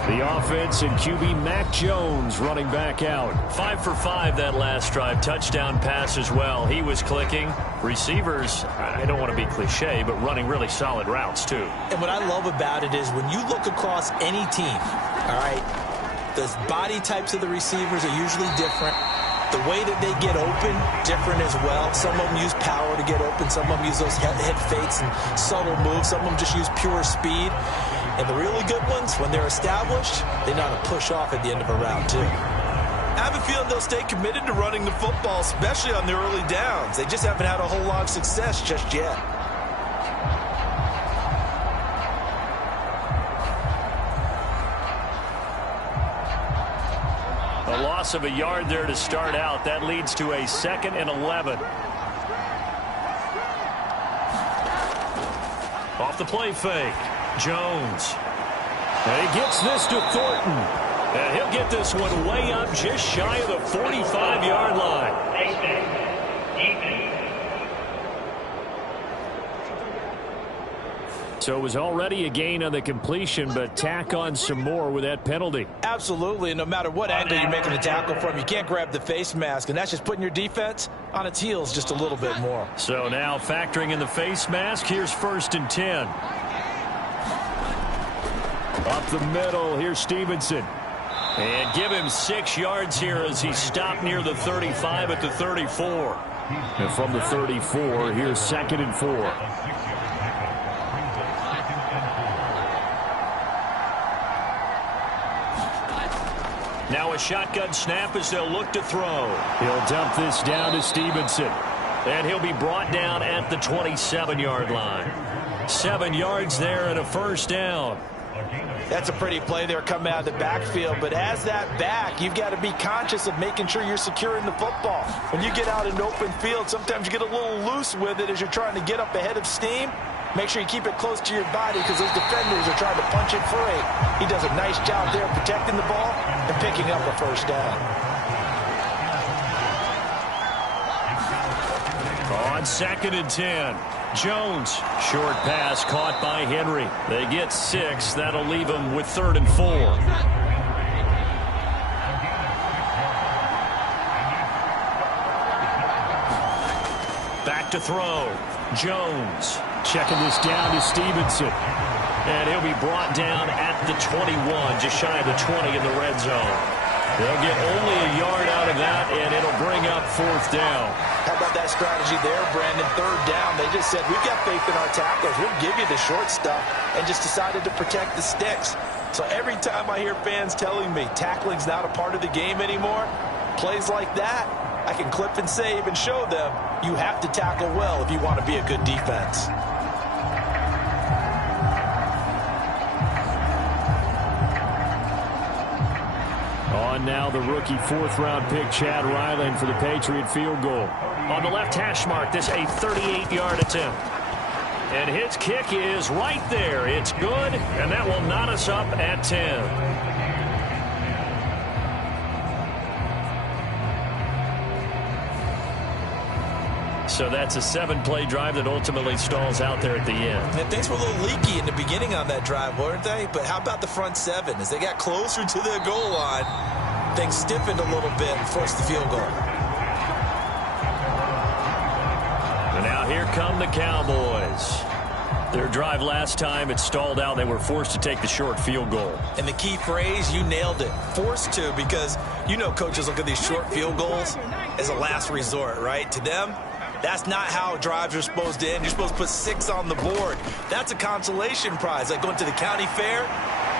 The offense and QB Mac Jones running back out. 5 for 5 that last drive. Touchdown pass as well. He was clicking. Receivers, I don't want to be cliche, but running really solid routes too. And what I love about it is when you look across any team, all right, the body types of the receivers are usually different. The way that they get open, different as well. Some of them use power to get open. Some of them use those head fakes and subtle moves. Some of them just use pure speed. And the really good ones, when they're established, they know how to push off at the end of a route, too. I have a feeling they'll stay committed to running the football, especially on the early downs. They just haven't had a whole lot of success just yet. A loss of a yard there to start out. That leads to a 2nd and 11. Off the play fake. Jones. And he gets this to Thornton. And he'll get this one way up just shy of the 45-yard line. So it was already a gain on the completion, but tack on some more with that penalty. Absolutely, and no matter what angle you're making a tackle from, you can't grab the face mask, and that's just putting your defense on its heels just a little bit more. So now factoring in the face mask, here's 1st and 10. Up the middle, here's Stevenson. And give him 6 yards here as he stopped near the 35 at the 34. And from the 34, here's 2nd and 4. Now a shotgun snap as they'll look to throw. He'll dump this down to Stevenson. And he'll be brought down at the 27-yard line. 7 yards there and a first down. That's a pretty play there coming out of the backfield, but as that back, you've got to be conscious of making sure you're securing the football. When you get out in open field, sometimes you get a little loose with it as you're trying to get up ahead of steam. Make sure you keep it close to your body because those defenders are trying to punch it free. He does a nice job there protecting the ball and picking up a first down. On 2nd and 10, Jones. Short pass caught by Henry. They get 6. That'll leave them with 3rd and 4. Back to throw. Jones. Checking this down to Stevenson. And he'll be brought down at the 21, just shy of the 20 in the red zone. They'll get only a yard out of that, and it'll bring up 4th down. How about that strategy there, Brandon? 3rd down. They just said, we've got faith in our tacklers. We'll give you the short stuff, and just decided to protect the sticks. So every time I hear fans telling me tackling's not a part of the game anymore, plays like that, I can clip and save and show them you have to tackle well if you want to be a good defense. On now the rookie 4th-round pick, Chad Ryland, for the Patriot field goal. On the left hash mark, this a 38-yard attempt. And his kick is right there. It's good, and that will knot us up at 10. So that's a 7-play drive that ultimately stalls out there at the end. And things were a little leaky in the beginning on that drive, weren't they? But how about the front 7? As they got closer to the goal line, things stiffened a little bit and forced the field goal. And now here come the Cowboys. Their drive last time, it stalled out. They were forced to take the short field goal. And the key phrase, you nailed it. Forced to, because you know coaches look at these short field goals as a last resort, right? To them, that's not how drives are supposed to end. You're supposed to put 6 on the board. That's a consolation prize. Like going to the county fair,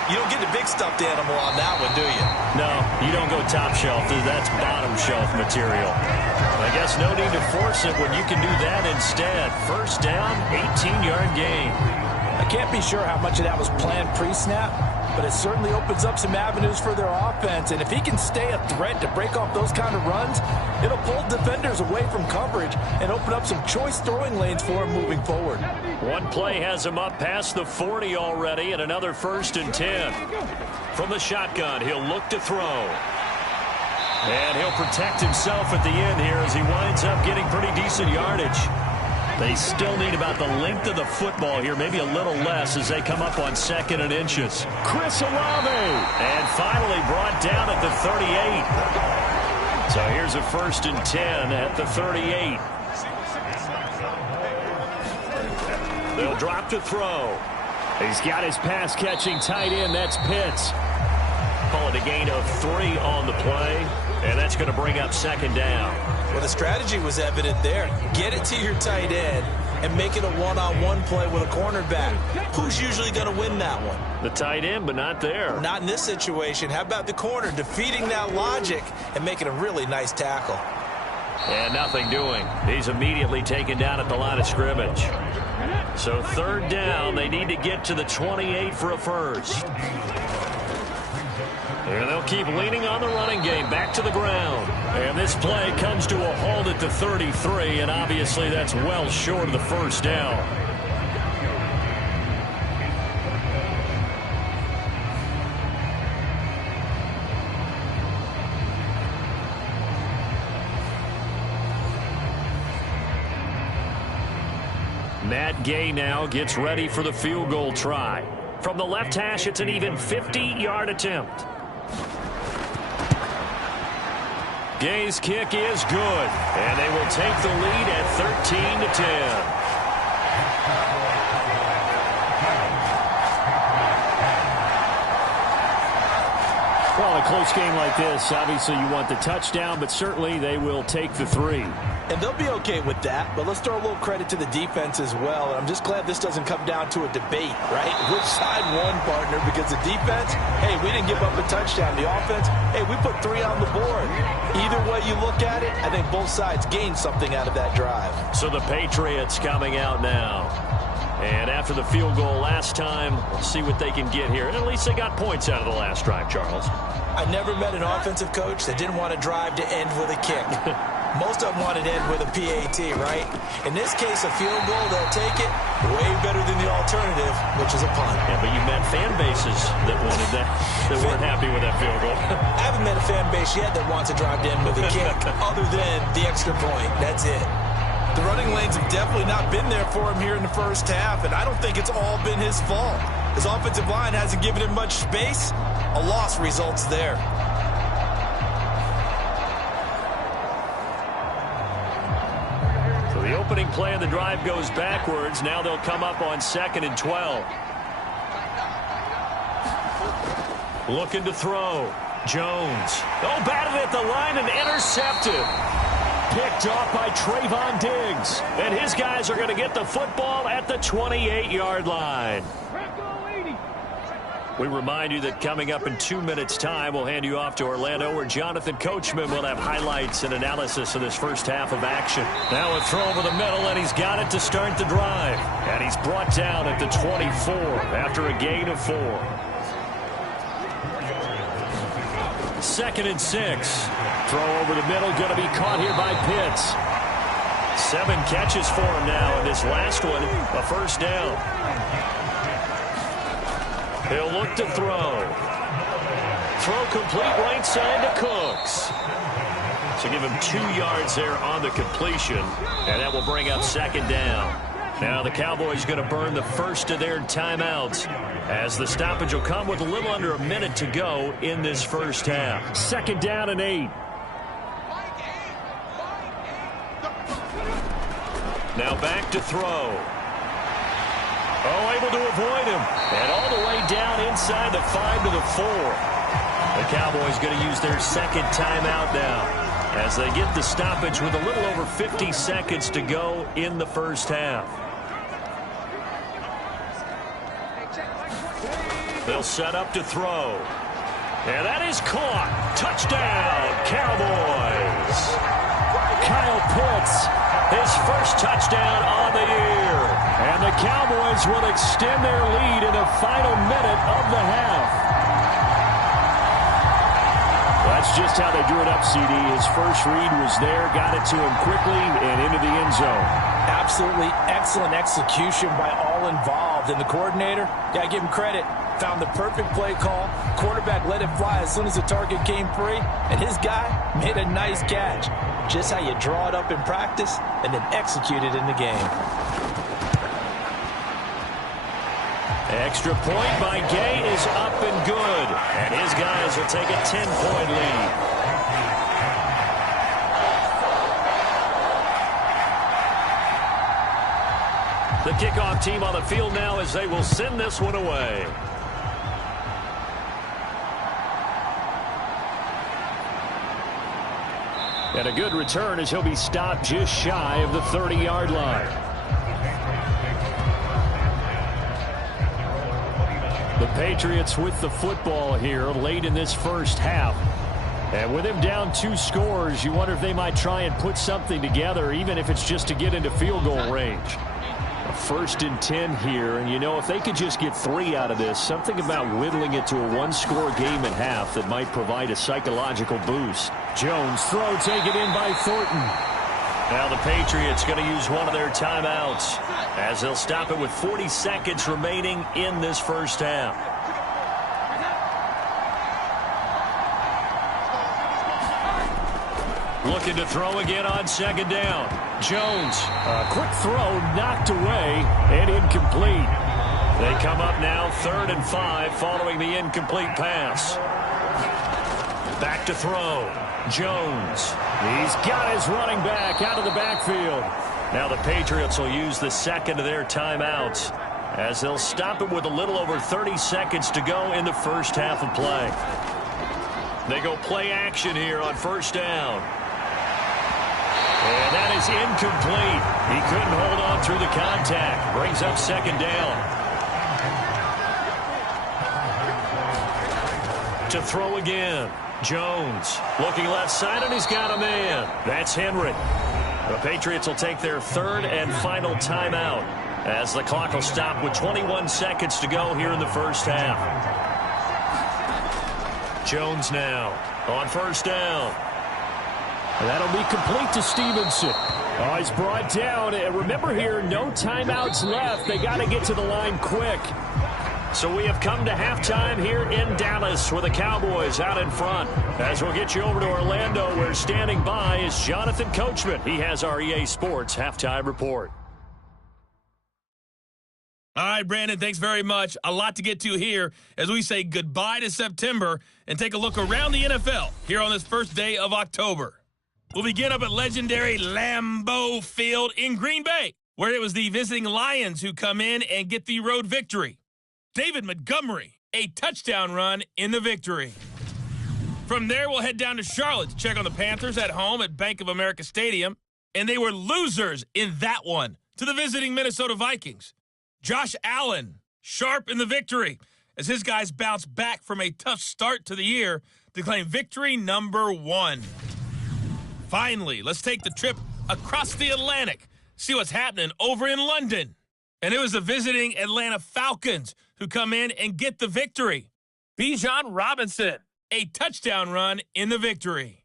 you don't get the big stuffed animal on that one, do you? No, you don't go top shelf. That's bottom shelf material. I guess no need to force it when you can do that instead. First down, 18-yard gain. I can't be sure how much of that was planned pre-snap, but it certainly opens up some avenues for their offense. And if he can stay a threat to break off those kind of runs, it'll pull defenders away from coverage and open up some choice throwing lanes for him moving forward. One play has him up past the 40 already, and another 1st and 10. From the shotgun, he'll look to throw. And he'll protect himself at the end here as he winds up getting pretty decent yardage. They still need about the length of the football here, maybe a little less as they come up on 2nd and inches. Chris Olave. And finally brought down at the 38. So here's a 1st and 10 at the 38. They'll drop to throw. He's got his pass-catching tight end. That's Pitts. Call it a gain of 3 on the play, and that's going to bring up 2nd down. Well, the strategy was evident there. Get it to your tight end and make it a one-on-one play with a cornerback. Who's usually going to win that one? The tight end, but not there. Not in this situation. How about the corner defeating that logic and making a really nice tackle? And nothing doing. He's immediately taken down at the line of scrimmage. So 3rd down, they need to get to the 28 for a first. And they'll keep leaning on the running game back to the ground. And this play comes to a halt at the 33, and obviously that's well short of the first down. Matt Gay now gets ready for the field goal try. From the left hash, it's an even 50-yard attempt. Gay's kick is good, and they will take the lead at 13-10. Well, a close game like this, obviously you want the touchdown, but certainly they will take the 3. And they'll be okay with that, but let's throw a little credit to the defense as well. And I'm just glad this doesn't come down to a debate, right? Which side won, partner? Because the defense, hey, we didn't give up a touchdown. The offense, hey, we put 3 on the board. Either way you look at it, I think both sides gained something out of that drive. So the Patriots coming out now. And after the field goal last time, we'll see what they can get here. And at least they got points out of the last drive, Charles. I never met an offensive coach that didn't want to drive to end with a kick. Most of them wanted to end with a PAT, right? In this case, a field goal, they'll take it way better than the alternative, which is a punt. Yeah, but you met fan bases that wanted that, that weren't happy with that field goal. I haven't met a fan base yet that wants to drive to end with a kick other than the extra point. That's it. The running lanes have definitely not been there for him here in the first half, and I don't think it's all been his fault. His offensive line hasn't given him much space. A loss results there. So the opening play of the drive goes backwards. Now they'll come up on 2nd and 12. Looking to throw. Jones. Oh, batted at the line and intercepted. Picked off by Trayvon Diggs. And his guys are going to get the football at the 28-yard line. We remind you that coming up in 2 minutes' time, we'll hand you off to Orlando, where Jonathan Coachman will have highlights and analysis of this first half of action. Now a throw over the middle, and he's got it to start the drive. And he's brought down at the 24 after a gain of 4. 2nd and 6. Throw over the middle, going to be caught here by Pitts. 7 catches for him now, and this last one, a first down. He'll look to throw. Throw complete right side to Cooks. So give him 2 yards there on the completion, and that will bring up 2nd down. Now the Cowboys going to burn the first of their timeouts, as the stoppage will come with a little under a minute to go in this first half. 2nd down and 8. Now back to throw. Oh, able to avoid him. And all the way down inside the 5 to the 4. The Cowboys going to use their 2nd timeout now, as they get the stoppage with a little over 50 seconds to go in the first half. They'll set up to throw. And that is caught. Touchdown, Cowboys. Kyle Pitts, his first touchdown on the year. And the Cowboys will extend their lead in the final minute of the half. That's just how they drew it up, CD. His first read was there, got it to him quickly, and into the end zone. Absolutely excellent execution by all involved. And the coordinator, got to give him credit, found the perfect play call. Quarterback let it fly as soon as the target came free, and his guy made a nice catch. Just how you draw it up in practice and then execute it in the game. Extra point by Gay is up and good. And his guys will take a 10-point lead. The kickoff team on the field now, as they will send this one away. And a good return, as he'll be stopped just shy of the 30-yard line. The Patriots with the football here late in this first half. And with him down 2 scores, you wonder if they might try and put something together, even if it's just to get into field goal range. A 1st and 10 here, and you know, if they could just get 3 out of this, something about whittling it to a 1-score game at half that might provide a psychological boost. Jones, throw taken in by Thornton. Now the Patriots going to use one of their timeouts, as they'll stop it with 40 seconds remaining in this first half. Looking to throw again on 2nd down. Jones, a quick throw knocked away and incomplete. They come up now 3rd and 5 following the incomplete pass. Back to throw. Jones. He's got his running back out of the backfield. Now the Patriots will use the 2nd of their timeouts, as they'll stop it with a little over 30 seconds to go in the first half of play. They go play action here on 1st down. And that is incomplete. He couldn't hold on through the contact. Brings up second down. To throw again. Jones looking left side, and he's got a man. That's Henry. The Patriots will take their third and final timeout as the clock will stop with 21 seconds to go here in the first half. Jones now on first down. And that'll be complete to Stevenson. Oh, he's brought down. And remember here, no timeouts left. They got to get to the line quick. So we have come to halftime here in Dallas with the Cowboys out in front. As we'll get you over to Orlando, where standing by is Jonathan Coachman. He has our EA Sports halftime report. All right, Brandon, thanks very much. A lot to get to here as we say goodbye to September and take a look around the NFL here on this first day of October. We'll begin up at legendary Lambeau Field in Green Bay, where it was the visiting Lions who come in and get the road victory. David Montgomery, a touchdown run in the victory. From there, we'll head down to Charlotte to check on the Panthers at home at Bank of America Stadium, and they were losers in that one to the visiting Minnesota Vikings. Josh Allen, sharp in the victory, as his guys bounce back from a tough start to the year to claim victory number 1. Finally, let's take the trip across the Atlantic, see what's happening over in London. And it was the visiting Atlanta Falcons who come in and get the victory. Bijan Robinson, a touchdown run in the victory.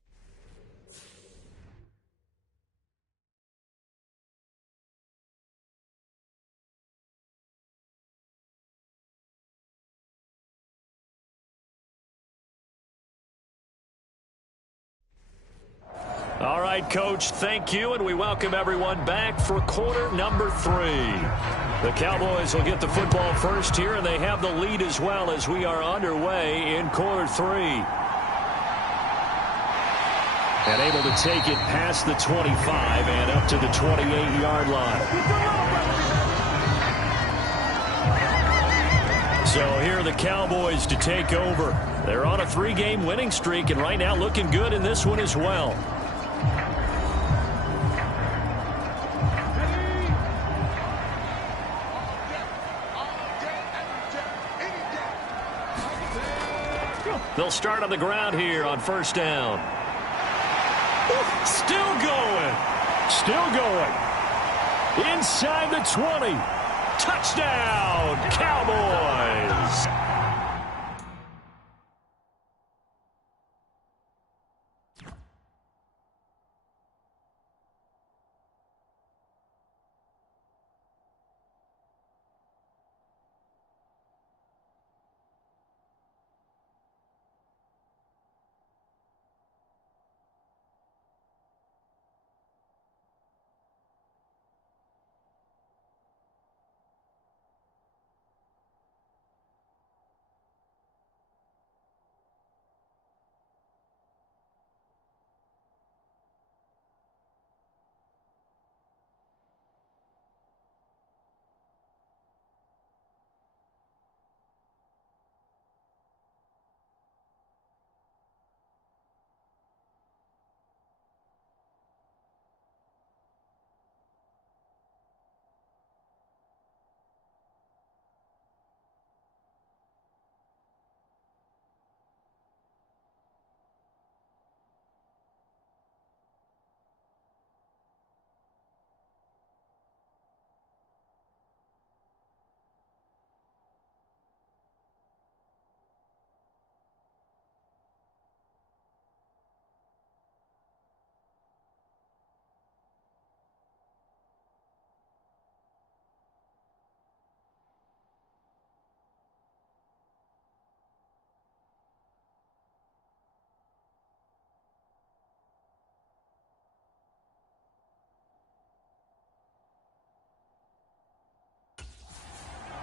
All right, Coach, thank you, and we welcome everyone back for quarter number 3. The Cowboys will get the football first here, and they have the lead as well as we are underway in quarter 3. And able to take it past the 25 and up to the 28-yard line. So here are the Cowboys to take over. They're on a 3-game winning streak, and right now looking good in this one as well. They'll start on the ground here on first down. Still going. Still going. Inside the 20. Touchdown, Cowboys.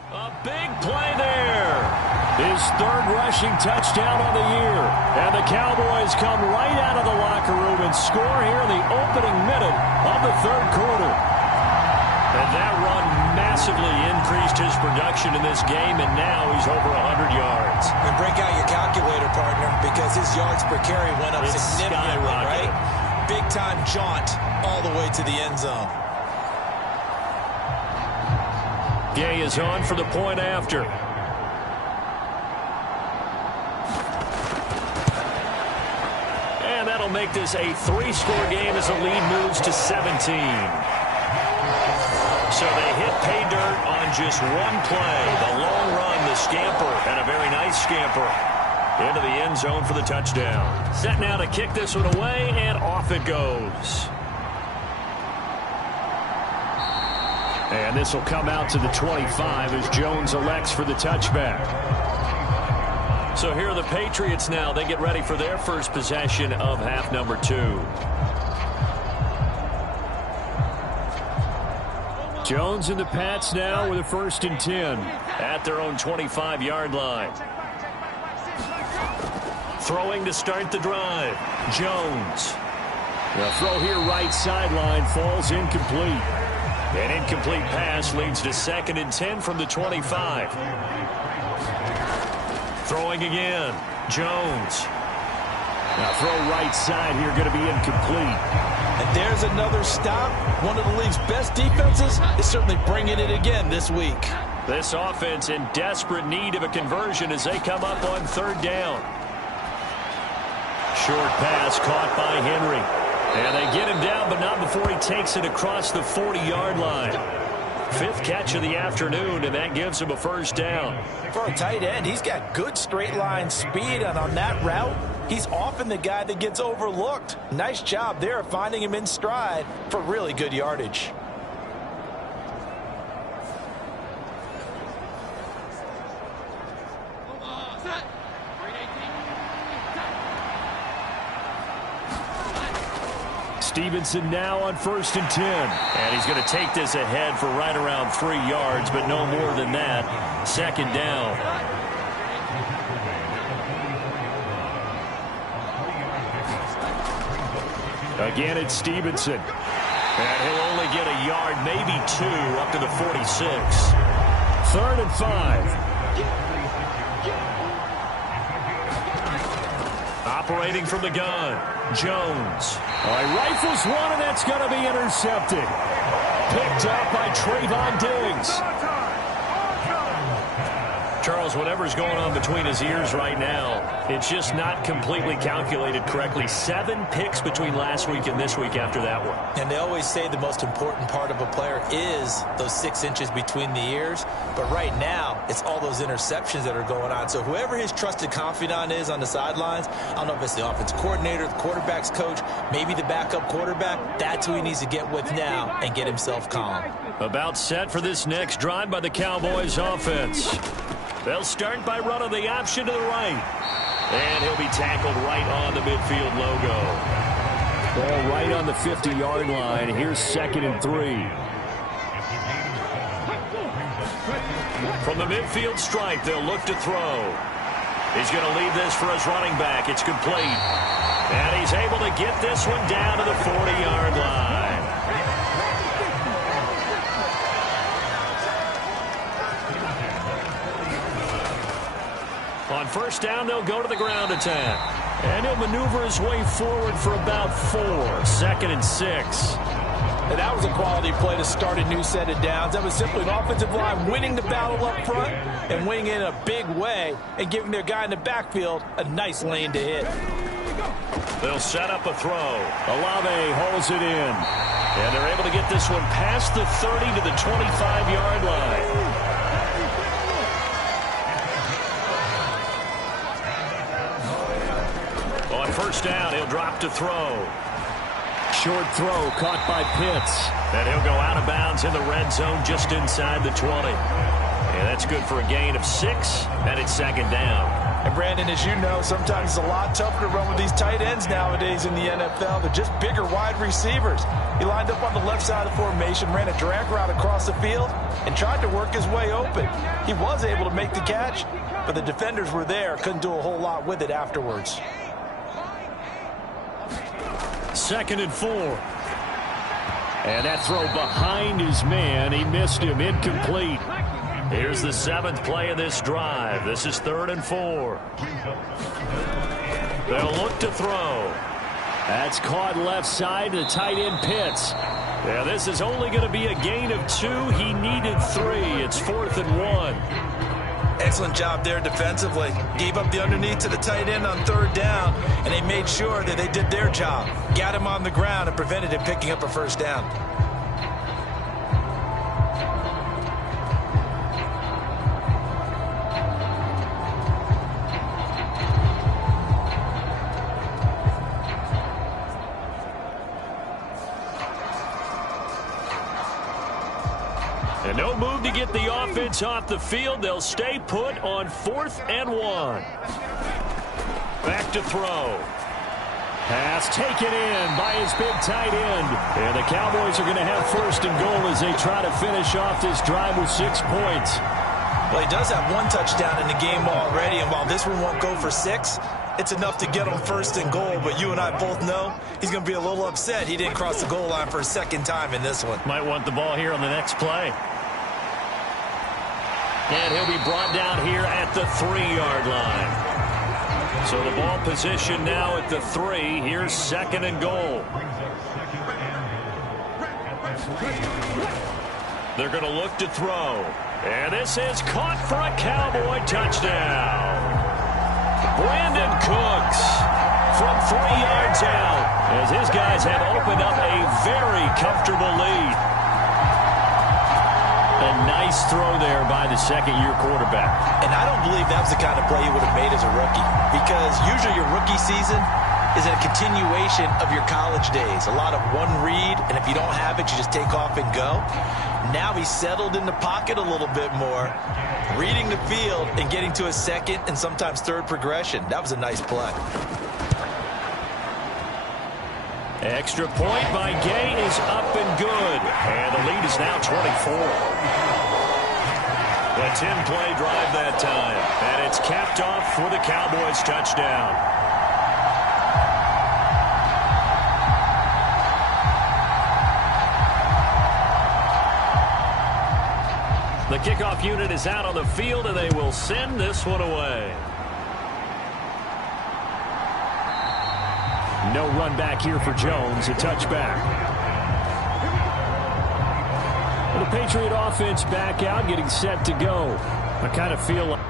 A big play there. His third rushing touchdown on the year. And the Cowboys come right out of the locker room and score here in the opening minute of the third quarter. And that run massively increased his production in this game, and now he's over 100 yards. And break out your calculator, partner, because his yards per carry went up significantly, right? big-time jaunt all the way to the end zone. Gay is on for the point after. And that'll make this a 3-score game as the lead moves to 17. So they hit pay dirt on just one play. The long run, the scamper, and a very nice scamper into the end zone for the touchdown. Set now to kick this one away, and off it goes. And this will come out to the 25 as Jones elects for the touchback. So here are the Patriots now. They get ready for their first possession of half number 2. Jones and the Pats now with a 1st and 10 at their own 25-yard line. Throwing to start the drive. Jones. The throw here right sideline falls incomplete. An incomplete pass leads to 2nd and 10 from the 25. Throwing again. Jones. Now throw right side here going to be incomplete. And there's another stop. One of the league's best defenses is certainly bringing it again this week. This offense in desperate need of a conversion as they come up on 3rd down. Short pass caught by Henry. And they get him down, but not before he takes it across the 40-yard line. 5th catch of the afternoon, and that gives him a 1st down. For a tight end, he's got good straight line speed, and on that route, he's often the guy that gets overlooked. Nice job there of finding him in stride for really good yardage. Stevenson now on 1st and 10. And he's going to take this ahead for right around 3 yards, but no more than that. 2nd down. Again, it's Stevenson. And he'll only get a yard, maybe 2, up to the 46. 3rd and 5. Operating from the gun. Jones. All right, rifles one, and that's going to be intercepted. Picked up by Trayvon Diggs. Charles, whatever's going on between his ears right now, it's just not completely calculated correctly. 7 picks between last week and this week after that one. And they always say the most important part of a player is those 6 inches between the ears. But right now, it's all those interceptions that are going on. So whoever his trusted confidant is on the sidelines, I don't know if it's the offense coordinator, the quarterback's coach, maybe the backup quarterback, that's who he needs to get with now and get himself calm. About set for this next drive by the Cowboys offense. They'll start by running the option to the right. And he'll be tackled right on the midfield logo. Ball right on the 50-yard line. Here's 2nd and 3. From the midfield stripe, they'll look to throw. He's going to leave this for his running back. It's complete. And he's able to get this one down to the 40-yard line. On 1st down, they'll go to the ground attack. And he'll maneuver his way forward for about 4. 2nd and 6. And that was a quality play to start a new set of downs. That was simply an offensive line winning the battle up front and winning in a big way and giving their guy in the backfield a nice lane to hit. They'll set up a throw. Olave holds it in. And they're able to get this one past the 30 to the 25-yard line. On 1st down, he'll drop to throw. Short throw caught by Pitts. And he'll go out of bounds in the red zone just inside the 20. And that's good for a gain of 6, and it's 2nd down. And Brandon, as you know, sometimes it's a lot tougher to run with these tight ends nowadays in the NFL. They're just bigger wide receivers. He lined up on the left side of the formation, ran a drag route across the field, and tried to work his way open. He was able to make the catch, but the defenders were there, couldn't do a whole lot with it afterwards. 2nd and 4. And that throw behind his man. He missed him. Incomplete. Here's the 7th play of this drive. This is 3rd and 4. They'll look to throw. That's caught left side. The tight end Pitts. Yeah, this is only going to be a gain of 2. He needed 3. It's 4th and 1. Excellent job there defensively. Gave up the underneath to the tight end on 3rd down, and they made sure that they did their job. Got him on the ground and prevented him picking up a 1st down. And no move to get the offense off the field. They'll stay put on 4th and 1. Back to throw. Pass taken in by his big tight end. And the Cowboys are going to have 1st and goal as they try to finish off this drive with 6 points. Well, he does have 1 touchdown in the game already, and while this one won't go for 6, it's enough to get him 1st and goal. But you and I both know he's going to be a little upset he didn't cross the goal line for a 2nd time in this one. Might want the ball here on the next play. And he'll be brought down here at the 3-yard line. So the ball position now at the 3. Here's 2nd and goal. They're going to look to throw. And this is caught for a Cowboy touchdown. Brandon Cooks from 3 yards out as his guys have opened up a very comfortable lead. A nice throw there by the 2nd-year quarterback. And I don't believe that was the kind of play he would have made as a rookie, because usually your rookie season is a continuation of your college days. A lot of one read, and if you don't have it, you just take off and go. Now he's settled in the pocket a little bit more, reading the field and getting to a 2nd and sometimes 3rd progression. That was a nice play. Extra point by Gay is up and good. And the lead is now 24. A 10-play drive that time. And it's capped off for the Cowboys touchdown. The kickoff unit is out on the field, and they will send this one away. No run back here for Jones. A touchback. And the Patriot offense back out, getting set to go. I kind of feel like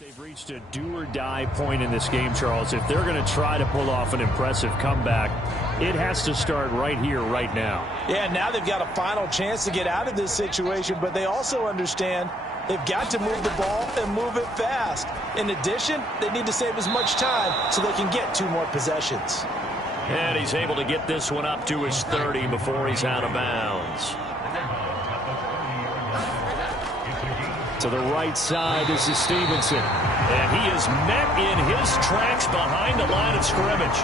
they've reached a do-or-die point in this game, Charles. If they're going to try to pull off an impressive comeback, it has to start right here, right now. Yeah, now they've got a final chance to get out of this situation, but they also understand they've got to move the ball and move it fast. In addition, they need to save as much time so they can get 2 more possessions. And he's able to get this one up to his 30 before he's out of bounds. To the right side, this is Stevenson. And he is met in his tracks behind the line of scrimmage.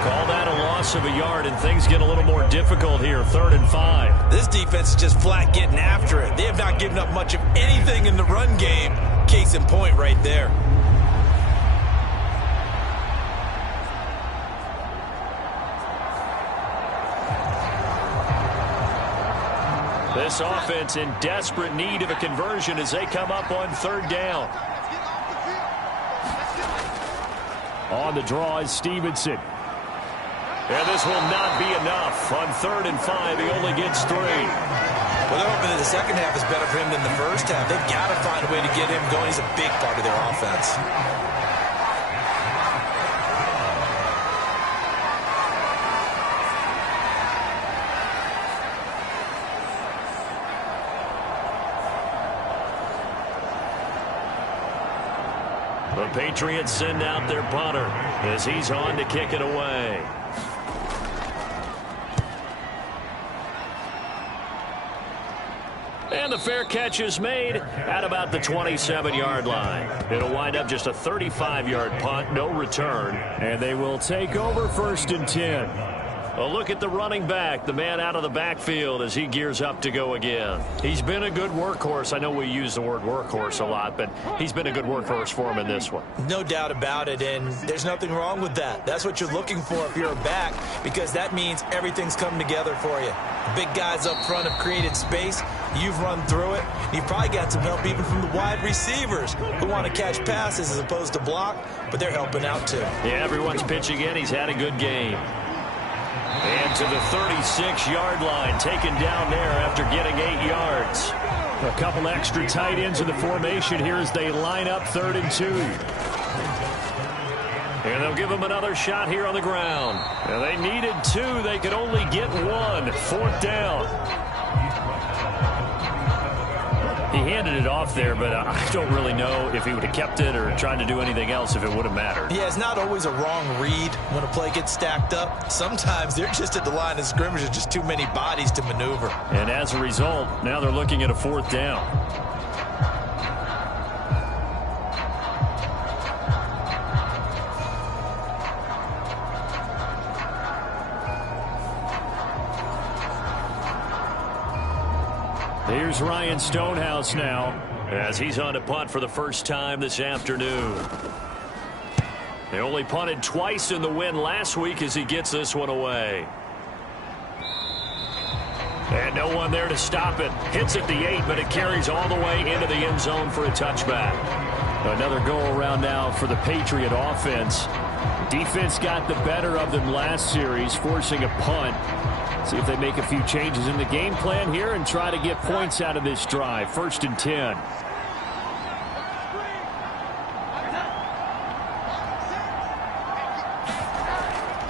Call that a loss of a yard, and things get a little more difficult here. 3rd and 5. This defense is just flat getting after it. They have not given up much of anything in the run game. Case in point right there. This offense in desperate need of a conversion as they come up on 3rd down. On the draw is Stevenson. And this will not be enough. On 3rd and 5, he only gets 3. Well, they're hoping that the second half is better for him than the first half. They've got to find a way to get him going. He's a big part of their offense. The Patriots send out their punter as he's on to kick it away. And the fair catch is made at about the 27-yard line. It'll wind up just a 35-yard punt, no return. And they will take over 1st and 10. A look at the running back, the man out of the backfield as he gears up to go again. He's been a good workhorse. I know we use the word workhorse a lot, but he's been a good workhorse for him in this one. No doubt about it, and there's nothing wrong with that. That's what you're looking for if you're a back, because that means everything's come together for you. The big guys up front have created space. You've run through it. You've probably got some help even from the wide receivers who want to catch passes as opposed to block, but they're helping out too. Yeah, everyone's pitching in. He's had a good game. And to the 36-yard line, taken down there after getting 8 yards. A couple extra tight ends in the formation here as they line up 3rd and 2. And they'll give him another shot here on the ground. Now they needed 2. They could only get 1. 4th down. He handed it off there, but I don't really know if he would have kept it or tried to do anything else if it would have mattered. Yeah, it's not always a wrong read when a play gets stacked up. Sometimes they're just at the line of scrimmage. There's just too many bodies to maneuver. And as a result, now they're looking at a 4th down. Here's Ryan Stonehouse now as he's on to punt for the first time this afternoon. They only punted twice in the win last week as he gets this one away. And no one there to stop it. Hits at the 8, but it carries all the way into the end zone for a touchback. Another go-around now for the Patriot offense. Defense got the better of them last series, forcing a punt. See if they make a few changes in the game plan here and try to get points out of this drive. 1st and 10.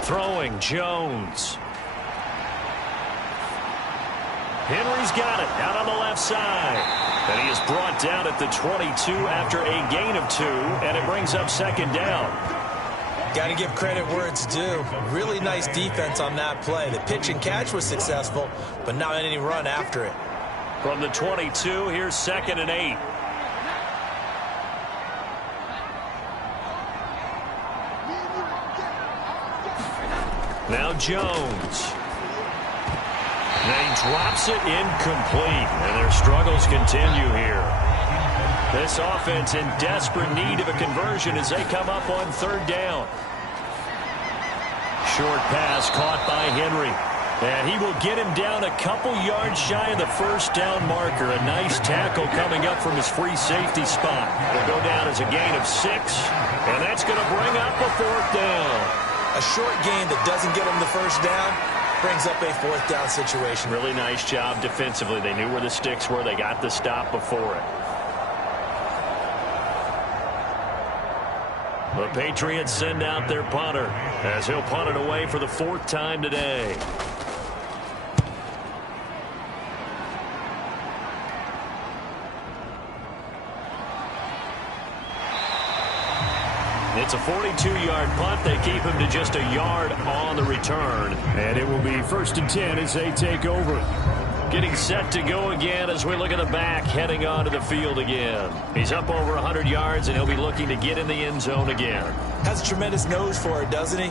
Throwing Jones. Henry's got it out on the left side. And he is brought down at the 22 after a gain of 2, and it brings up 2nd down. Got to give credit where it's due. Really nice defense on that play. The pitch and catch was successful, but not any run after it. From the 22, here's 2nd and 8. Now Jones. And he drops it incomplete, and their struggles continue here. This offense in desperate need of a conversion as they come up on 3rd down. Short pass caught by Henry. And he will get him down a couple yards shy of the 1st down marker. A nice tackle coming up from his free safety spot. It'll go down as a gain of 6. And that's going to bring up a 4th down. A short gain that doesn't get him the 1st down brings up a 4th down situation. Really nice job defensively. They knew where the sticks were. They got the stop before it. The Patriots send out their punter as he'll punt it away for the 4th time today. It's a 42-yard punt. They keep him to just a yard on the return. And it will be 1st and 10 as they take over. Getting set to go again as we look at the back heading onto the field again. He's up over 100 yards, and he'll be looking to get in the end zone again. Has a tremendous nose for it, doesn't he?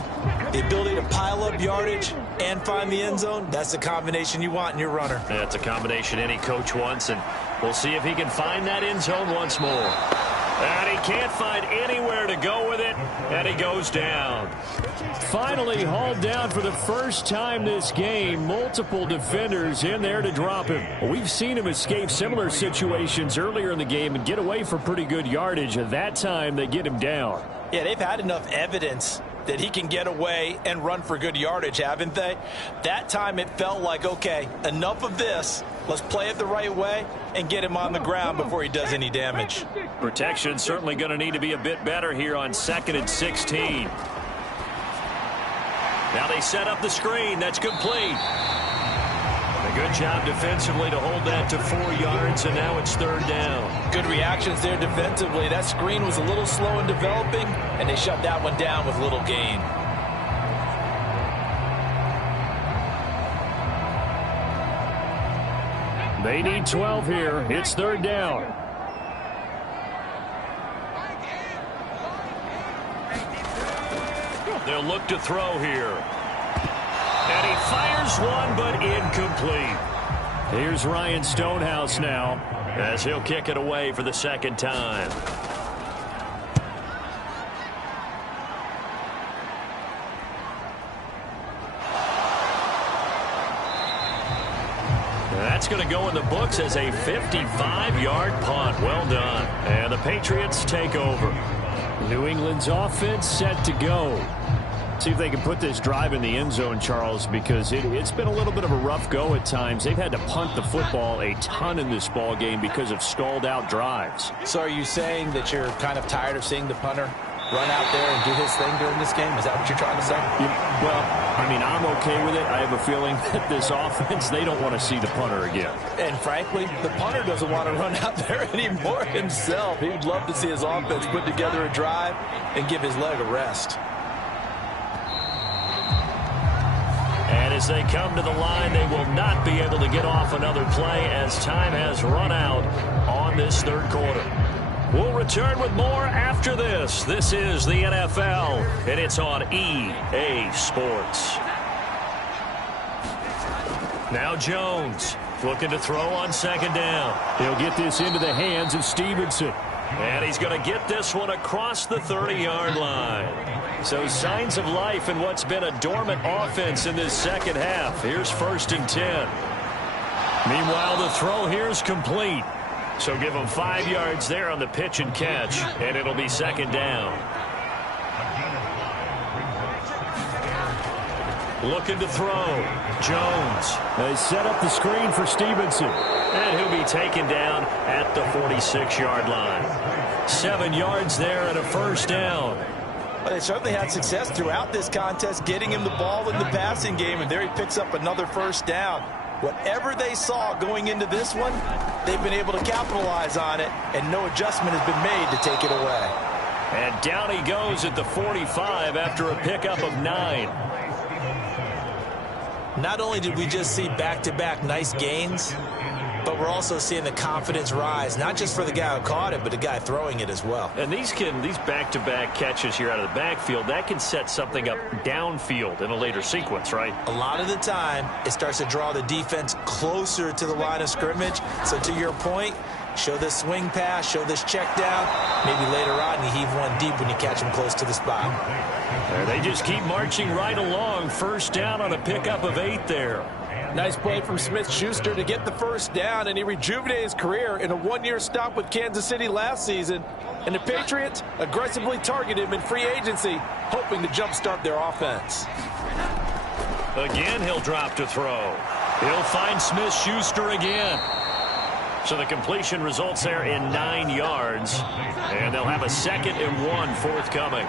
The ability to pile up yardage and find the end zone, that's the combination you want in your runner. That's a combination any coach wants, and we'll see if he can find that end zone once more. And he can't find anywhere to go with it, and he goes down. Finally hauled down for the first time this game. Multiple defenders in there to drop him. We've seen him escape similar situations earlier in the game and get away for pretty good yardage. At that time, they get him down. Yeah, they've had enough evidence that he can get away and run for good yardage, haven't they? That time it felt like, okay, enough of this. Let's play it the right way and get him on the ground before he does any damage. Protection certainly going to need to be a bit better here on 2nd and 16. Now they set up the screen. That's complete. They Good job defensively to hold that to 4 yards, and now it's 3rd down. Good reactions there defensively. That screen was a little slow in developing, and they shut that one down with little gain. They need 12 here. It's 3rd down. They'll look to throw here. And he fires one, but incomplete. Here's Ryan Stonehouse now, as he'll kick it away for the 2nd time. That's going to go in the books as a 55-yard punt. Well done. And the Patriots take over. New England's offense set to go. See if they can put this drive in the end zone, Charles, because it's been a little bit of a rough go at times. They've had to punt the football a ton in this ball game because of stalled out drives. So are you saying that you're kind of tired of seeing the punter run out there and do his thing during this game? Is that what you're trying to say? Well, I mean, I'm okay with it. I have a feeling that this offense, they don't want to see the punter again. And frankly, the punter doesn't want to run out there anymore himself. He would love to see his offense put together a drive and give his leg a rest. And as they come to the line, they will not be able to get off another play as time has run out on this 3rd quarter. We'll return with more after this. This is the NFL, and it's on EA Sports. Now Jones looking to throw on 2nd down. He'll get this into the hands of Stevenson. And he's going to get this one across the 30-yard line. So signs of life in what's been a dormant offense in this 2nd half. Here's 1st and 10. Meanwhile, the throw here is complete. So give him 5 yards there on the pitch and catch, and it'll be 2nd down. Looking to throw. Jones. They set up the screen for Stevenson. And he'll be taken down at the 46-yard line. 7 yards there and a 1st down. Well, they certainly had success throughout this contest getting him the ball in the passing game, and there he picks up another 1st down. Whatever they saw going into this one, they've been able to capitalize on it, and no adjustment has been made to take it away. And down he goes at the 45 after a pickup of 9. Not only did we just see back-to-back nice gains, but we're also seeing the confidence rise, not just for the guy who caught it, but the guy throwing it as well. And these back-to-back catches here out of the backfield, that can set something up downfield in a later sequence, right? A lot of the time, it starts to draw the defense closer to the line of scrimmage. So to your point, show this swing pass, show this check down. Maybe later on you heave one deep when you catch them close to the spot. There they just keep marching right along. 1st down on a pickup of 8 there. Nice play from Smith-Schuster to get the 1st down, and he rejuvenated his career in a 1-year stop with Kansas City last season. And the Patriots aggressively targeted him in free agency, hoping to jumpstart their offense. Again, he'll drop to throw. He'll find Smith-Schuster again. So the completion results there in 9 yards, and they'll have a 2nd and 1 forthcoming.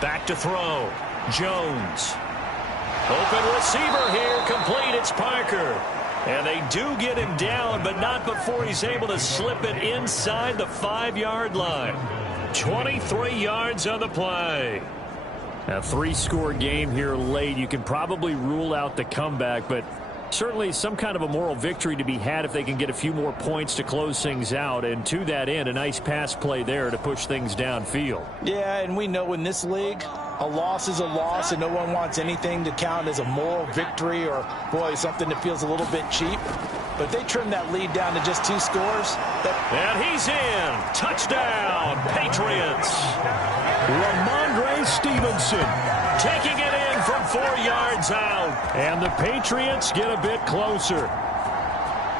Back to throw. Jones. Open receiver here. Complete. It's Parker. And they do get him down, but not before he's able to slip it inside the 5-yard line. 23 yards on the play. A 3-score game here late. You can probably rule out the comeback, but certainly some kind of a moral victory to be had if they can get a few more points to close things out. And to that end, a nice pass play there to push things downfield. Yeah, and we know in this league, a loss is a loss, and no one wants anything to count as a moral victory or, boy, something that feels a little bit cheap. But if they trim that lead down to just 2 scores. And he's in. Touchdown, Patriots. Ramondre Stevenson taking it in from 4 yards out. And the Patriots get a bit closer.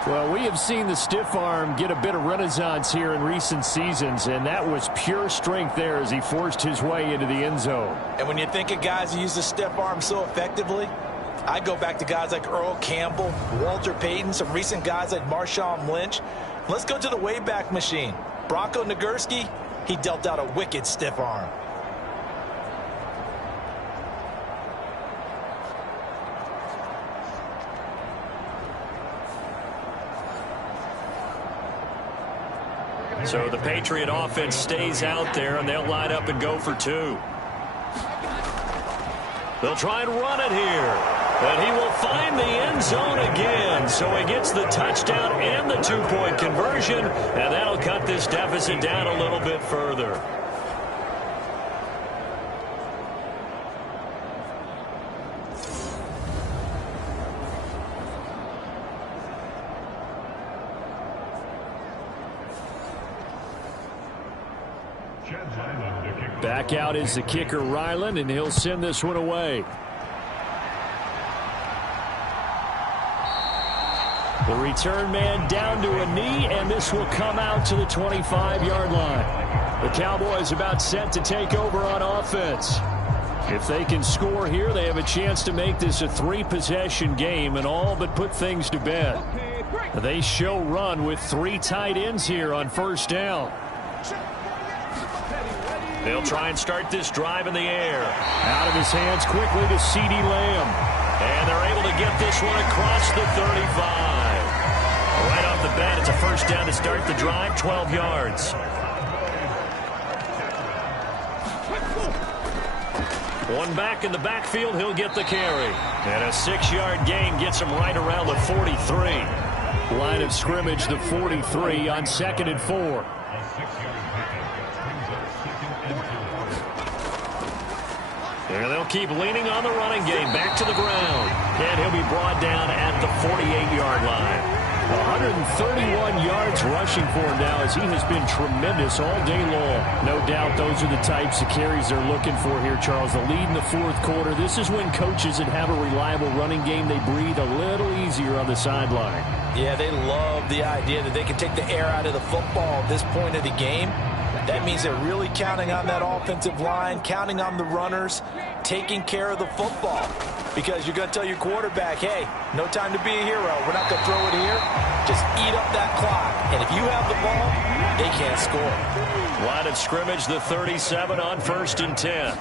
Well, we have seen the stiff arm get a bit of renaissance here in recent seasons, and that was pure strength there as he forced his way into the end zone. And when you think of guys who use the stiff arm so effectively, I go back to guys like Earl Campbell, Walter Payton, some recent guys like Marshawn Lynch. Let's go to the Wayback Machine. Bronco Nagurski, he dealt out a wicked stiff arm. So the Patriot offense stays out there, and they'll line up and go for two. They'll try and run it here. And he will find the end zone again. So he gets the touchdown and the two-point conversion, and that'll cut this deficit down a little bit further. Back out is the kicker, Ryland, and he'll send this one away. The return man down to a knee, and this will come out to the 25-yard line. The Cowboys about set to take over on offense. If they can score here, they have a chance to make this a three-possession game and all but put things to bed. They show run with three tight ends here on first down. They'll try and start this drive in the air. Out of his hands quickly to C.D. Lamb. And they're able to get this one across the 35. Right off the bat, it's a first down to start the drive, 12 yards. One back in the backfield, he'll get the carry. And a 6-yard gain gets him right around the 43. Line of scrimmage, the 43 on 2nd and 4. And they'll keep leaning on the running game. Back to the ground. And he'll be brought down at the 48-yard line. 131 yards rushing for him now as he has been tremendous all day long. No doubt those are the types of carries they're looking for here, Charles. The lead in the fourth quarter. This is when coaches that have a reliable running game, they breathe a little easier on the sideline. Yeah, they love the idea that they can take the air out of the football at this point of the game. That means they're really counting on that offensive line, counting on the runners, taking care of the football. Because you're going to tell your quarterback, hey, no time to be a hero. We're not going to throw it here. Just eat up that clock. And if you have the ball, they can't score. Line of scrimmage, the 37 on 1st and 10.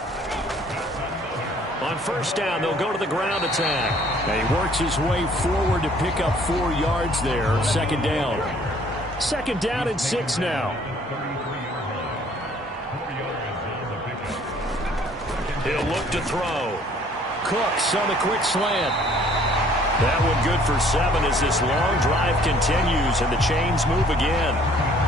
On first down, they'll go to the ground attack. And he works his way forward to pick up 4 yards there. Second down. Second down and 6 now. He'll look to throw. Cooks on the quick slant. That one good for 7 as this long drive continues and the chains move again.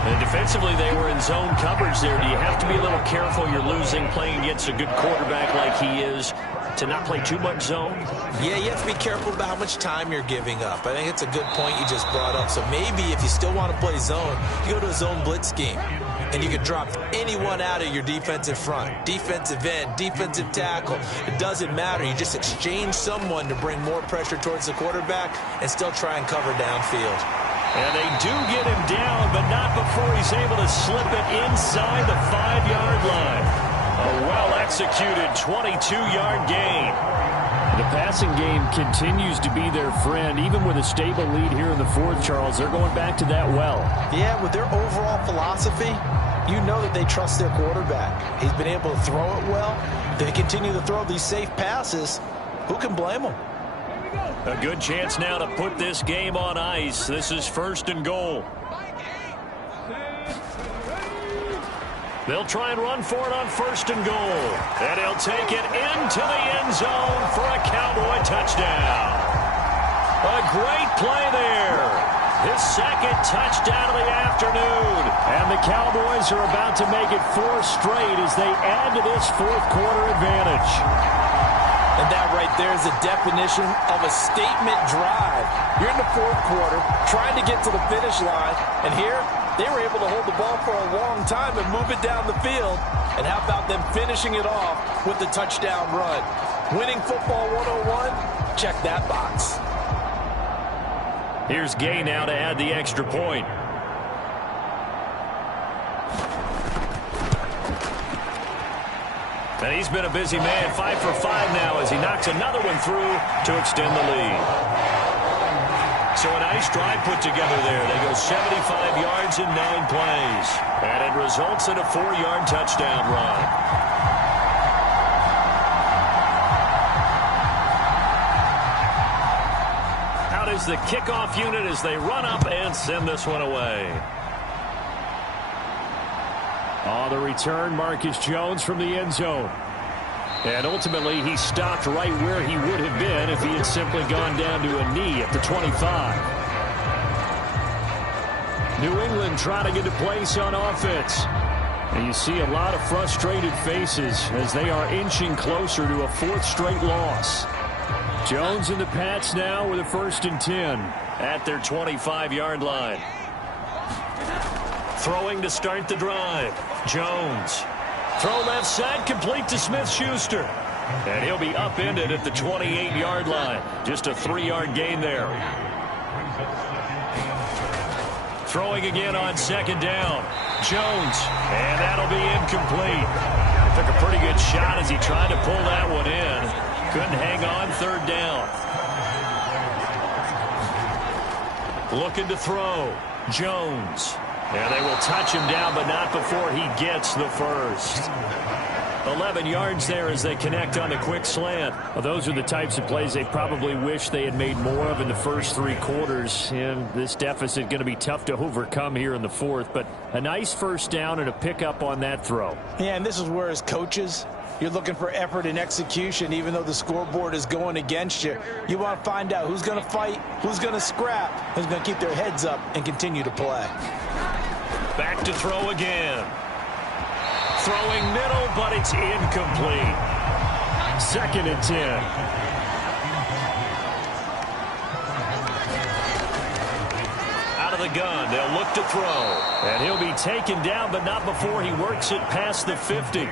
And defensively, they were in zone coverage there. Do you have to be a little careful? You're losing playing against a good quarterback like he is to not play too much zone? Yeah, you have to be careful about how much time you're giving up. I think it's a good point you just brought up. So maybe if you still want to play zone, you go to a zone blitz scheme. And you can drop anyone out of your defensive front. Defensive end, defensive tackle. It doesn't matter. You just exchange someone to bring more pressure towards the quarterback and still try and cover downfield. And they do get him down, but not before he's able to slip it inside the 5-yard line. A well-executed 22-yard gain. The passing game continues to be their friend. Even with a stable lead here in the fourth, Charles, they're going back to that well. Yeah, with their overall philosophy, you know that they trust their quarterback. He's been able to throw it well. They continue to throw these safe passes. Who can blame them? A good chance now to put this game on ice. This is 1st and goal. They'll try and run for it on 1st and goal. And he'll take it into the end zone for a Cowboy touchdown. A great play there. His second touchdown of the afternoon. And the Cowboys are about to make it 4 straight as they add to this fourth quarter advantage. And that right there is the definition of a statement drive. You're in the fourth quarter, trying to get to the finish line, and here they were able to hold the ball for a long time and move it down the field. And how about them finishing it off with the touchdown run? Winning football 101, check that box. Here's Gay now to add the extra point. And he's been a busy man, 5 for 5 now as he knocks another one through to extend the lead. So a nice drive put together there. They go 75 yards in 9 plays. And it results in a 4-yard touchdown run. Out is the kickoff unit as they run up and send this one away. On the return, Marcus Jones from the end zone. And ultimately, he stopped right where he would have been if he had simply gone down to a knee at the 25. New England trying to get a place on offense. And you see a lot of frustrated faces as they are inching closer to a 4th straight loss. Jones and the Pats now with a 1st and 10 at their 25-yard line. Throwing to start the drive. Jones. Throw left side, complete to Smith-Schuster. And he'll be upended at the 28-yard line. Just a 3-yard gain there. Throwing again on 2nd down. Jones. And that'll be incomplete. Took a pretty good shot as he tried to pull that one in. Couldn't hang on 3rd down. Looking to throw. Jones. And they will touch him down, but not before he gets the first. 11 yards there as they connect on the quick slant. Well, those are the types of plays they probably wish they had made more of in the first 3 quarters. And this deficit going to be tough to overcome here in the 4th. But a nice first down and a pickup on that throw. Yeah, and this is where as coaches, you're looking for effort and execution, even though the scoreboard is going against you. You want to find out who's going to fight, who's going to scrap, who's going to keep their heads up and continue to play. Back to throw again. Throwing middle, but it's incomplete. 2nd and 10. Out of the gun, they'll look to throw. And he'll be taken down, but not before he works it past the 50.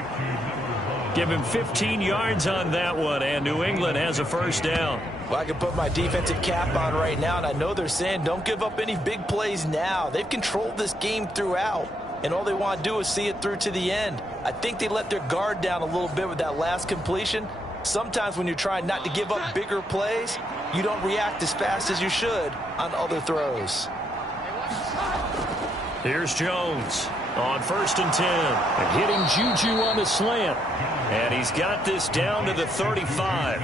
Give him 15 yards on that one, and New England has a 1st down. Well, I can put my defensive cap on right now, and I know they're saying don't give up any big plays now. They've controlled this game throughout, and all they want to do is see it through to the end. I think they let their guard down a little bit with that last completion. Sometimes when you're trying not to give up bigger plays, you don't react as fast as you should on other throws. Here's Jones on 1st and 10. And hitting Juju on the slant. And he's got this down to the 35.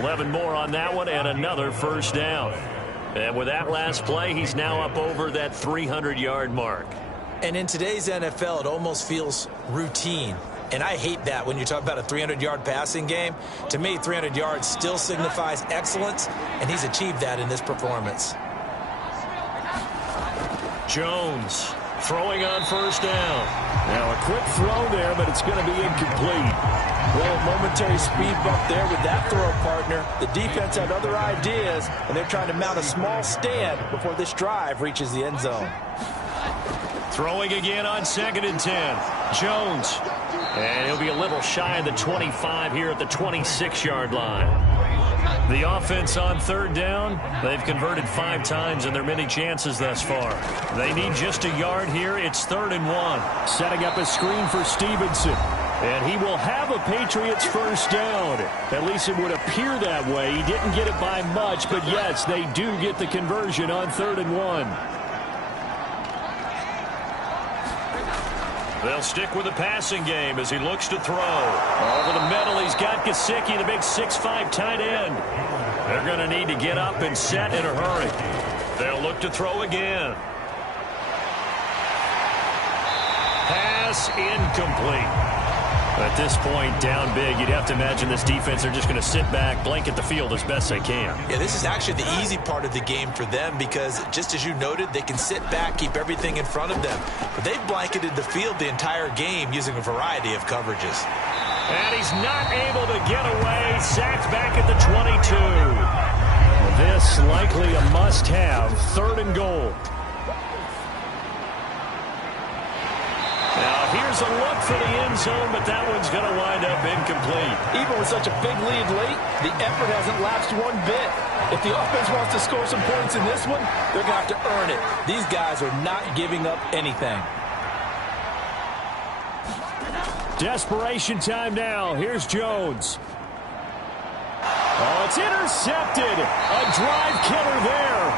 11 more on that one and another 1st down. And with that last play, he's now up over that 300-yard mark. And in today's NFL, it almost feels routine. And I hate that when you talk about a 300-yard passing game. To me, 300 yards still signifies excellence, and he's achieved that in this performance. Jones throwing on 1st down. Now a quick throw there, but it's going to be incomplete. Well, a momentary speed bump there with that throw, partner. The defense had other ideas, and they're trying to mount a small stand before this drive reaches the end zone. Throwing again on 2nd and 10. Jones. And he'll be a little shy of the 25 here at the 26-yard line. The offense on 3rd down, they've converted 5 times in their many chances thus far. They need just a yard here. It's 3rd and 1. Setting up a screen for Stevenson. And he will have a Patriots 1st down. At least it would appear that way. He didn't get it by much, but yes, they do get the conversion on 3rd and 1. They'll stick with the passing game as he looks to throw. Over the middle, he's got Gesicki, the big 6'5" tight end. They're going to need to get up and set in a hurry. They'll look to throw again. Pass incomplete. At this point, down big, you'd have to imagine this defense are just going to sit back, blanket the field as best they can. Yeah, this is actually the easy part of the game for them because, just as you noted, they can sit back, keep everything in front of them. But they've blanketed the field the entire game using a variety of coverages. And he's not able to get away. Sacked back at the 22. This likely a must-have. 3rd and goal. Now here's a look for the end zone, but that one's going to wind up incomplete. Even with such a big lead late, the effort hasn't lapsed one bit. If the offense wants to score some points in this one, they're going to have to earn it. These guys are not giving up anything. Desperation time now. Here's Jones. Oh, it's intercepted. A drive killer there.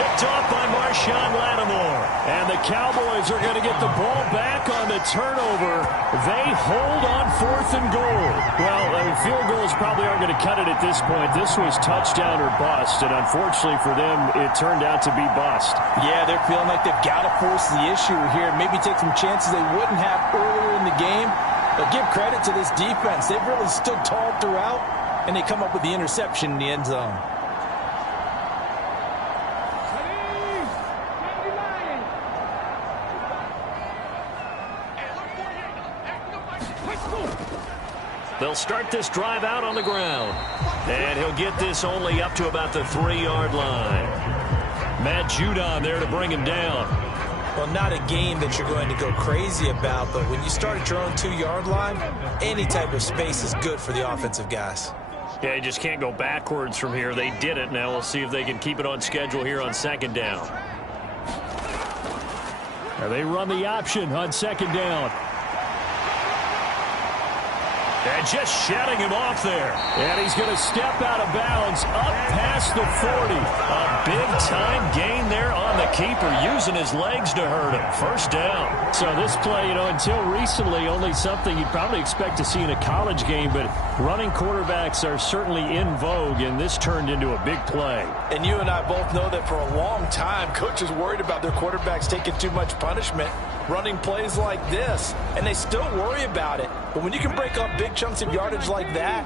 picked off by Marshawn Lattimore. And the Cowboys are going to get the ball back on the turnover. They hold on 4th and goal. Well, field goals probably aren't going to cut it at this point. This was touchdown or bust, and unfortunately for them, it turned out to be bust. Yeah, they're feeling like they've got to force the issue here. Maybe take some chances they wouldn't have earlier in the game. But give credit to this defense. They've really stood tall throughout, and they come up with the interception in the end zone. They'll start this drive out on the ground. And he'll get this only up to about the 3-yard line. Matt Judon there to bring him down. Well, not a game that you're going to go crazy about, but when you start at your own 2-yard line, any type of space is good for the offensive guys. Yeah, you just can't go backwards from here. They did it. Now we'll see if they can keep it on schedule here on 2nd down. Now they run the option on 2nd down. And just shutting him off there. And he's going to step out of bounds up past the 40. A big-time gain there on the keeper, using his legs to hurt him. 1st down. So this play, until recently, only something you'd probably expect to see in a college game, but running quarterbacks are certainly in vogue, and this turned into a big play. And you and I both know that for a long time, coaches worried about their quarterbacks taking too much punishment, running plays like this, and they still worry about it. But when you can break up big chunks of yardage like that,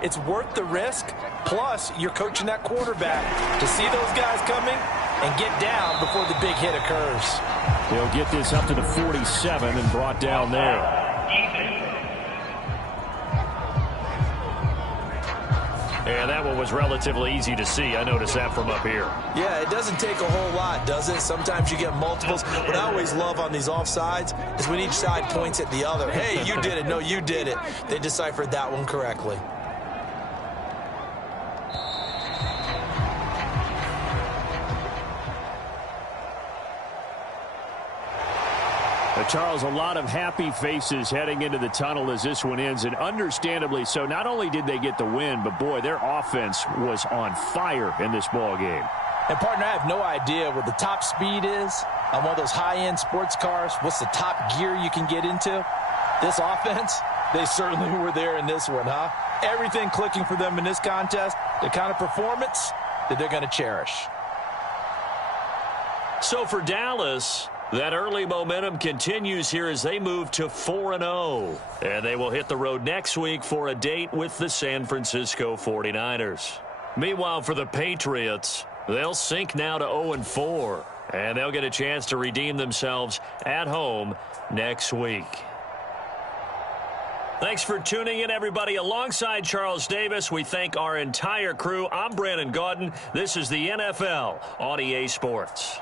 it's worth the risk. Plus, you're coaching that quarterback to see those guys coming and get down before the big hit occurs. They'll get this up to the 47 and brought down there. And that one was relatively easy to see. I noticed that from up here. Yeah, it doesn't take a whole lot, does it? Sometimes you get multiples. What I always love on these offsides is when each side points at the other. Hey, you did it. No, you did it. They deciphered that one correctly. Charles, a lot of happy faces heading into the tunnel as this one ends, and understandably so. Not only did they get the win, but, boy, their offense was on fire in this ball game. And, partner, I have no idea what the top speed is on one of those high-end sports cars. What's the top gear you can get into? This offense, they certainly were there in this one, huh? Everything clicking for them in this contest, the kind of performance that they're going to cherish. So for Dallas, that early momentum continues here as they move to 4-0. And they will hit the road next week for a date with the San Francisco 49ers. Meanwhile, for the Patriots, they'll sink now to 0-4. And they'll get a chance to redeem themselves at home next week. Thanks for tuning in, everybody. Alongside Charles Davis, we thank our entire crew. I'm Brandon Gaudin. This is the NFL on EA Sports.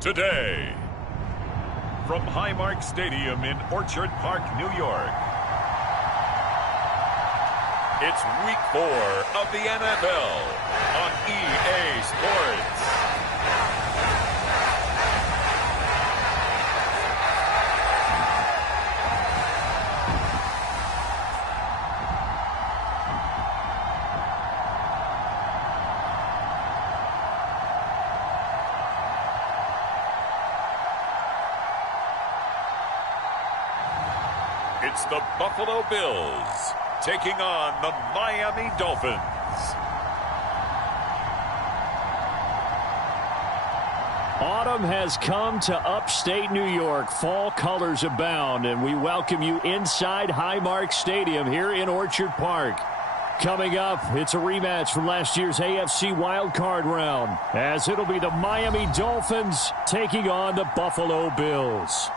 today. From Highmark Stadium in Orchard Park, New York, it's Week 4 of the NFL on EA Sports. It's the Buffalo Bills taking on the Miami Dolphins. Autumn has come to upstate New York. Fall colors abound, and we welcome you inside Highmark Stadium here in Orchard Park. Coming up, it's a rematch from last year's AFC wildcard round, as it'll be the Miami Dolphins taking on the Buffalo Bills.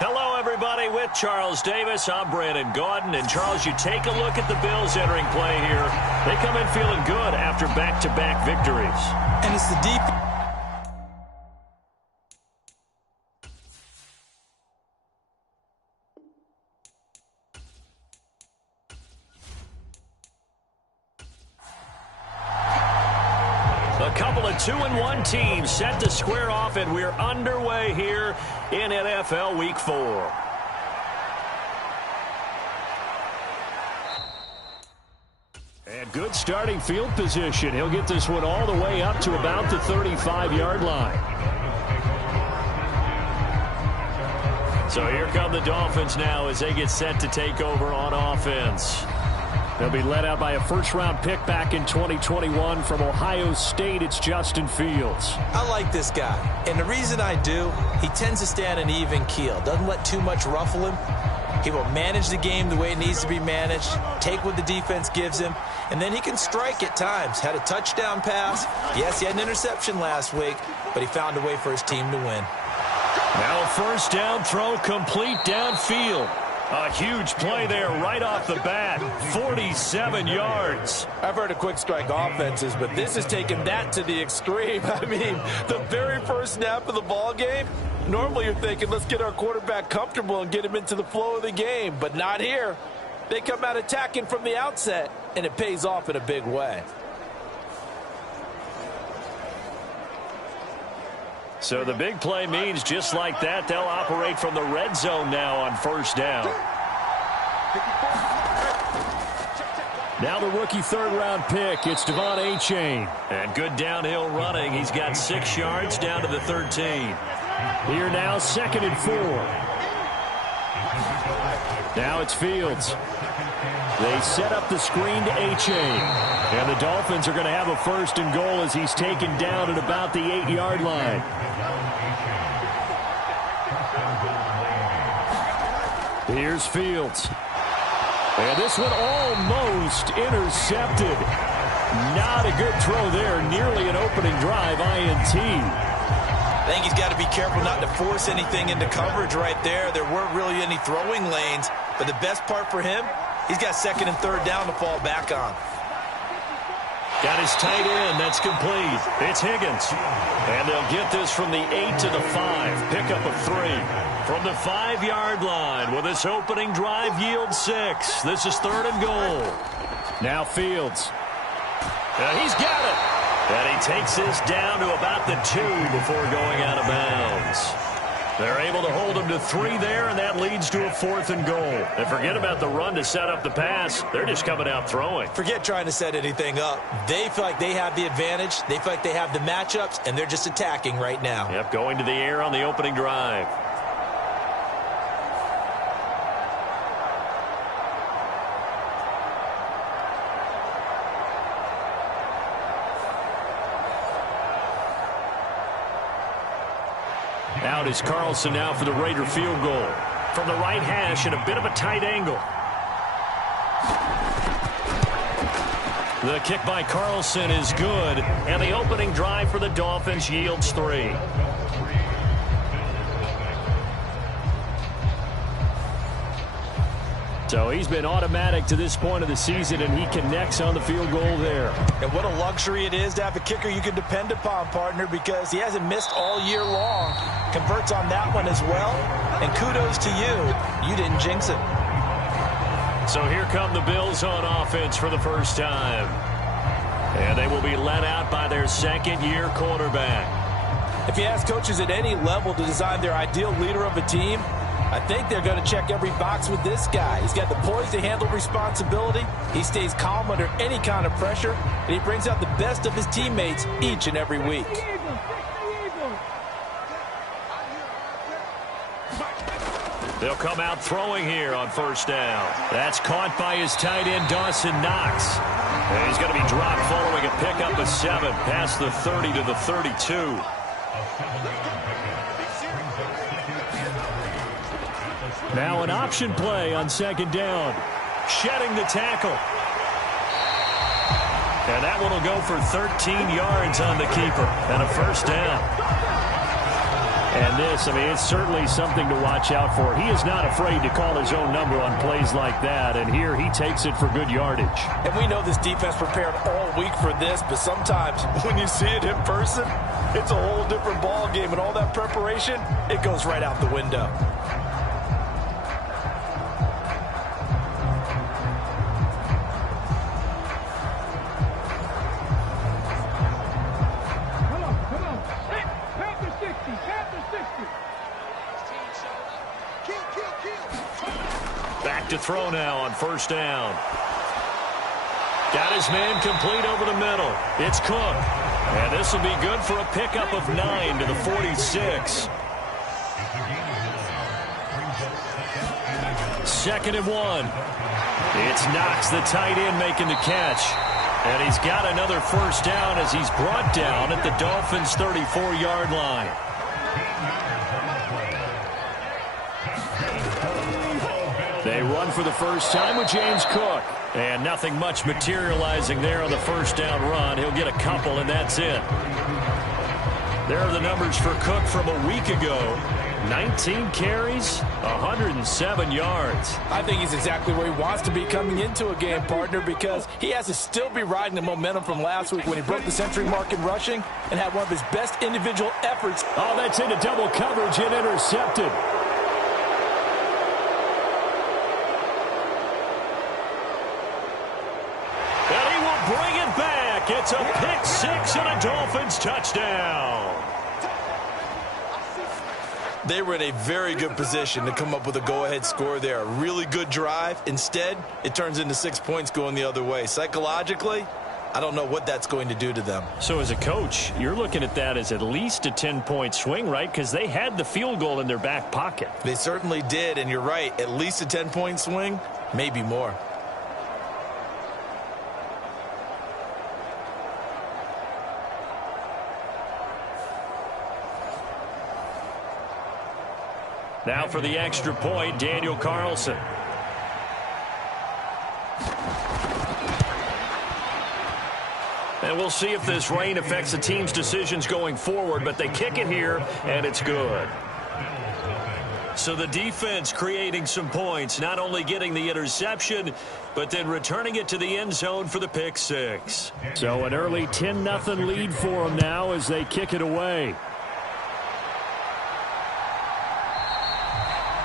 Hello, everybody. With Charles Davis, I'm Brandon Gaudin. And, Charles, you take a look at the Bills entering play here. They come in feeling good after back-to-back victories. And it's the deep. A couple of 2-1 teams set to square off, and we're underway here in NFL Week 4. And good starting field position. He'll get this one all the way up to about the 35-yard line. So here come the Dolphins now as they get set to take over on offense. They'll be led out by a first-round pick back in 2021 from Ohio State. It's Justin Fields. I like this guy, and the reason I do, he tends to stay on an even keel. Doesn't let too much ruffle him. He will manage the game the way it needs to be managed, take what the defense gives him, and then he can strike at times. Had a touchdown pass. Yes, he had an interception last week, but he found a way for his team to win. Now a first down throw complete downfield. A huge play there right off the bat. 47 yards. I've heard of quick strike offenses, but this is taking that to the extreme. I mean, the very first snap of the ball game, normally you're thinking, let's get our quarterback comfortable and get him into the flow of the game, but not here. They come out attacking from the outset, and it pays off in a big way. So the big play means just like that, they'll operate from the red zone now on first down. Now the rookie third-round pick, it's Devon Achane. And good downhill running. He's got 6 yards down to the 13. Here now, 2nd and 4. Now it's Fields. They set up the screen to Achane. And the Dolphins are going to have a 1st and goal as he's taken down at about the 8-yard line. Here's Fields. And this one almost intercepted. Not a good throw there. Nearly an opening drive INT. I think he's got to be careful not to force anything into coverage right there. There weren't really any throwing lanes. But the best part for him, he's got 2nd and 3rd down to fall back on. Got his tight end. That's complete. It's Higgins. And they'll get this from the 8 to the 5. Pickup of 3. From the 5-yard line, will this opening drive yield 6? This is 3rd and goal. Now Fields. He's got it. And he takes this down to about the 2 before going out of bounds. They're able to hold him to 3 there, and that leads to a 4th and goal. And forget about the run to set up the pass. They're just coming out throwing. Forget trying to set anything up. They feel like they have the advantage. They feel like they have the matchups, and they're just attacking right now. Yep, going to the air on the opening drive. Out is Carlson now for the Raider field goal. From the right hash at a bit of a tight angle. The kick by Carlson is good, and the opening drive for the Dolphins yields 3. So he's been automatic to this point of the season, and he connects on the field goal there. And what a luxury it is to have a kicker you can depend upon, partner, because he hasn't missed all year long. Converts on that one as well. And kudos to you. You didn't jinx it. So here come the Bills on offense for the first time. And they will be led out by their second-year quarterback. If you ask coaches at any level to design their ideal leader of a team, I think they're going to check every box with this guy. He's got the poise to handle responsibility. He stays calm under any kind of pressure, and he brings out the best of his teammates each and every week. They'll come out throwing here on first down. That's caught by his tight end, Dawson Knox. And he's going to be dropped following a pickup of 7 past the 30 to the 32. Now an option play on second down. Shedding the tackle. And that one will go for 13 yards on the keeper and a first down. And this, I mean, it's certainly something to watch out for. He is not afraid to call his own number on plays like that, and here he takes it for good yardage. And we know this defense prepared all week for this, but sometimes when you see it in person, it's a whole different ball game, and all that preparation, it goes right out the window. Back to throw now on first down. Got his man complete over the middle. It's Cook. And this will be good for a pickup of 9 to the 46. 2nd and 1. It's Knox, the tight end, making the catch. And he's got another first down as he's brought down at the Dolphins' 34-yard line. They run for the first time with James Cook. And nothing much materializing there on the first down run. He'll get a couple, and that's it. There are the numbers for Cook from a week ago. 19 carries, 107 yards. I think he's exactly where he wants to be coming into a game, partner, because he has to still be riding the momentum from last week when he broke the century mark in rushing and had one of his best individual efforts. Oh, that's into double coverage and intercepted. And he will bring it back. It's a pick six and a Dolphins touchdown. They were in a very good position to come up with a go-ahead score there. A really good drive. Instead, it turns into 6 points going the other way. Psychologically, I don't know what that's going to do to them. So as a coach, you're looking at that as at least a 10-point swing, right? Because they had the field goal in their back pocket. They certainly did, and you're right. At least a 10-point swing, maybe more. Now for the extra point, Daniel Carlson. And we'll see if this rain affects the team's decisions going forward, but they kick it here, and it's good. So the defense creating some points, not only getting the interception, but then returning it to the end zone for the pick six. So an early 10-0 lead for them now as they kick it away.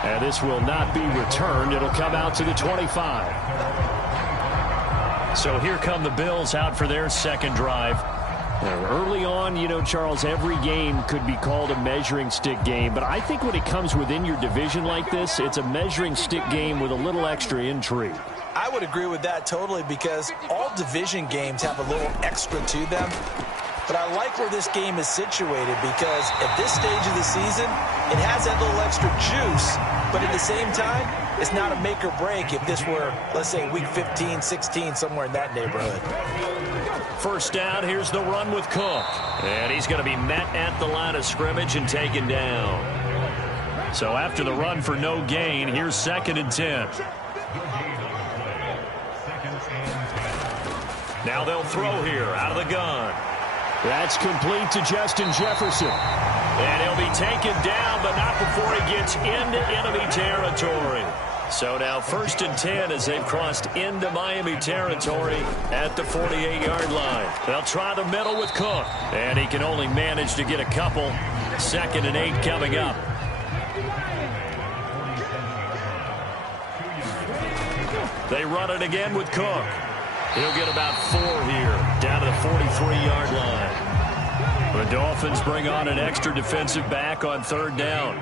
And this will not be returned. It'll come out to the 25. So here come the Bills out for their second drive. Early on, you know, Charles, every game could be called a measuring stick game. But I think when it comes within your division like this, it's a measuring stick game with a little extra intrigue. I would agree with that totally because all division games have a little extra to them. But I like where this game is situated because at this stage of the season, it has that little extra juice. But at the same time, it's not a make or break if this were, let's say, week 15, 16, somewhere in that neighborhood. First down, here's the run with Cook. And he's going to be met at the line of scrimmage and taken down. So after the run for no gain, here's 2nd and 10. Now they'll throw here out of the gun. That's complete to Justin Jefferson. And he'll be taken down, but not before he gets into enemy territory. So now 1st and 10 as they've crossed into Miami territory at the 48-yard line. They'll try the middle with Cook, and he can only manage to get a couple. 2nd and 8 coming up. They run it again with Cook. He'll get about 4 here, down to the 43-yard line. The Dolphins bring on an extra defensive back on 3rd down.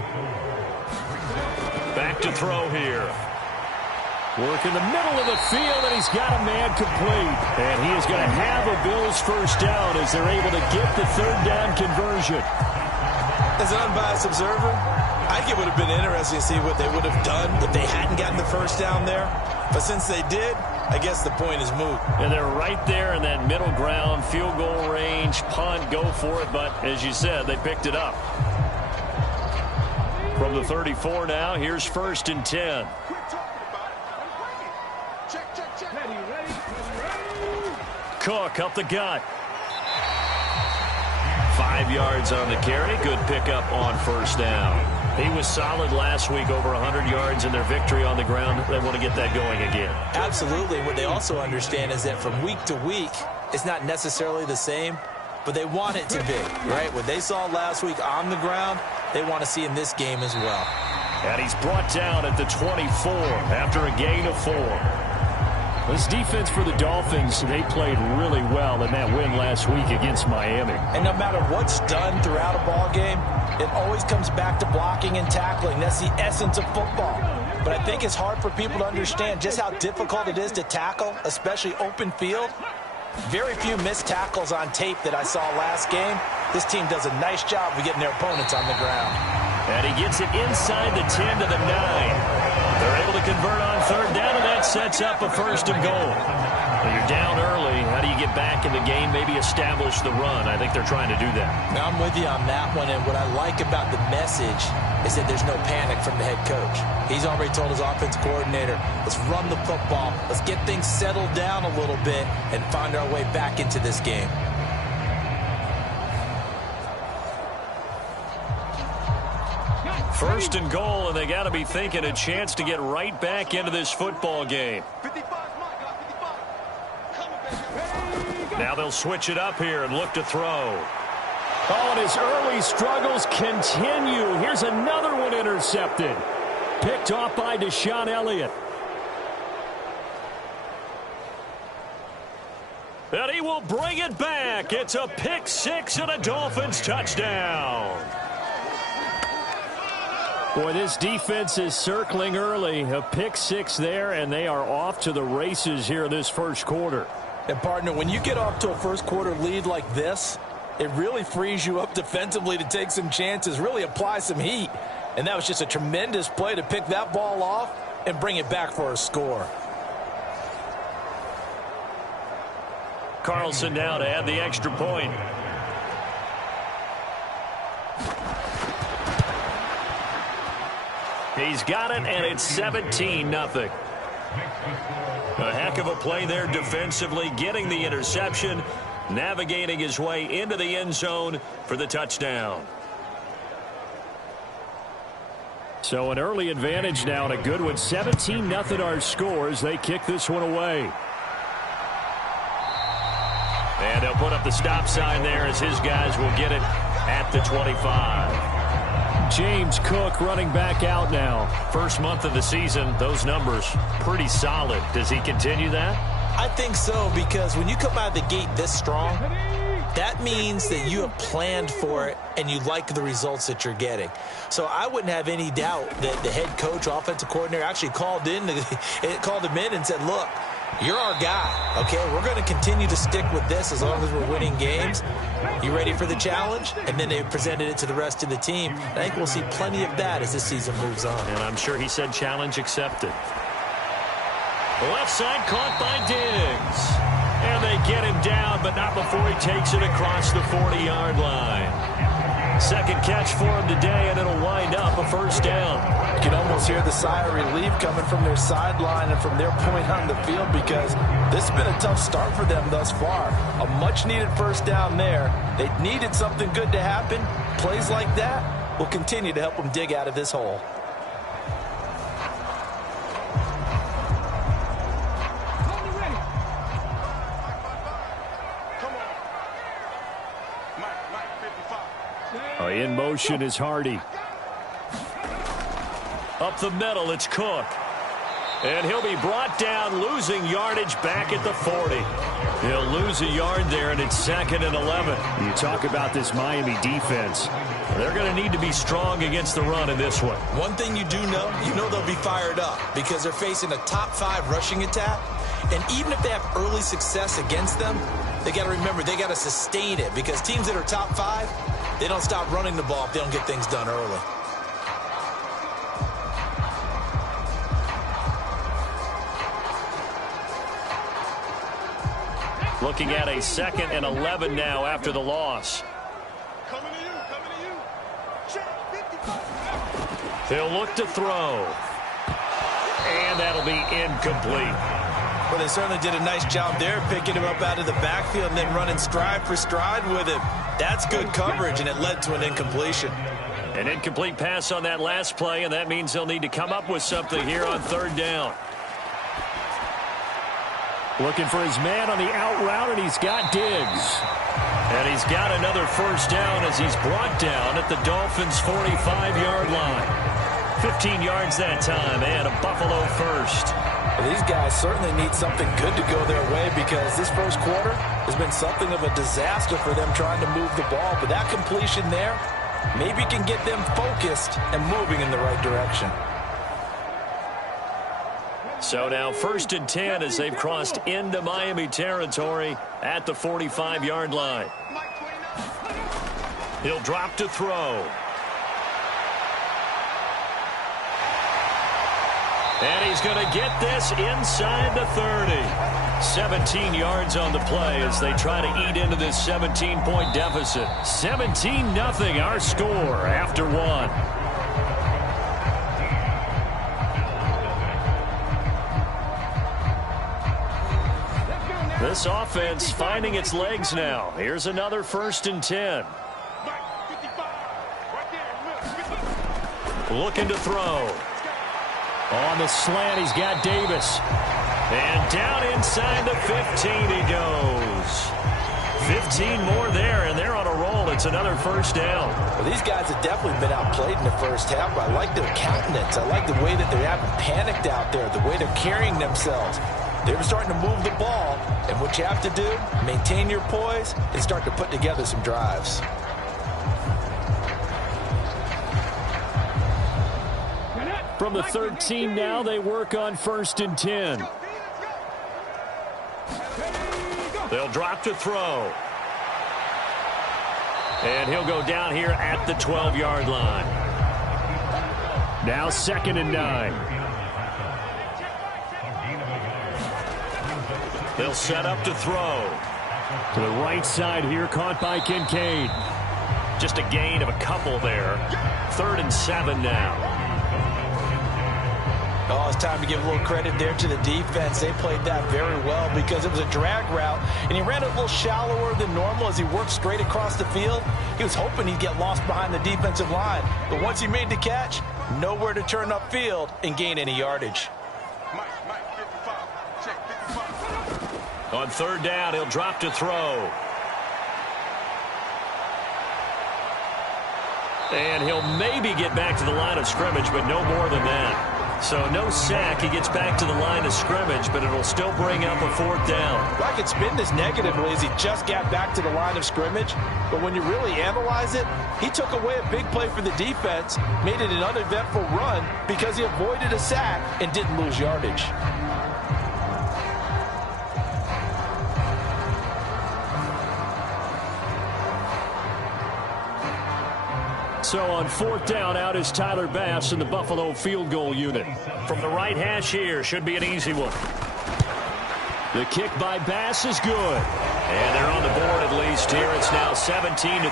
Back to throw here. Work in the middle of the field, and he's got a man complete. And he is going to have a Bills 1st down as they're able to get the 3rd down conversion. As an unbiased observer, I think it would have been interesting to see what they would have done if they hadn't gotten the 1st down there. But since they did, I guess the point is moot. And they're right there in that middle ground, field goal range, punt, go for it. But as you said, they picked it up. From the 34 now, here's 1st and 10. Cook up the gut. 5 yards on the carry. Good pickup on 1st down. He was solid last week, over 100 yards in their victory on the ground. They want to get that going again. Absolutely. What they also understand is that from week to week, it's not necessarily the same, but they want it to be, right? What they saw last week on the ground, they want to see in this game as well. And he's brought down at the 24 after a gain of 4. This defense for the Dolphins, they played really well in that win last week against Miami. And no matter what's done throughout a ball game, it always comes back to blocking and tackling. That's the essence of football. But I think it's hard for people to understand just how difficult it is to tackle, especially open field. Very few missed tackles on tape that I saw last game. This team does a nice job of getting their opponents on the ground. And he gets it inside the 10 to the 9. They're able to convert on 3rd down, and that sets up a 1st and goal. Well, you're down early. How do you get back in the game, maybe establish the run? I think they're trying to do that. Now, I'm with you on that one, and what I like about the message is that there's no panic from the head coach. He's already told his offense coordinator, let's run the football, let's get things settled down a little bit and find our way back into this game. First and goal, and they got to be thinking a chance to get right back into this football game. Now they'll switch it up here and look to throw. Oh, and his early struggles continue. Here's another one intercepted. Picked off by Deshaun Elliott. And he will bring it back. It's a pick 6 and a Dolphins touchdown. Boy, this defense is circling early. A pick 6 there, and they are off to the races here in this 1st quarter. And, partner, when you get off to a 1st quarter lead like this, it really frees you up defensively to take some chances, really apply some heat. And that was just a tremendous play to pick that ball off and bring it back for a score. Carlson now to add the extra point. He's got it, and it's 17-0. A heck of a play there defensively, getting the interception, navigating his way into the end zone for the touchdown. So an early advantage now, and a good one. 17-0 our scores. They kick this one away. And they'll put up the stop sign there as his guys will get it at the 25. James Cook running back out now. First month of the season, those numbers pretty solid. Does he continue that? I think so, because when you come out of the gate this strong, that means that you have planned for it and you like the results that you're getting. So I wouldn't have any doubt that the head coach, offensive coordinator, actually called him in and said, look, you're our guy, okay? We're going to continue to stick with this as long as we're winning games. You ready for the challenge? And then they presented it to the rest of the team. I think we'll see plenty of that as this season moves on. And I'm sure he said challenge accepted. Left side caught by Diggs. And they get him down, but not before he takes it across the 40-yard line. Second catch for him today, and it'll wind up a 1st down. You can almost hear the sigh of relief coming from their sideline and from their point on the field, because this has been a tough start for them thus far. A much-needed 1st down there. They needed something good to happen. Plays like that will continue to help them dig out of this hole. in motion is Hardy. Up the middle, it's Cook. And he'll be brought down, losing yardage back at the 40. He'll lose a yard there, and it's 2nd and 11. You talk about this Miami defense. They're going to need to be strong against the run in this one. One thing you do know, they'll be fired up because they're facing a top 5 rushing attack. And even if they have early success against them, they got to remember they got to sustain it because teams that are top 5, they don't stop running the ball if they don't get things done early. Looking at a 2nd and 11 now after the loss. He'll look to throw. And that'll be incomplete. Well, they certainly did a nice job there, picking him up out of the backfield and then running stride for stride with him. That's good coverage, and it led to an incompletion. An incomplete pass on that last play, and that means they'll need to come up with something here on 3rd down. Looking for his man on the out route, and he's got Diggs. And he's got another 1st down as he's brought down at the Dolphins' 45-yard line. 15 yards that time, and a Buffalo 1st. Well, these guys certainly need something good to go their way because this first quarter has been something of a disaster for them trying to move the ball. But that completion there maybe can get them focused and moving in the right direction. So now 1st and 10 as they've crossed into Miami territory at the 45-yard line. He'll drop to throw. And he's going to get this inside the 30. 17 yards on the play as they try to eat into this 17-point deficit. 17-0 our score after 1. This offense finding its legs now. Here's another 1st and 10. Looking to throw. On the slant, he's got Davis. And down inside the 15 he goes. 15 more there, and they're on a roll. It's another 1st down. Well, these guys have definitely been outplayed in the first half. I like their countenance. I like the way that they haven't panicked out there, the way they're carrying themselves. They're starting to move the ball, and what you have to do, maintain your poise and start to put together some drives. From the 13 now, they work on 1st and 10. They'll drop to throw. And he'll go down here at the 12-yard line. Now 2nd and 9. They'll set up to throw. To the right side here, caught by Kincaid. Just a gain of a couple there. 3rd and 7 now. Oh, it's time to give a little credit there to the defense. They played that very well because it was a drag route, and he ran a little shallower than normal as he worked straight across the field. He was hoping he'd get lost behind the defensive line, but once he made the catch, nowhere to turn upfield and gain any yardage. On 3rd down, he'll drop to throw. And he'll maybe get back to the line of scrimmage, but no more than that. So no sack. He gets back to the line of scrimmage, but it'll still bring up a 4th down. Well, I could spin this negatively as he just got back to the line of scrimmage. But when you really analyze it, he took away a big play for the defense, made it an uneventful run because he avoided a sack and didn't lose yardage. So on 4th down, out is Tyler Bass in the Buffalo field goal unit. From the right hash here, should be an easy one. The kick by Bass is good. And they're on the board at least here. It's now 17-3.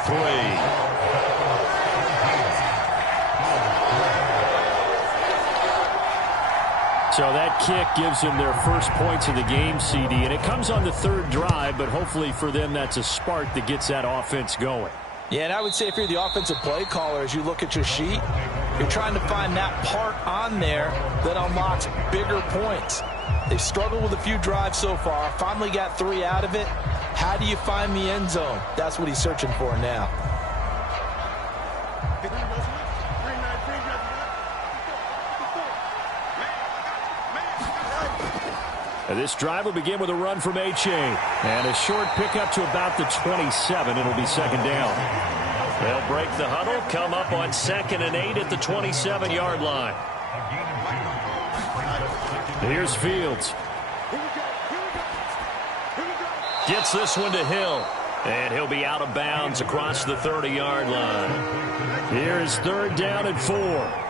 So that kick gives them their first points of the game, CD. And it comes on the 3rd drive, but hopefully for them that's a spark that gets that offense going. Yeah, and I would say if you're the offensive play caller, as you look at your sheet, you're trying to find that part on there that unlocks bigger points. They've struggled with a few drives so far, finally got 3 out of it. How do you find the end zone? That's what he's searching for now. This drive will begin with a run from H.A. And a short pickup to about the 27. It'll be second down. They'll break the huddle, come up on 2nd and 8 at the 27-yard line. Here's Fields. Gets this one to Hill. And he'll be out of bounds across the 30-yard line. Here's 3rd down and 4.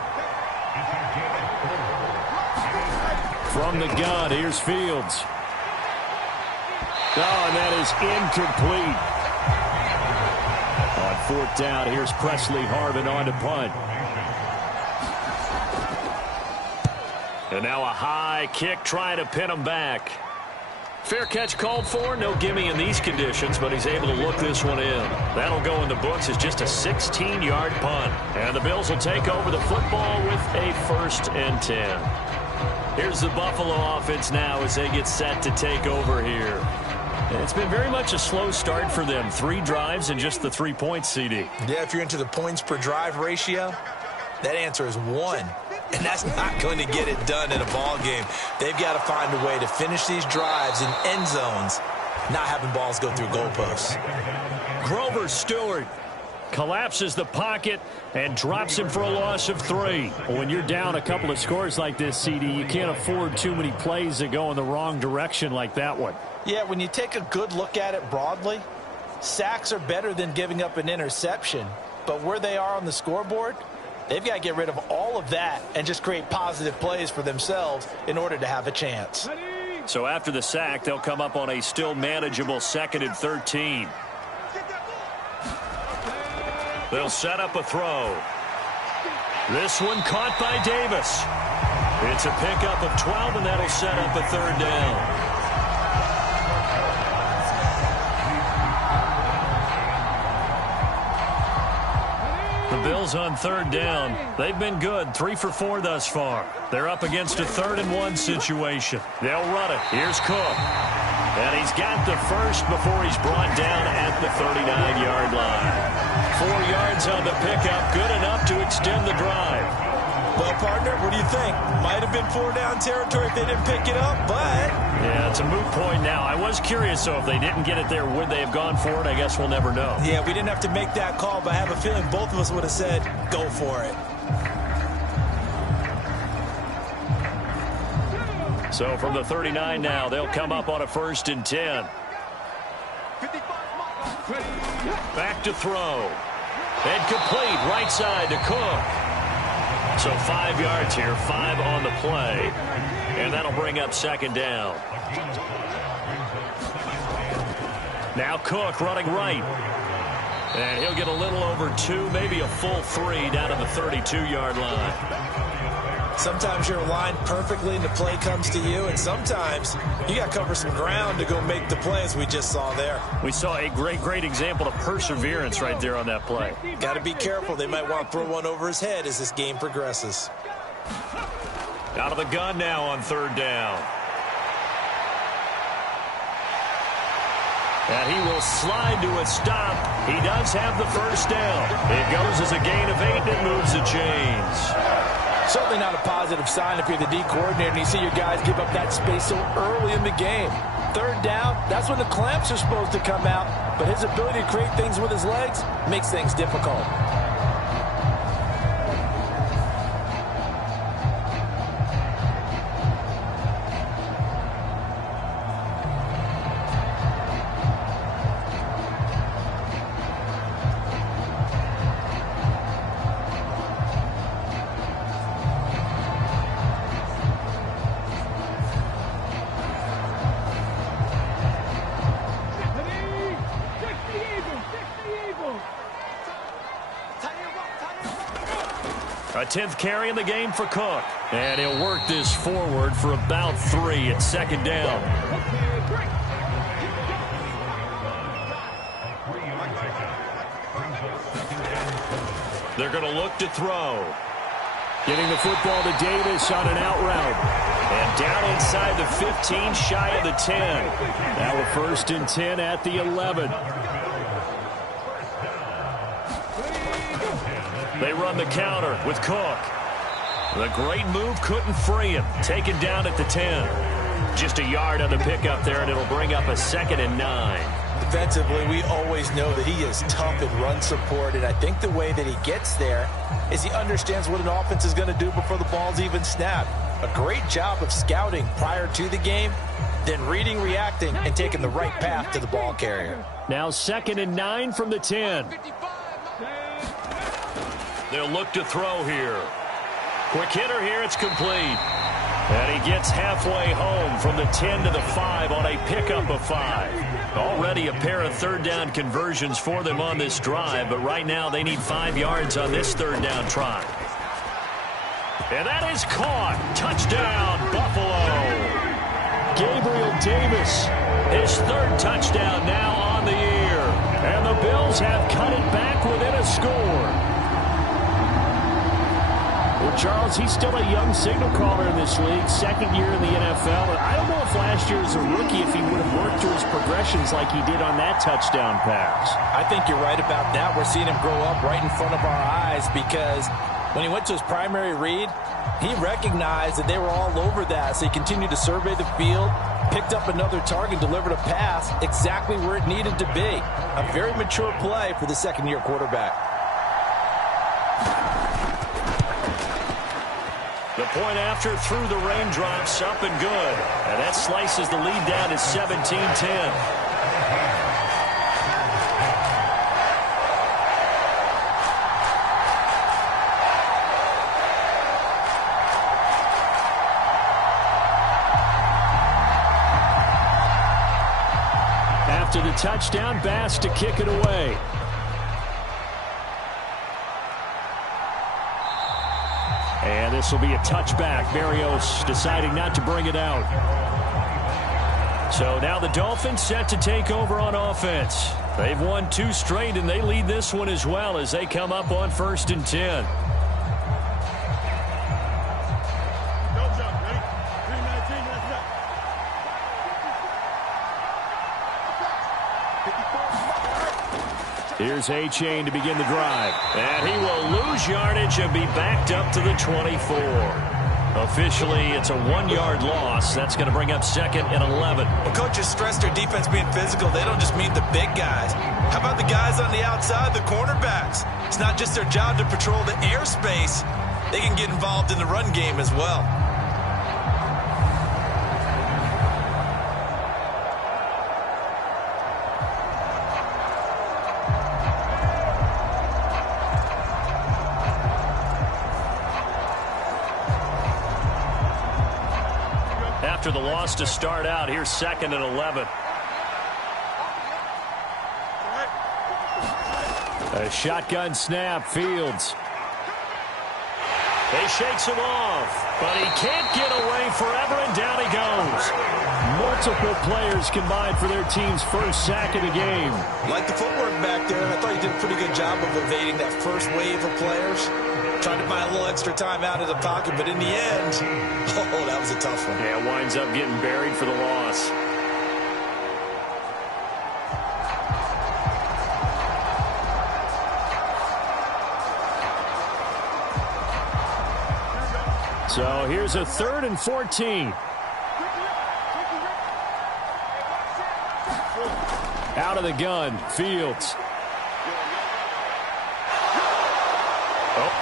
From the gun, here's Fields. Oh, and that is incomplete. On 4th down, here's Presley Harvin on to punt. And now a high kick trying to pin him back. Fair catch called for. No gimme in these conditions, but he's able to look this one in. That'll go in the books as just a 16-yard punt. And the Bills will take over the football with a 1st and 10. Here's the Buffalo offense now as they get set to take over here. It's been very much a slow start for them. 3 drives and just the 3 points, CD. Yeah, if you're into the points per drive ratio, that answer is 1. And that's not going to get it done in a ball game. They've got to find a way to finish these drives in end zones, not having balls go through goalposts. Grover Stewart collapses the pocket and drops him for a loss of 3. When you're down a couple of scores like this, CD, you can't afford too many plays that go in the wrong direction like that one. Yeah, when you take a good look at it broadly, sacks are better than giving up an interception. But where they are on the scoreboard, they've got to get rid of all of that and just create positive plays for themselves in order to have a chance. So after the sack, they'll come up on a still manageable 2nd and 13. They'll set up a throw. This one caught by Davis. It's a pickup of 12, and that'll set up a 3rd down. The Bills on 3rd down. They've been good. 3 for 4 thus far. They're up against a 3rd and 1 situation. They'll run it. Here's Cook. And he's got the first before he's brought down at the 39-yard line. 4 yards on the pickup. Good enough to extend the drive. Well, partner, what do you think? Might have been 4-down territory if they didn't pick it up, but... Yeah, it's a moot point now. I was curious, so if they didn't get it there, would they have gone for it? I guess we'll never know. Yeah, we didn't have to make that call, but I have a feeling both of us would have said, go for it. So from the 39 now, they'll come up on a 1st and 10. Back to throw. And complete right side to Cook. So 5 yards here, 5 on the play. And that'll bring up 2nd down. Now Cook running right. And he'll get a little over 2, maybe a full 3 down to the 32-yard line. Sometimes you're aligned perfectly and the play comes to you, and sometimes you got to cover some ground to go make the play, as we just saw there. We saw a great example of perseverance right there on that play. Got to be careful. They might want to throw one over his head as this game progresses. Out of the gun now on 3rd down. And he will slide to a stop. He does have the 1st down. It goes as a gain of 8, and it moves the chains. Certainly not a positive sign if you're the D coordinator and you see your guys give up that space so early in the game. 3rd down, that's when the clamps are supposed to come out, but his ability to create things with his legs makes things difficult. A 10th carry in the game for Cook. And he'll work this forward for about 3 at 2nd down. They're going to look to throw. Getting the football to Davis on an out route. And down inside the 15, shy of the 10. Now a 1st and 10 at the 11. They run the counter with Cook. The great move couldn't free him. Taken down at the 10. Just a yard on the pickup there, and it'll bring up a 2nd and 9. Defensively, we always know that he is tough in run support, and I think the way that he gets there is he understands what an offense is going to do before the ball's even snapped. A great job of scouting prior to the game, then reading, reacting, and taking the right path to the ball carrier. Now 2nd and 9 from the 10. They'll look to throw here. Quick hitter here, it's complete. And he gets halfway home from the 10 to the 5 on a pickup of 5. Already a pair of 3rd down conversions for them on this drive, but right now they need 5 yards on this 3rd down try. And that is caught. Touchdown, Buffalo. Gabriel Davis, his 3rd touchdown now on the year. And the Bills have cut it back within a score. Well, Charles, he's still a young signal caller in this league, 2nd year in the NFL. I don't know if last year as a rookie, if he would have worked through his progressions like he did on that touchdown pass. I think you're right about that. We're seeing him grow up right in front of our eyes because when he went to his primary read, he recognized that they were all over that, so he continued to survey the field, picked up another target, delivered a pass exactly where it needed to be. A very mature play for the 2nd-year quarterback. The point after through the raindrops, up and good. And that slices the lead down to 17-10. After the touchdown, Bass to kick it away. And this will be a touchback. Berrios deciding not to bring it out. So now the Dolphins set to take over on offense. They've won 2 straight, and they lead this one as well as they come up on 1st and 10. Here's A-Chain to begin the drive. And he will lose yardage and be backed up to the 24. Officially, it's a 1-yard loss. That's going to bring up 2nd and 11. Well, coaches stress their defense being physical. They don't just mean the big guys. How about the guys on the outside, the cornerbacks? It's not just their job to patrol the airspace. They can get involved in the run game as well. After the loss to start out, here's 2nd and 11. A shotgun snap, Fields. He shakes him off, but he can't get away forever, and down he goes. Multiple players combined for their team's first sack of the game. Like the footwork back there, I thought he did a pretty good job of evading that first wave of players. Tried to buy a little extra time out of the pocket, but in the end, oh, that was a tough one. Yeah, winds up getting buried for the loss. So here's a 3rd and 14. Out of the gun, Fields.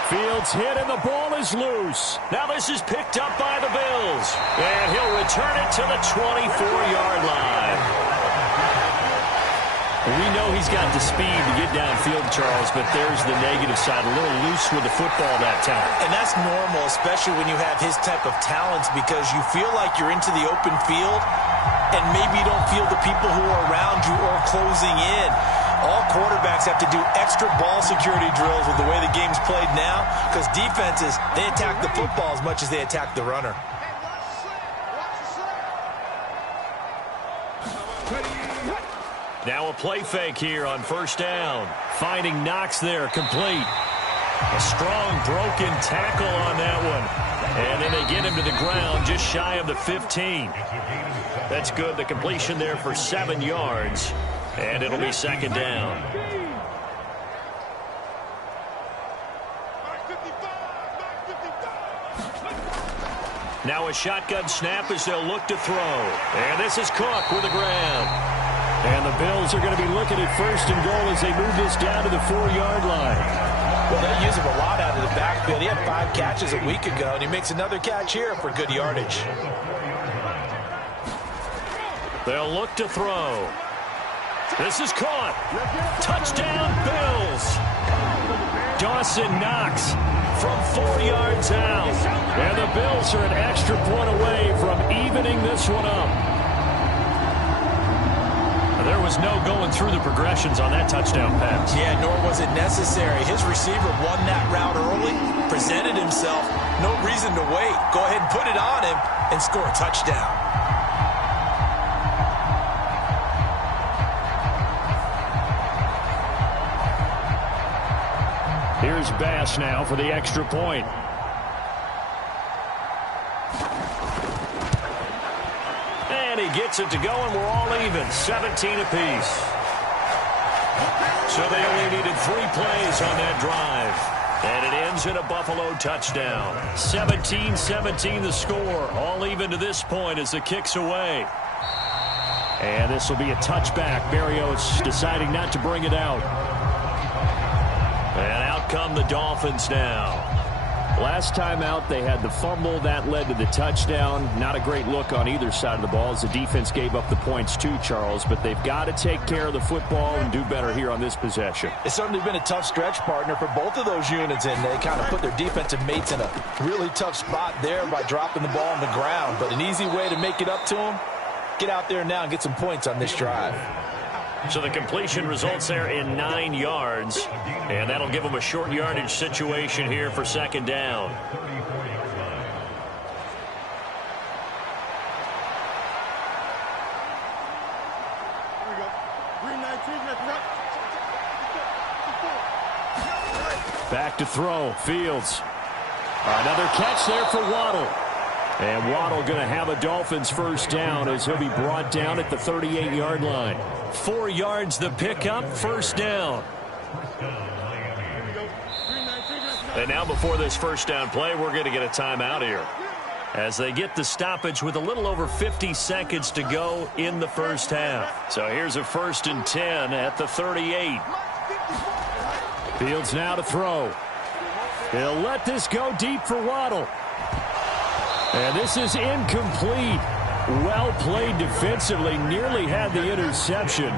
Fields hit and the ball is loose. Now this is picked up by the Bills. And he'll return it to the 24-yard line. We know he's got the speed to get downfield, Charles, but there's the negative side. A little loose with the football that time. And that's normal, especially when you have his type of talents, because you feel like you're into the open field and maybe you don't feel the people who are around you or closing in. All quarterbacks have to do extra ball security drills with the way the game's played now, because defenses, they attack the football as much as they attack the runner. Now a play fake here on 1st down. Finding Knox there, complete. A strong broken tackle on that one. And then they get him to the ground just shy of the 15. That's good. The completion there for 7 yards. And it'll be 2nd down. Now a shotgun snap as they'll look to throw. And this is Cook with the grab. And the Bills are going to be looking at first and goal as they move this down to the 4-yard line. Well, they use him a lot out of the backfield. He had 5 catches a week ago, and he makes another catch here for good yardage. They'll look to throw. This is caught. Touchdown, Bills. Dawson Knox from 4 yards out. And the Bills are an extra point away from evening this one up. There was no going through the progressions on that touchdown pass. Yeah, nor was it necessary. His receiver won that route early, presented himself. No reason to wait. Go ahead and put it on him and score a touchdown. Here's Bass now for the extra point. And he gets it to go, and we're all even, 17 apiece. So they only needed 3 plays on that drive. And it ends in a Buffalo touchdown. 17-17 the score. All even to this point as the kick's away. And this will be a touchback. Berrios deciding not to bring it out. And out come the Dolphins now. Last time out, they had the fumble. That led to the touchdown. Not a great look on either side of the ball as the defense gave up the points too, Charles. But they've got to take care of the football and do better here on this possession. It's certainly been a tough stretch, partner, for both of those units, and they kind of put their defensive mates in a really tough spot there by dropping the ball on the ground. But an easy way to make it up to them, get out there now and get some points on this drive. So the completion results there in 9 yards, and that'll give them a short yardage situation here for second down. Back to throw, Fields. Another catch there for Waddle. And Waddle going to have a Dolphins first down as he'll be brought down at the 38-yard line. 4 yards the pickup, first down. And now before this first down play, we're going to get a timeout here as they get the stoppage with a little over 50 seconds to go in the first half. So here's a 1st and 10 at the 38. Fields now to throw. He'll let this go deep for Waddle. And this is incomplete. Well played defensively. Nearly had the interception,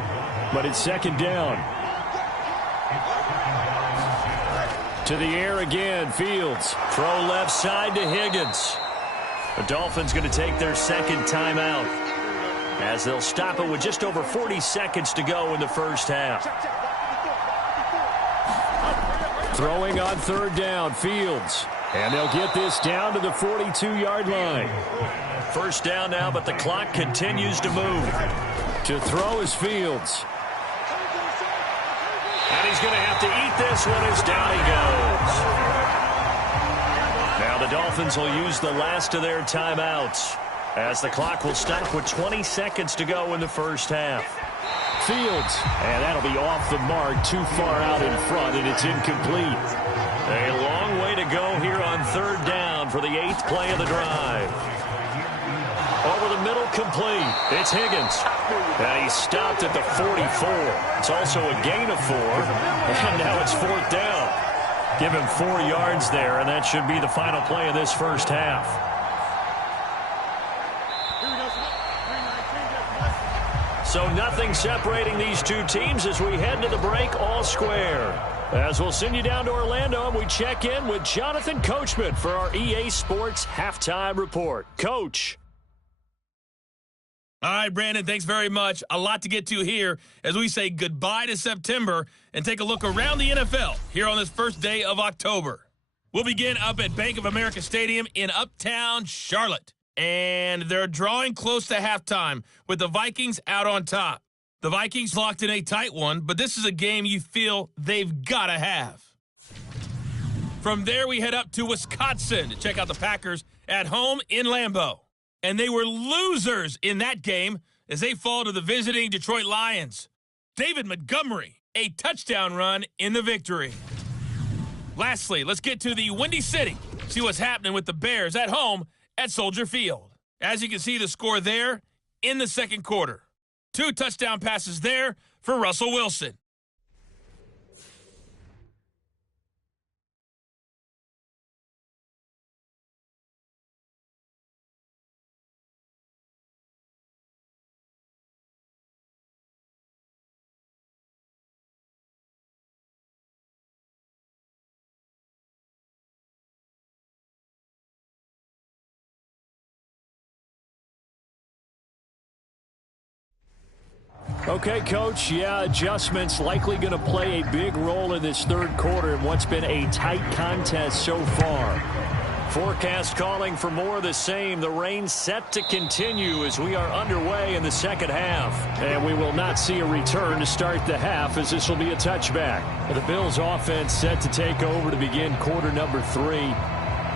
but it's second down. To the air again, Fields. Throw left side to Higgins. The Dolphins going to take their second timeout as they'll stop it with just over 40 seconds to go in the first half. Throwing on third down, Fields. And they'll get this down to the 42-yard line. First down now, but the clock continues to move. To throw is Fields. And he's going to have to eat this one as down he goes. Now the Dolphins will use the last of their timeouts as the clock will stop with 20 seconds to go in the first half. Fields, and that'll be off the mark, too far out in front, and it's incomplete. A long way to go here on third down for the 8th play of the drive. Over the middle, complete. It's Higgins. And he stopped at the 44. It's also a gain of 4. And now it's 4th down. Give him 4 yards there, and that should be the final play of this first half. So nothing separating these two teams as we head to the break, all square. As we'll send you down to Orlando, and we check in with Jonathan Coachman for our EA Sports Halftime Report. Coach. All right, Brandon, thanks very much. A lot to get to here as we say goodbye to September and take a look around the NFL here on this first day of October. We'll begin up at Bank of America Stadium in Uptown Charlotte. And they're drawing close to halftime with the Vikings out on top. The Vikings locked in a tight one, but this is a game you feel they've got to have. From there, we head up to Wisconsin to check out the Packers at home in Lambeau. And they were losers in that game as they fall to the visiting Detroit Lions. David Montgomery, a touchdown run in the victory. Lastly, let's get to the Windy City, see what's happening with the Bears at home at Soldier Field. As you can see, the score there in the second quarter. 2 touchdown passes there for Russell Wilson. Okay, Coach, adjustments likely going to play a big role in this third quarter in what's been a tight contest so far. Forecast calling for more of the same. The rain set to continue as we are underway in the second half. And we will not see a return to start the half as this will be a touchback. The Bills offense set to take over to begin quarter number 3.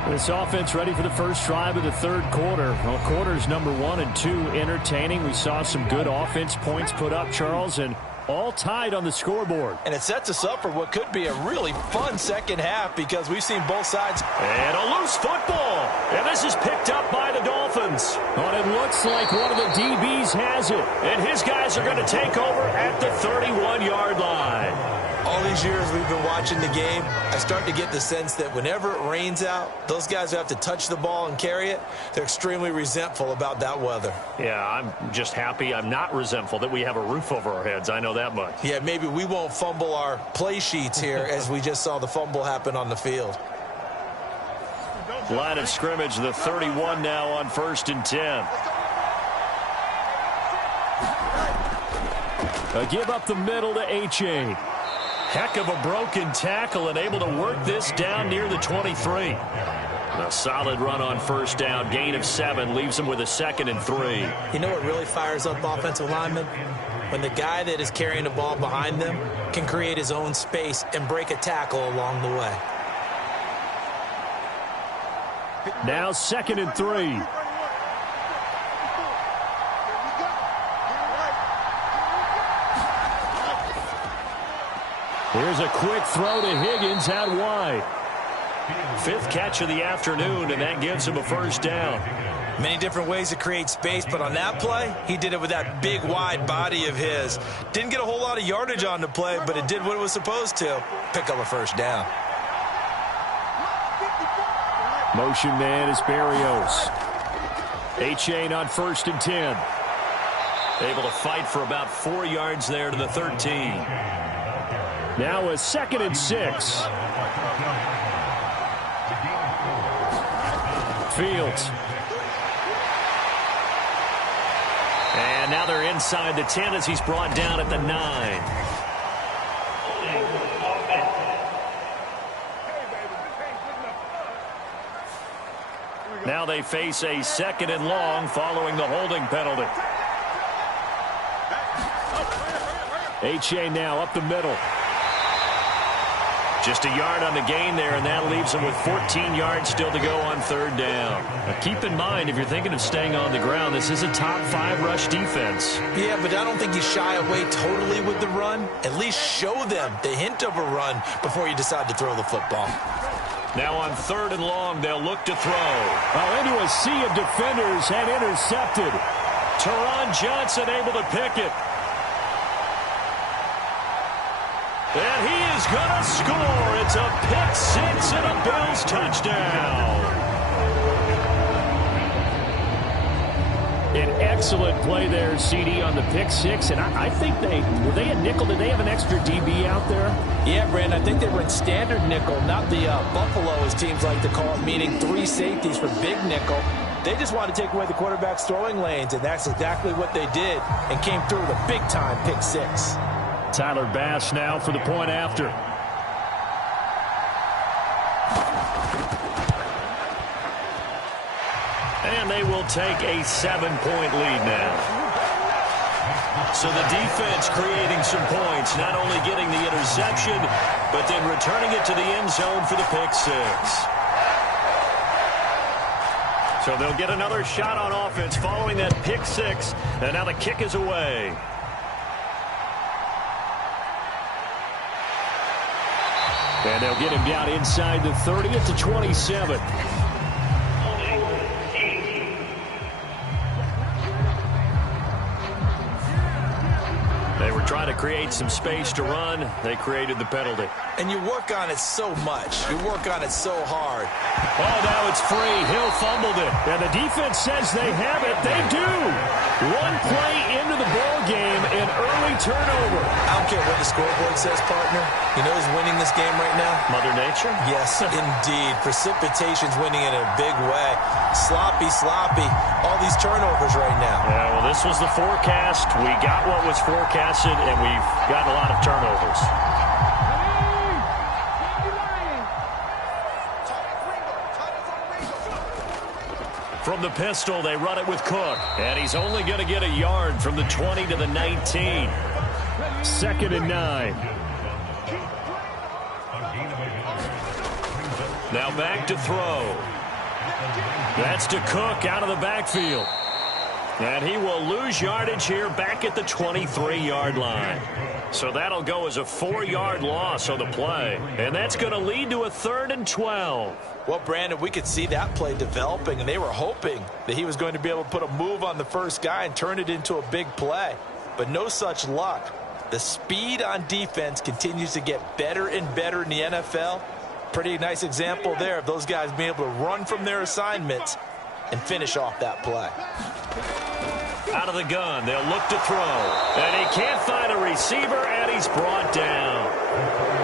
This offense ready for the first drive of the third quarter. Well, quarters number 1 and 2 entertaining. We saw some good offense points put up, Charles, and all tied on the scoreboard. And it sets us up for what could be a really fun second half because we've seen both sides. And a loose football. And this is picked up by the Dolphins. But it looks like one of the DBs has it. And his guys are going to take over at the 31-yard line. All these years we've been watching the game, I start to get the sense that whenever it rains out, those guys who have to touch the ball and carry it, they're extremely resentful about that weather. Yeah, I'm just happy I'm not resentful that we have a roof over our heads. I know that much. Yeah, maybe we won't fumble our play sheets here as we just saw the fumble happen on the field. Line of scrimmage, the 31 now on 1st and 10. A give up the middle to H.A. Heck of a broken tackle and able to work this down near the 23. A solid run on first down, gain of 7, leaves them with a 2nd and 3. You know what really fires up offensive linemen? When the guy that is carrying the ball behind them can create his own space and break a tackle along the way. Now 2nd and 3. Here's a quick throw to Higgins out wide. 5th catch of the afternoon, and that gives him a first down. Many different ways to create space, but on that play, he did it with that big, wide body of his. Didn't get a whole lot of yardage on the play, but it did what it was supposed to. Pick up a first down. Motion man is Berrios. H.A. on 1st and 10. Able to fight for about 4 yards there to the 13. Now a 2nd and 6. Fields. And now they're inside the 10 as he's brought down at the 9. Now they face a 2nd and long following the holding penalty. H.A. now up the middle. Just a yard on the gain there, and that leaves them with 14 yards still to go on 3rd down. Now keep in mind, if you're thinking of staying on the ground, this is a top 5 rush defense. Yeah, but I don't think you shy away totally with the run. At least show them the hint of a run before you decide to throw the football. Now on 3rd and long, they'll look to throw. Well, into a sea of defenders and intercepted. Teron Johnson able to pick it. And he is going to score. It's a pick 6 and a Bills touchdown. An excellent play there, CD, on the pick 6. And I think were they a nickel? Did they have an extra DB out there? Yeah, Brandon, I think they were in standard nickel, not the Buffalo, as teams like to call it, meaning 3 safeties for big nickel. They just want to take away the quarterback's throwing lanes, and that's exactly what they did and came through with a big-time pick 6. Tyler Bass now for the point after. And they will take a 7-point lead now. So the defense creating some points, not only getting the interception, but then returning it to the end zone for the pick 6. So they'll get another shot on offense following that pick 6, and now the kick is away. And they'll get him down inside the 30 at the 27. trying to create some space to run. They created the penalty. And you work on it so much. You work on it so hard. Oh, now it's free. Hill fumbled it. And the defense says they have it. They do. One play into the ball game, an early turnover. I don't care what the scoreboard says, partner. You know who's winning this game right now? Mother Nature? Yes, indeed. Precipitation's winning in a big way. Sloppy. All these turnovers right now. Yeah, well, this was the forecast. We got what was forecasted, and we've got a lot of turnovers. From the pistol, they run it with Cook. And he's only going to get a yard from the 20 to the 19. 2nd and 9. Now back to throw. That's to Cook out of the backfield. And he will lose yardage here back at the 23-yard line. So that'll go as a 4-yard loss on the play. And that's going to lead to a 3rd and 12. Well, Brandon, we could see that play developing, and they were hoping that he was going to be able to put a move on the first guy and turn it into a big play. But no such luck. The speed on defense continues to get better and better in the NFL. Pretty nice example there of those guys being able to run from their assignments and finish off that play. Out of the gun, they'll look to throw. And he can't find a receiver, and he's brought down.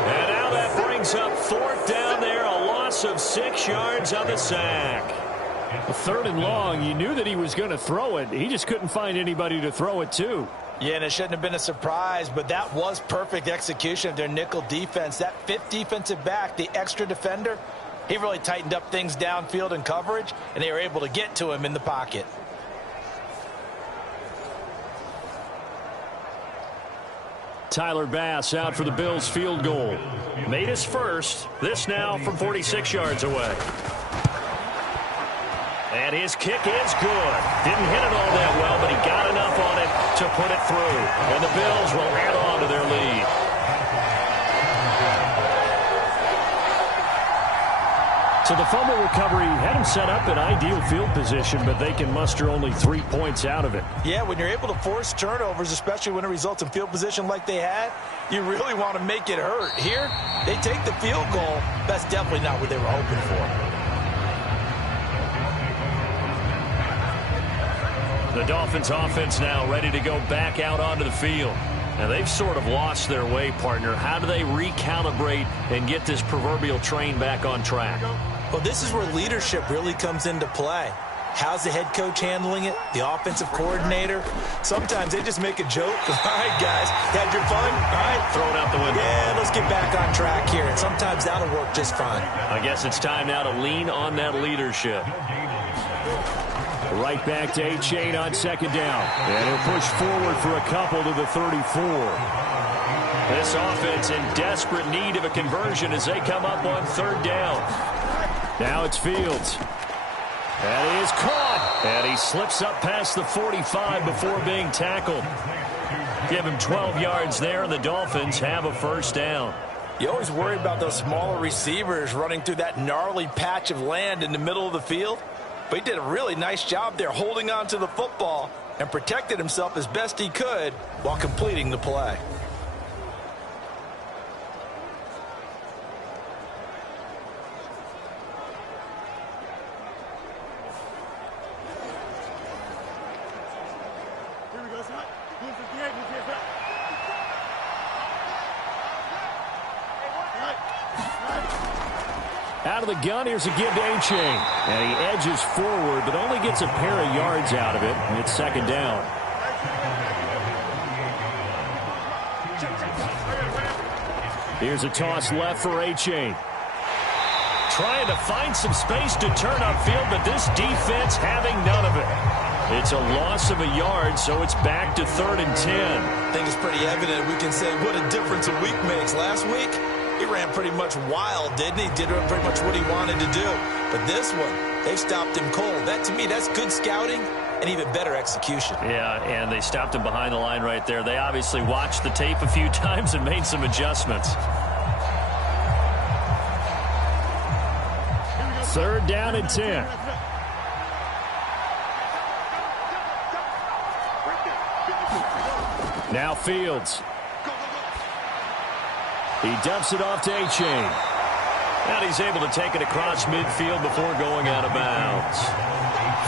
And now that brings up 4th down there, a loss of 6 yards on the sack. 3rd and long, you knew that he was going to throw it. He just couldn't find anybody to throw it to. Yeah, and it shouldn't have been a surprise, but that was perfect execution of their nickel defense. That 5th defensive back, the extra defender, he really tightened up things downfield in coverage, and they were able to get to him in the pocket. Tyler Bass out for the Bills field goal. Made his first. This now from 46 yards away. And his kick is good. Didn't hit it all that well, but he got enough on it to put it through. And the Bills will add on to their lead. So the fumble recovery had him set up in ideal field position, but they can muster only 3 points out of it. Yeah, when you're able to force turnovers, especially when it results in field position like they had, you really want to make it hurt. Here, they take the field goal. That's definitely not what they were hoping for. The Dolphins offense now ready to go back out onto the field. Now, they've sort of lost their way, partner. How do they recalibrate and get this proverbial train back on track? Well, this is where leadership really comes into play. How's the head coach handling it? The offensive coordinator? Sometimes they just make a joke. All right, guys, had your fun? All right. Throw it out the window. Yeah, let's get back on track here. And sometimes that'll work just fine. I guess it's time now to lean on that leadership. Right back to A-Chain on 2nd down. And he'll push forward for a couple to the 34. This offense in desperate need of a conversion as they come up on 3rd down. Now it's Fields. And he is caught. And he slips up past the 45 before being tackled. Give him 12 yards there, and the Dolphins have a 1st down. You always worry about those smaller receivers running through that gnarly patch of land in the middle of the field. But he did a really nice job there holding on to the football and protected himself as best he could while completing the play. Out of the gun, here's a give to A-Chain. And he edges forward, but only gets a pair of yards out of it. And it's 2nd down. Here's a toss left for A-Chain. Trying to find some space to turn upfield, but this defense having none of it. It's a loss of a yard, so it's back to 3rd and 10. I think it's pretty evident we can say what a difference a week makes. Last week, he ran pretty much wild, didn't he? Did pretty much what he wanted to do. But this one, they stopped him cold. That, to me, that's good scouting and even better execution. Yeah, and they stopped him behind the line right there. They obviously watched the tape a few times and made some adjustments. 3rd down and 10. Now Fields. He dumps it off to A-Chain. And he's able to take it across midfield before going out of bounds.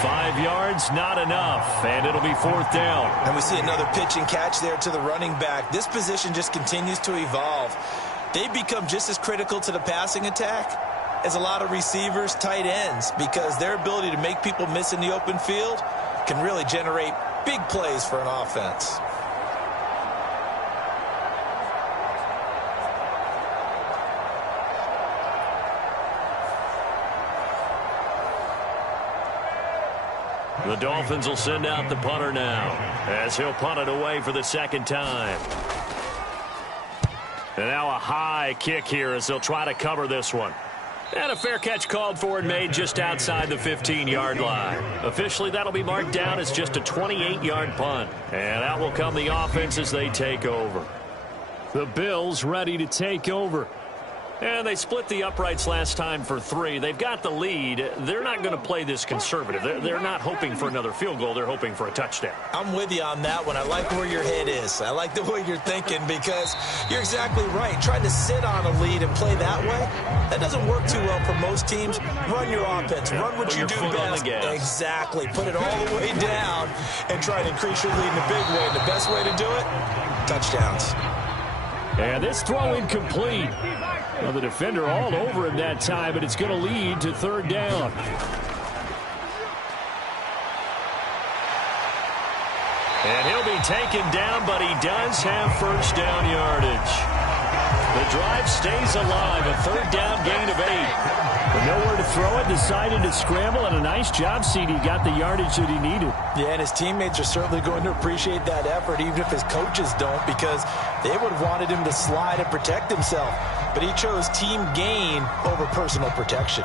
5 yards, not enough, and it'll be 4th down. And we see another pitch and catch there to the running back. This position just continues to evolve. They've become just as critical to the passing attack as a lot of receivers, tight ends, because their ability to make people miss in the open field can really generate big plays for an offense. The Dolphins will send out the punter now as he'll punt it away for the 2nd time. And now a high kick here as they'll try to cover this one. And a fair catch called for and made just outside the 15-yard line. Officially, that'll be marked down as just a 28-yard punt. And out will come the offense as they take over. The Bills ready to take over. And they split the uprights last time for 3. They've got the lead. They're not going to play this conservative. They're not hoping for another field goal. They're hoping for a touchdown. I'm with you on that one. I like where your head is. I like the way you're thinking because you're exactly right. Trying to sit on a lead and play that way, that doesn't work too well for most teams. Run your offense. Run what you do best. Exactly. Put it all the way down and try to increase your lead in a big way. And the best way to do it, touchdowns. And this throw incomplete. Well, the defender all over him that time, but it's going to lead to 3rd down. And he'll be taken down, but he does have 1st down yardage. The drive stays alive, a 3rd down gain of 8. But nowhere to throw it, decided to scramble, and a nice job, CD. Got the yardage that he needed. Yeah, and his teammates are certainly going to appreciate that effort, even if his coaches don't, because they would have wanted him to slide and protect himself. But he chose team gain over personal protection.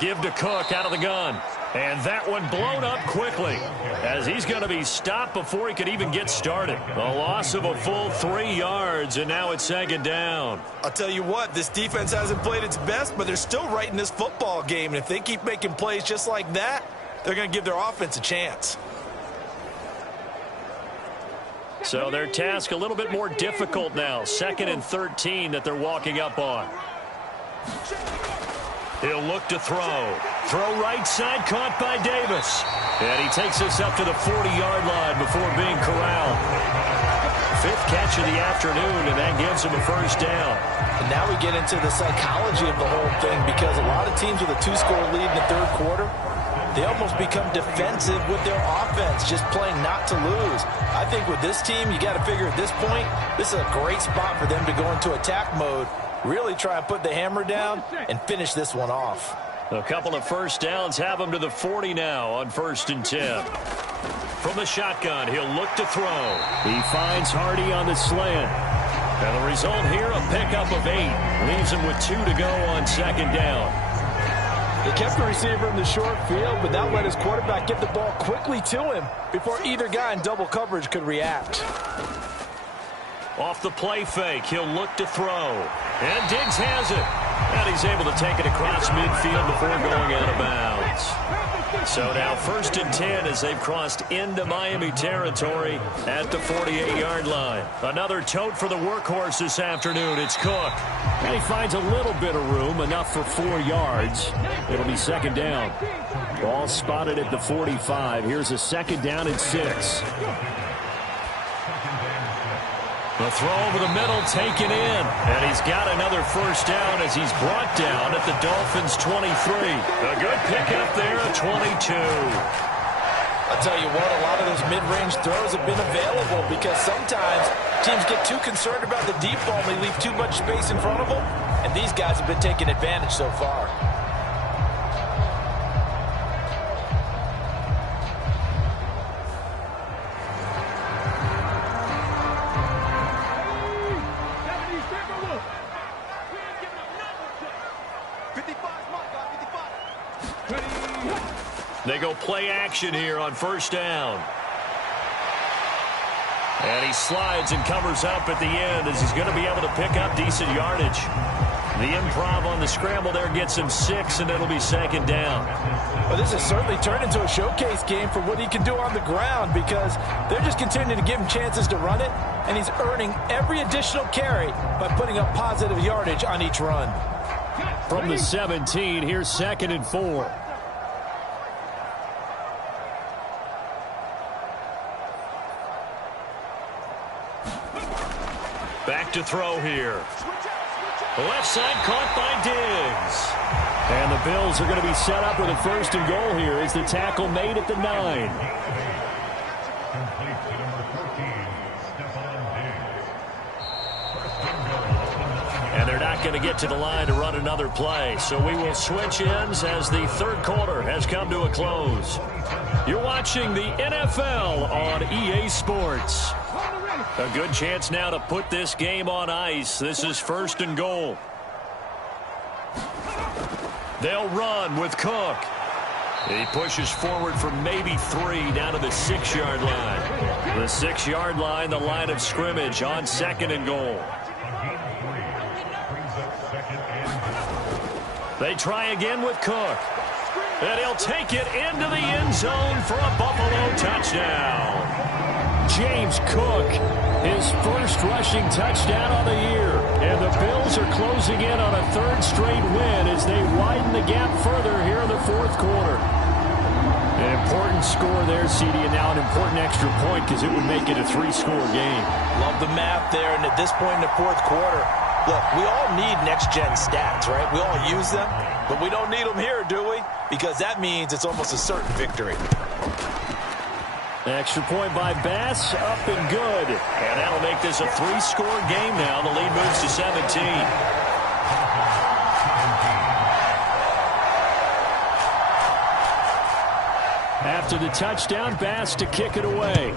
Give to Cook out of the gun. And that one blown up quickly as he's going to be stopped before he could even get started. A loss of a full 3 yards, and now it's 2nd down. I'll tell you what, this defense hasn't played its best, but they're still right in this football game. And if they keep making plays just like that, they're going to give their offense a chance. So their task a little bit more difficult now. 2nd and 13 that they're walking up on. He'll look to throw. Throw right side, caught by Davis. And he takes us up to the 40-yard line before being corralled. 5th catch of the afternoon, and that gives him a 1st down. And now we get into the psychology of the whole thing, because a lot of teams with a 2-score lead in the 3rd quarter, they almost become defensive with their offense, just playing not to lose. I think with this team, you got to figure at this point, this is a great spot for them to go into attack mode, really try and put the hammer down and finish this one off. A couple of 1st downs have him to the 40 now on 1st and 10. From the shotgun, he'll look to throw. He finds Hardy on the slant. And the result here, a pickup of 8. Leaves him with 2 to go on 2nd down. They kept the receiver in the short field, but that let his quarterback get the ball quickly to him before either guy in double coverage could react. Off the play fake, he'll look to throw. And Diggs has it. And he's able to take it across midfield before going out of bounds. So now 1st and 10 as they've crossed into Miami territory at the 48-yard line. Another tote for the workhorse this afternoon. It's Cook. And he finds a little bit of room, enough for 4 yards. It'll be 2nd down. Ball spotted at the 45. Here's a 2nd down and 6. The throw over the middle taken in. And he's got another 1st down as he's brought down at the Dolphins' 23. A good pickup there at 22. I'll tell you what, a lot of those mid-range throws have been available because sometimes teams get too concerned about the deep ball and they leave too much space in front of them. And these guys have been taking advantage so far. They go play action here on 1st down. And he slides and covers up at the end as he's going to be able to pick up decent yardage. The improv on the scramble there gets him 6, and it'll be second down. Well, this has certainly turned into a showcase game for what he can do on the ground because they're just continuing to give him chances to run it, and he's earning every additional carry by putting up positive yardage on each run. From the 17, here's 2nd and 4. Back to throw here. Left side caught by Diggs. And the Bills are going to be set up with a 1st and goal here as the tackle made at the 9. And they're not going to get to the line to run another play. So we will switch ends as the 3rd quarter has come to a close. You're watching the NFL on EA Sports. A good chance now to put this game on ice. This is 1st and goal. They'll run with Cook. He pushes forward for maybe 3 down to the 6-yard line. The 6-yard line, the line of scrimmage on 2nd and goal. They try again with Cook. And he'll take it into the end zone for a Buffalo touchdown. James Cook, his 1st rushing touchdown on the year. And the Bills are closing in on a 3rd straight win as they widen the gap further here in the 4th quarter. An important score there, CD, and now an important extra point because it would make it a 3-score game. Love the math there, and at this point in the 4th quarter, look, we all need next-gen stats, right? We all use them, but we don't need them here, do we? Because that means it's almost a certain victory. Extra point by Bass, up and good. And that'll make this a 3-score game now. The lead moves to 17. After the touchdown, Bass to kick it away.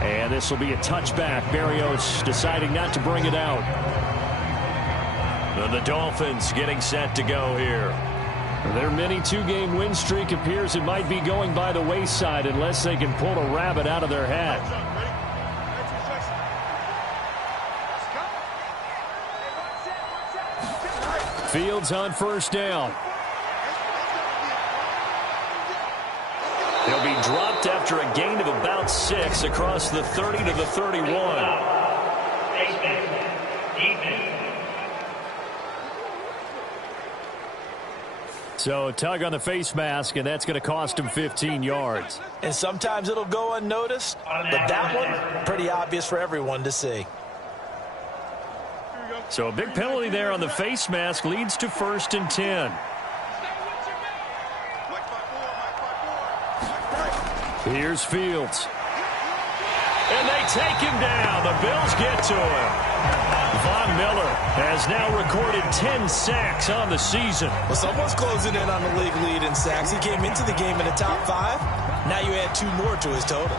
And this will be a touchback. Berrios deciding not to bring it out. And the Dolphins getting set to go here. Their mini 2-game win streak appears it might be going by the wayside unless they can pull a rabbit out of their hat. Fields on 1st down. He'll be dropped after a gain of about 6 across the 30 to the 31. So a tug on the face mask, and that's going to cost him 15 yards. And sometimes it'll go unnoticed, but that one, pretty obvious for everyone to see. So a big penalty there on the face mask leads to 1st and 10. Here's Fields. And they take him down. The Bills get to him. Von Miller has now recorded 10 sacks on the season. Well, someone's closing in on the league lead in sacks. He came into the game in the top 5. Now you add 2 more to his total.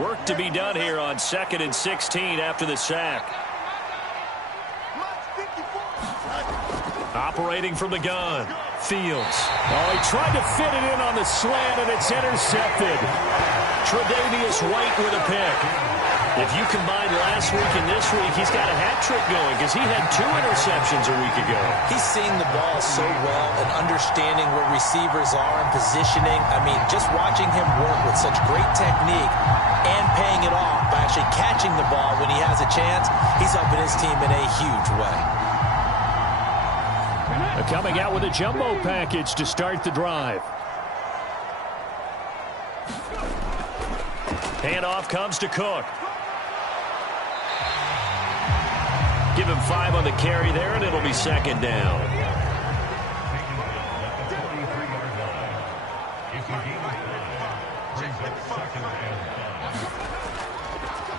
Work to be done here on 2nd and 16 after the sack. Operating from the gun, Fields. Oh, he tried to fit it in on the slant, and it's intercepted. Tre'Davious White with a pick. If you combine last week and this week, he's got a hat trick going because he had 2 interceptions a week ago. He's seeing the ball so well and understanding where receivers are and positioning. I mean, just watching him work with such great technique and paying it off by actually catching the ball when he has a chance, he's helping his team in a huge way. Coming out with a jumbo package to start the drive. Handoff comes to Cook. Give him 5 on the carry there, and it'll be 2nd down.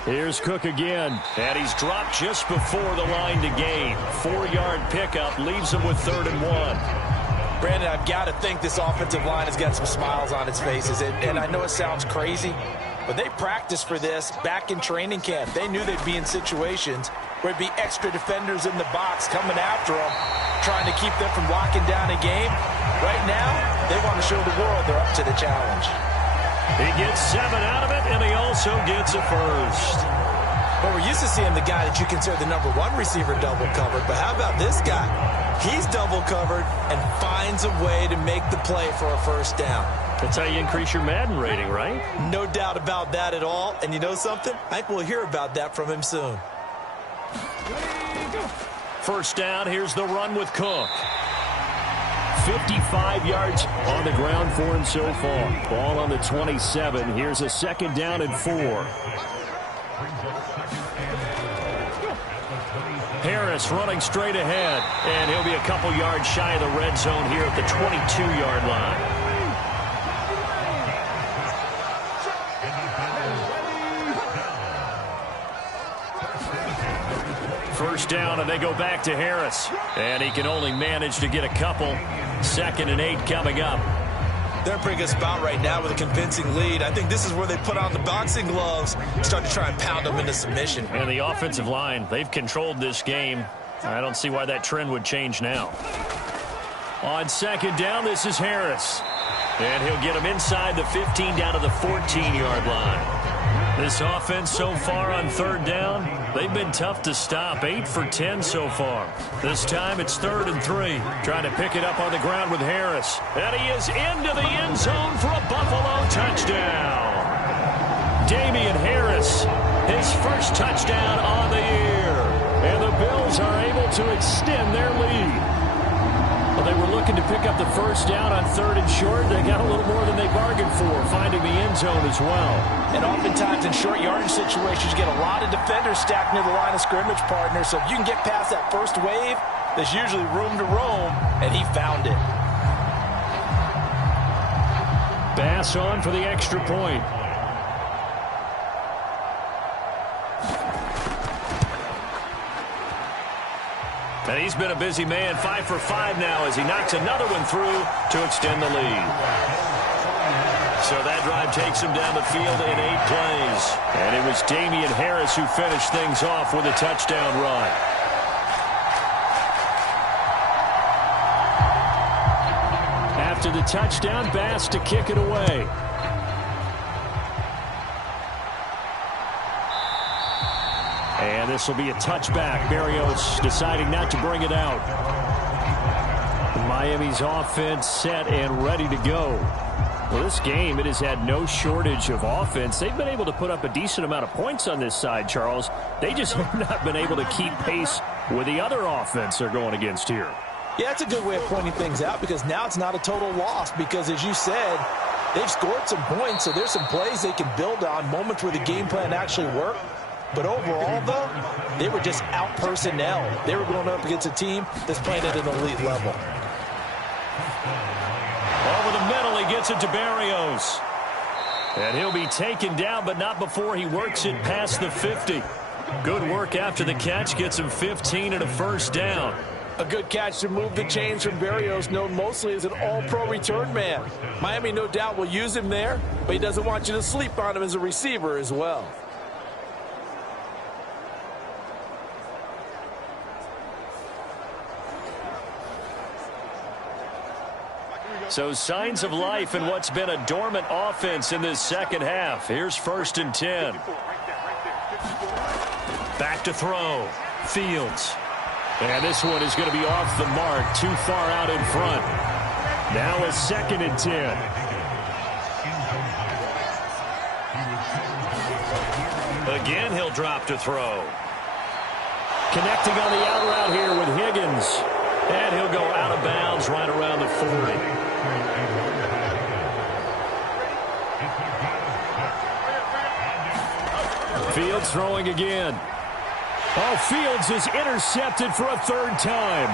Here's Cook again, and he's dropped just before the line to gain. 4-yard pickup leaves him with 3rd and 1. Brandon, I've got to think this offensive line has got some smiles on its faces. And I know it sounds crazy, but they practiced for this back in training camp. They knew they'd be in situations where it'd be extra defenders in the box coming after them, trying to keep them from locking down a game. Right now, they want to show the world they're up to the challenge. He gets 7 out of it, and he also gets a first. Well, we're used to seeing the guy that you consider the number 1 receiver double covered, but how about this guy? He's double covered and finds a way to make the play for a first down. That's how you increase your Madden rating, right? No doubt about that at all. And you know something? I think we'll hear about that from him soon. First down, here's the run with Cook. 55 yards on the ground for him so far. Ball on the 27. Here's a second down and 4. Harris running straight ahead, and he'll be a couple yards shy of the red zone here at the 22-yard line. First down, and they go back to Harris. And he can only manage to get a couple. 2nd and 8 coming up. They're in a pretty good spot right now with a convincing lead. I think this is where they put on the boxing gloves, start to try and pound them into submission. And the offensive line, they've controlled this game. I don't see why that trend would change now. On 2nd down, this is Harris. And he'll get him inside the 15 down to the 14-yard line. This offense so far on 3rd down, they've been tough to stop. 8 for 10 so far. This time it's 3rd and 3. Trying to pick it up on the ground with Harris. And he is into the end zone for a Buffalo touchdown. Damian Harris, his first touchdown on the year. And the Bills are able to extend their lead. Well, they were looking to pick up the first down on 3rd and short. They got a little more than they bargained for, finding the end zone as well. And oftentimes in short yardage situations, you get a lot of defenders stacked near the line of scrimmage, partner. So if you can get past that first wave, there's usually room to roam, and he found it. Bass on for the extra point. And he's been a busy man, 5 for 5 now as he knocks another one through to extend the lead. So that drive takes him down the field in 8 plays. And it was Damian Harris who finished things off with a touchdown run. After the touchdown, Bass to kick it away. And this will be a touchback. Berrios deciding not to bring it out. Miami's offense set and ready to go. Well, this game, it has had no shortage of offense. They've been able to put up a decent amount of points on this side, Charles. They just have not been able to keep pace with the other offense they're going against here. Yeah, that's a good way of pointing things out because now it's not a total loss because, as you said, they've scored some points, so there's some plays they can build on, moments where the game plan actually worked. But overall, though, they were just out-personnel. They were going up against a team that's playing at an elite level. Over the middle, he gets it to Berrios. And he'll be taken down, but not before he works it past the 50. Good work after the catch, gets him 15 and a first down. A good catch to move the chains from Berrios, known mostly as an all-pro return man. Miami, no doubt, will use him there, but he doesn't want you to sleep on him as a receiver as well. So signs of life in what's been a dormant offense in this second half. Here's 1st and 10. Back to throw. Fields. And this one is going to be off the mark. Too far out in front. Now a 2nd and 10. Again, he'll drop to throw. Connecting on the out route here with Higgins. And he'll go out of bounds right around the 40. Fields throwing again. Oh, Fields is intercepted for a 3rd time.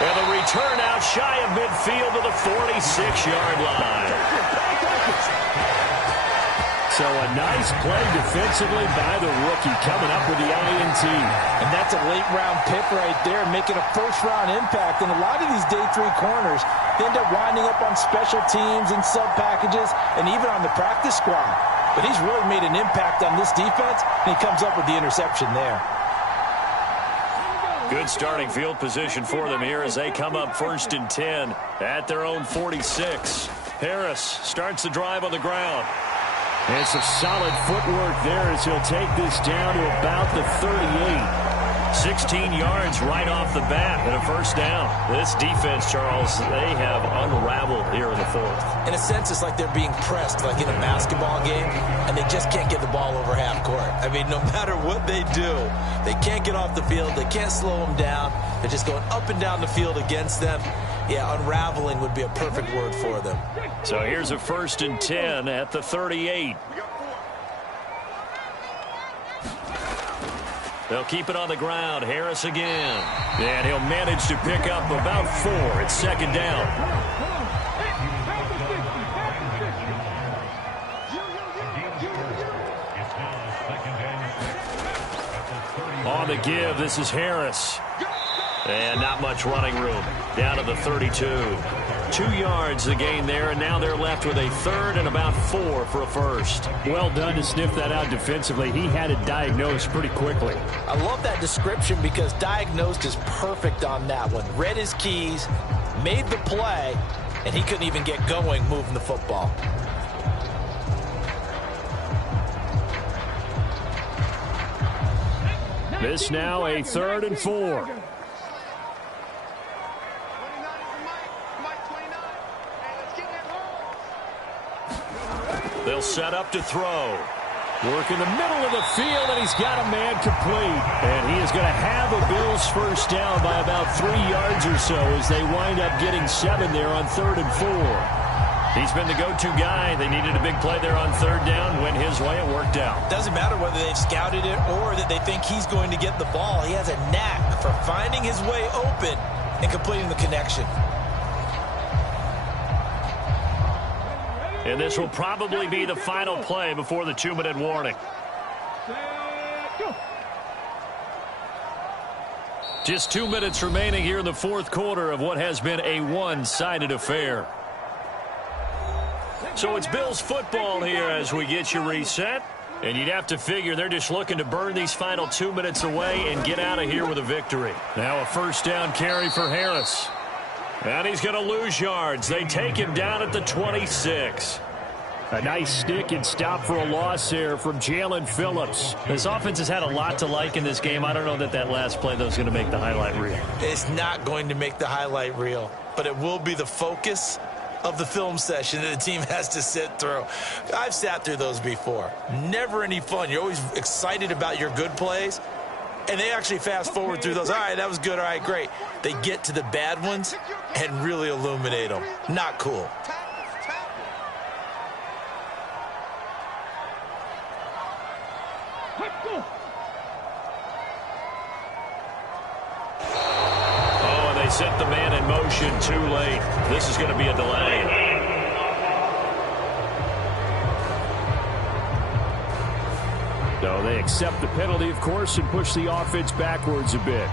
And the return out shy of midfield to the 46-yard line. So a nice play defensively by the rookie coming up with the INT. And that's a late-round pick right there, making a first-round impact. And a lot of these day 3 corners, They end up winding up on special teams and sub packages and even on the practice squad. But he's really made an impact on this defense, and he comes up with the interception there. Good starting field position for them here as they come up 1st and 10 at their own 46. Harris starts the drive on the ground. And some solid footwork there as he'll take this down to about the 38. 16 yards right off the bat and a 1st down. This defense, Charles, they have unraveled here in the 4th. In a sense, it's like they're being pressed like in a basketball game, and they just can't get the ball over half court. I mean, no matter what they do, they can't get off the field. They can't slow them down. They're just going up and down the field against them. Yeah, unraveling would be a perfect word for them. So here's a 1st and 10 at the 38. They'll keep it on the ground. Harris again. And he'll manage to pick up about 4. It's 2nd down. On the give, this is Harris. And not much running room. Down to the 32. 2 yards the gain there, and now they're left with a 3rd and about 4 for a 1st. Well done to sniff that out defensively. He had it diagnosed pretty quickly. I love that description because diagnosed is perfect on that one. Read his keys, made the play, and he couldn't even get going moving the football. This now a 3rd and 4. They'll set up to throw. Work in the middle of the field, and he's got a man complete. And he is going to have a Bills 1st down by about 3 yards or so as they wind up getting 7 there on 3rd and 4. He's been the go-to guy. They needed a big play there on 3rd down. Went his way. It worked out. Doesn't matter whether they've scouted it or that they think he's going to get the ball. He has a knack for finding his way open and completing the connection. And this will probably be the final play before the 2-minute warning. Just 2 minutes remaining here in the 4th quarter of what has been a one-sided affair. So it's Bills football here as we get you reset. And you'd have to figure they're just looking to burn these final 2 minutes away and get out of here with a victory. Now a 1st down carry for Harris. And he's going to lose yards. They take him down at the 26. A nice stick and stop for a loss there from Jalen Phillips. This offense has had a lot to like in this game. I don't know that last play, though, is going to make the highlight reel. It's not going to make the highlight reel, but it will be the focus of the film session that the team has to sit through. I've sat through those before. Never any fun. You're always excited about your good plays, and they actually fast forward through those. All right, that was good. All right, great. They get to the bad ones and really illuminate them. Not cool. Oh, and they set the man in motion too late. This is going to be a delay. So they accept the penalty, of course, and push the offense backwards a bit.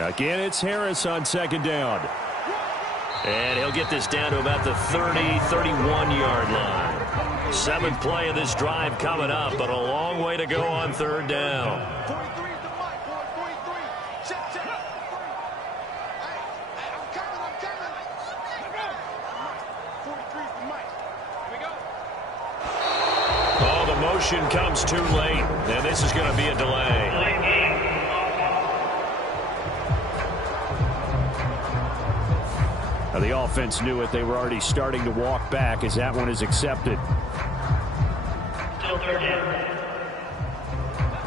Again, it's Harris on 2nd down. And he'll get this down to about the 30, 31-yard line. 7th play of this drive coming up, but a long way to go on 3rd down. Oh, the motion comes too late, and this is going to be a delay. Now, the offense knew it. They were already starting to walk back as that one is accepted.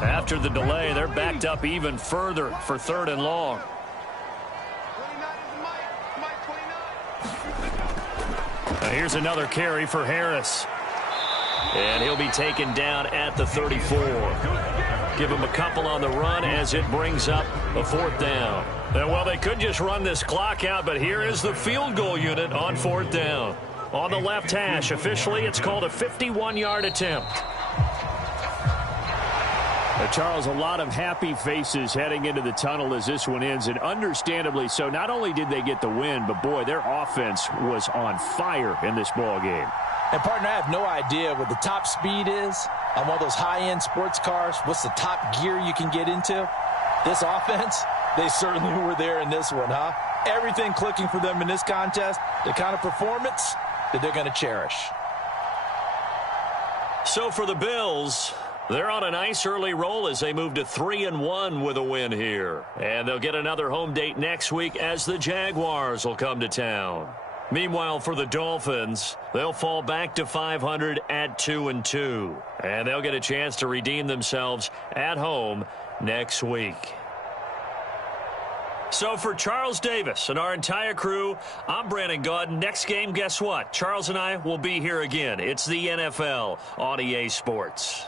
After the delay, they're backed up even further for 3rd and long. Now here's another carry for Harris. And he'll be taken down at the 34. Give him a couple on the run as it brings up a 4th down. And well, they could just run this clock out, but here is the field goal unit on 4th down. on the left hash. Officially, it's called a 51-yard attempt. Charles, a lot of happy faces heading into the tunnel as this one ends, and understandably so. Not only did they get the win, but, boy, their offense was on fire in this ball game. And, partner, I have no idea what the top speed is on one of those high-end sports cars. What's the top gear you can get into? This offense, they certainly were there in this one, huh? Everything clicking for them in this contest, the kind of performance that they're going to cherish. So for the Bills, they're on a nice early roll as they move to 3-1 with a win here. And they'll get another home date next week as the Jaguars will come to town. Meanwhile, for the Dolphins, they'll fall back to 500 at 2-2. And they'll get a chance to redeem themselves at home next week. So for Charles Davis and our entire crew, I'm Brandon Gaudin. Next game, guess what? Charles and I will be here again. It's the NFL on EA Sports.